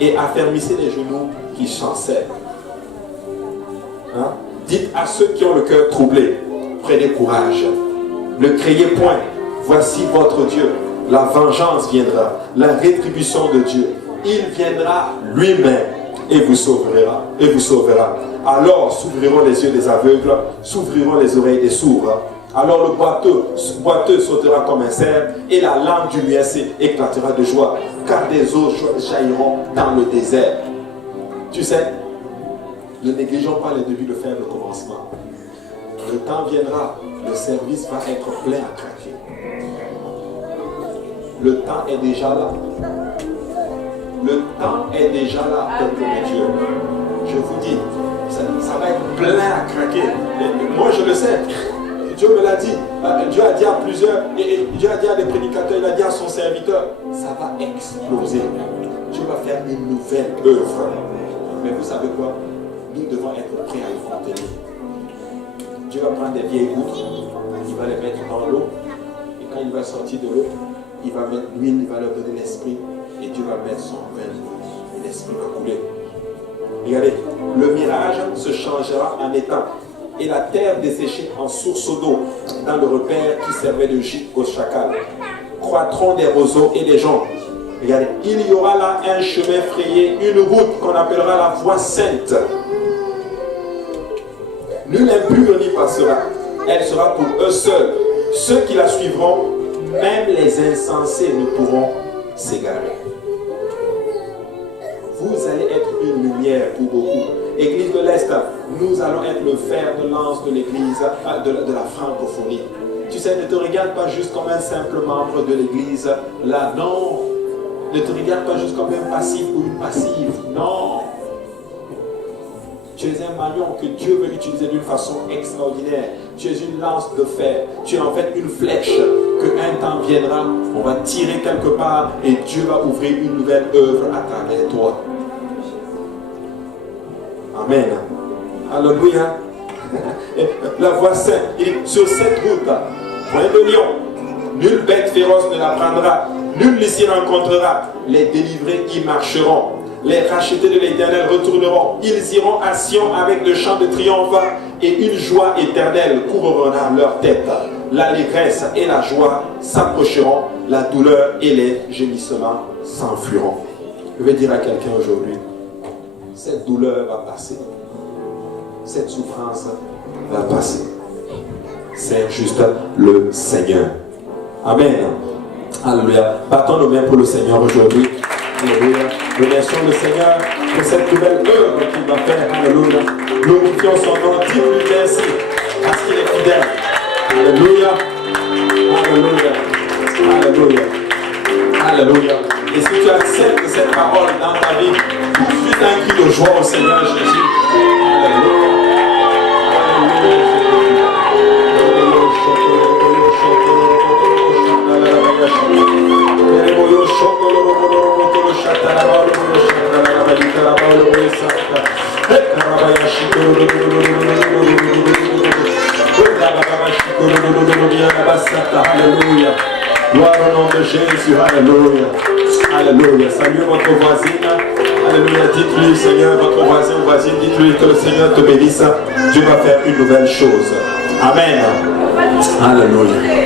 et affermissez les genoux qui chancellent. Hein? Dites à ceux qui ont le cœur troublé, prenez courage. Ne craignez point. Voici votre Dieu. La vengeance viendra, la rétribution de Dieu. Il viendra lui-même et vous sauvera. Alors s'ouvriront les yeux des aveugles, s'ouvriront les oreilles des sourds. Alors le boiteux sautera comme un cerf et la langue du muet éclatera de joie, car des eaux jailliront dans le désert. Tu sais, ne négligeons pas les débuts de faire le commencement. Le temps viendra, le service va être plein à craquer. Le temps est déjà là. Le temps est déjà là, peuple de Dieu. Je vous dis, ça va être plein à craquer. Et moi, je le sais. Dieu me l'a dit. Dieu a dit à plusieurs, et Dieu a dit à des prédicateurs, il a dit à son serviteur, ça va exploser. Dieu va faire une nouvelle œuvre. Mais vous savez quoi? Nous devons être prêts à y contenir. Dieu va prendre des vieilles gouttes, il va les mettre dans l'eau, et quand il va sortir de l'eau, il va mettre l'huile, il va leur donner l'esprit, et Dieu va mettre son vin, et l'esprit va couler. Regardez, le mirage se changera en étang, et la terre desséchée en source d'eau, dans le repère qui servait de gîte aux chacals. Croîtront des roseaux et des joncs. Regardez, il y aura là un chemin frayé, une route qu'on appellera la voie sainte. Nul impur n'y passera. Elle sera pour eux seuls. Ceux qui la suivront, même les insensés ne pourront s'égarer. Vous allez être une lumière pour beaucoup. Église de l'Est, nous allons être le fer de lance de l'église, de la francophonie. Tu sais, ne te regarde pas juste comme un simple membre de l'église. Là, non. Ne te regarde pas juste comme un passif ou une passive. Non. Tu es un maillon que Dieu veut utiliser d'une façon extraordinaire. Tu es une lance de fer. Tu es en fait une flèche qu'un temps viendra. On va tirer quelque part et Dieu va ouvrir une nouvelle œuvre à travers toi. Amen. Alléluia. La voie sainte. Sur cette route, point de lion, nulle bête féroce ne la prendra. Nul ne s'y rencontrera. Les délivrés y marcheront. Les rachetés de l'Éternel retourneront. Ils iront à Sion avec de chants de triomphe et une joie éternelle couronnera leur tête. L'allégresse et la joie s'approcheront. La douleur et les gémissements s'enfuiront. Je vais dire à quelqu'un aujourd'hui, cette douleur va passer. cette souffrance va passer. C'est juste le Seigneur. Amen. Alléluia. Battons nos mains pour le Seigneur aujourd'hui. Alléluia. Remercions le Seigneur pour cette nouvelle œuvre qu'il va faire. Alléluia. Glorifions son nom. Dis-lui merci parce qu'il est fidèle. Alléluia. Alléluia. Alléluia. Alléluia. Et si tu acceptes cette parole dans ta vie, pousse juste un cri de joie au Seigneur Jésus. Alléluia. Alléluia. Gloire au nom de Jésus. Alléluia. Alléluia. Saluez votre voisine. Alléluia. Dites-lui, Seigneur, votre voisin ou voisine, dites-lui que le Seigneur te bénisse. Dieu va faire une nouvelle chose. Amen. Alléluia.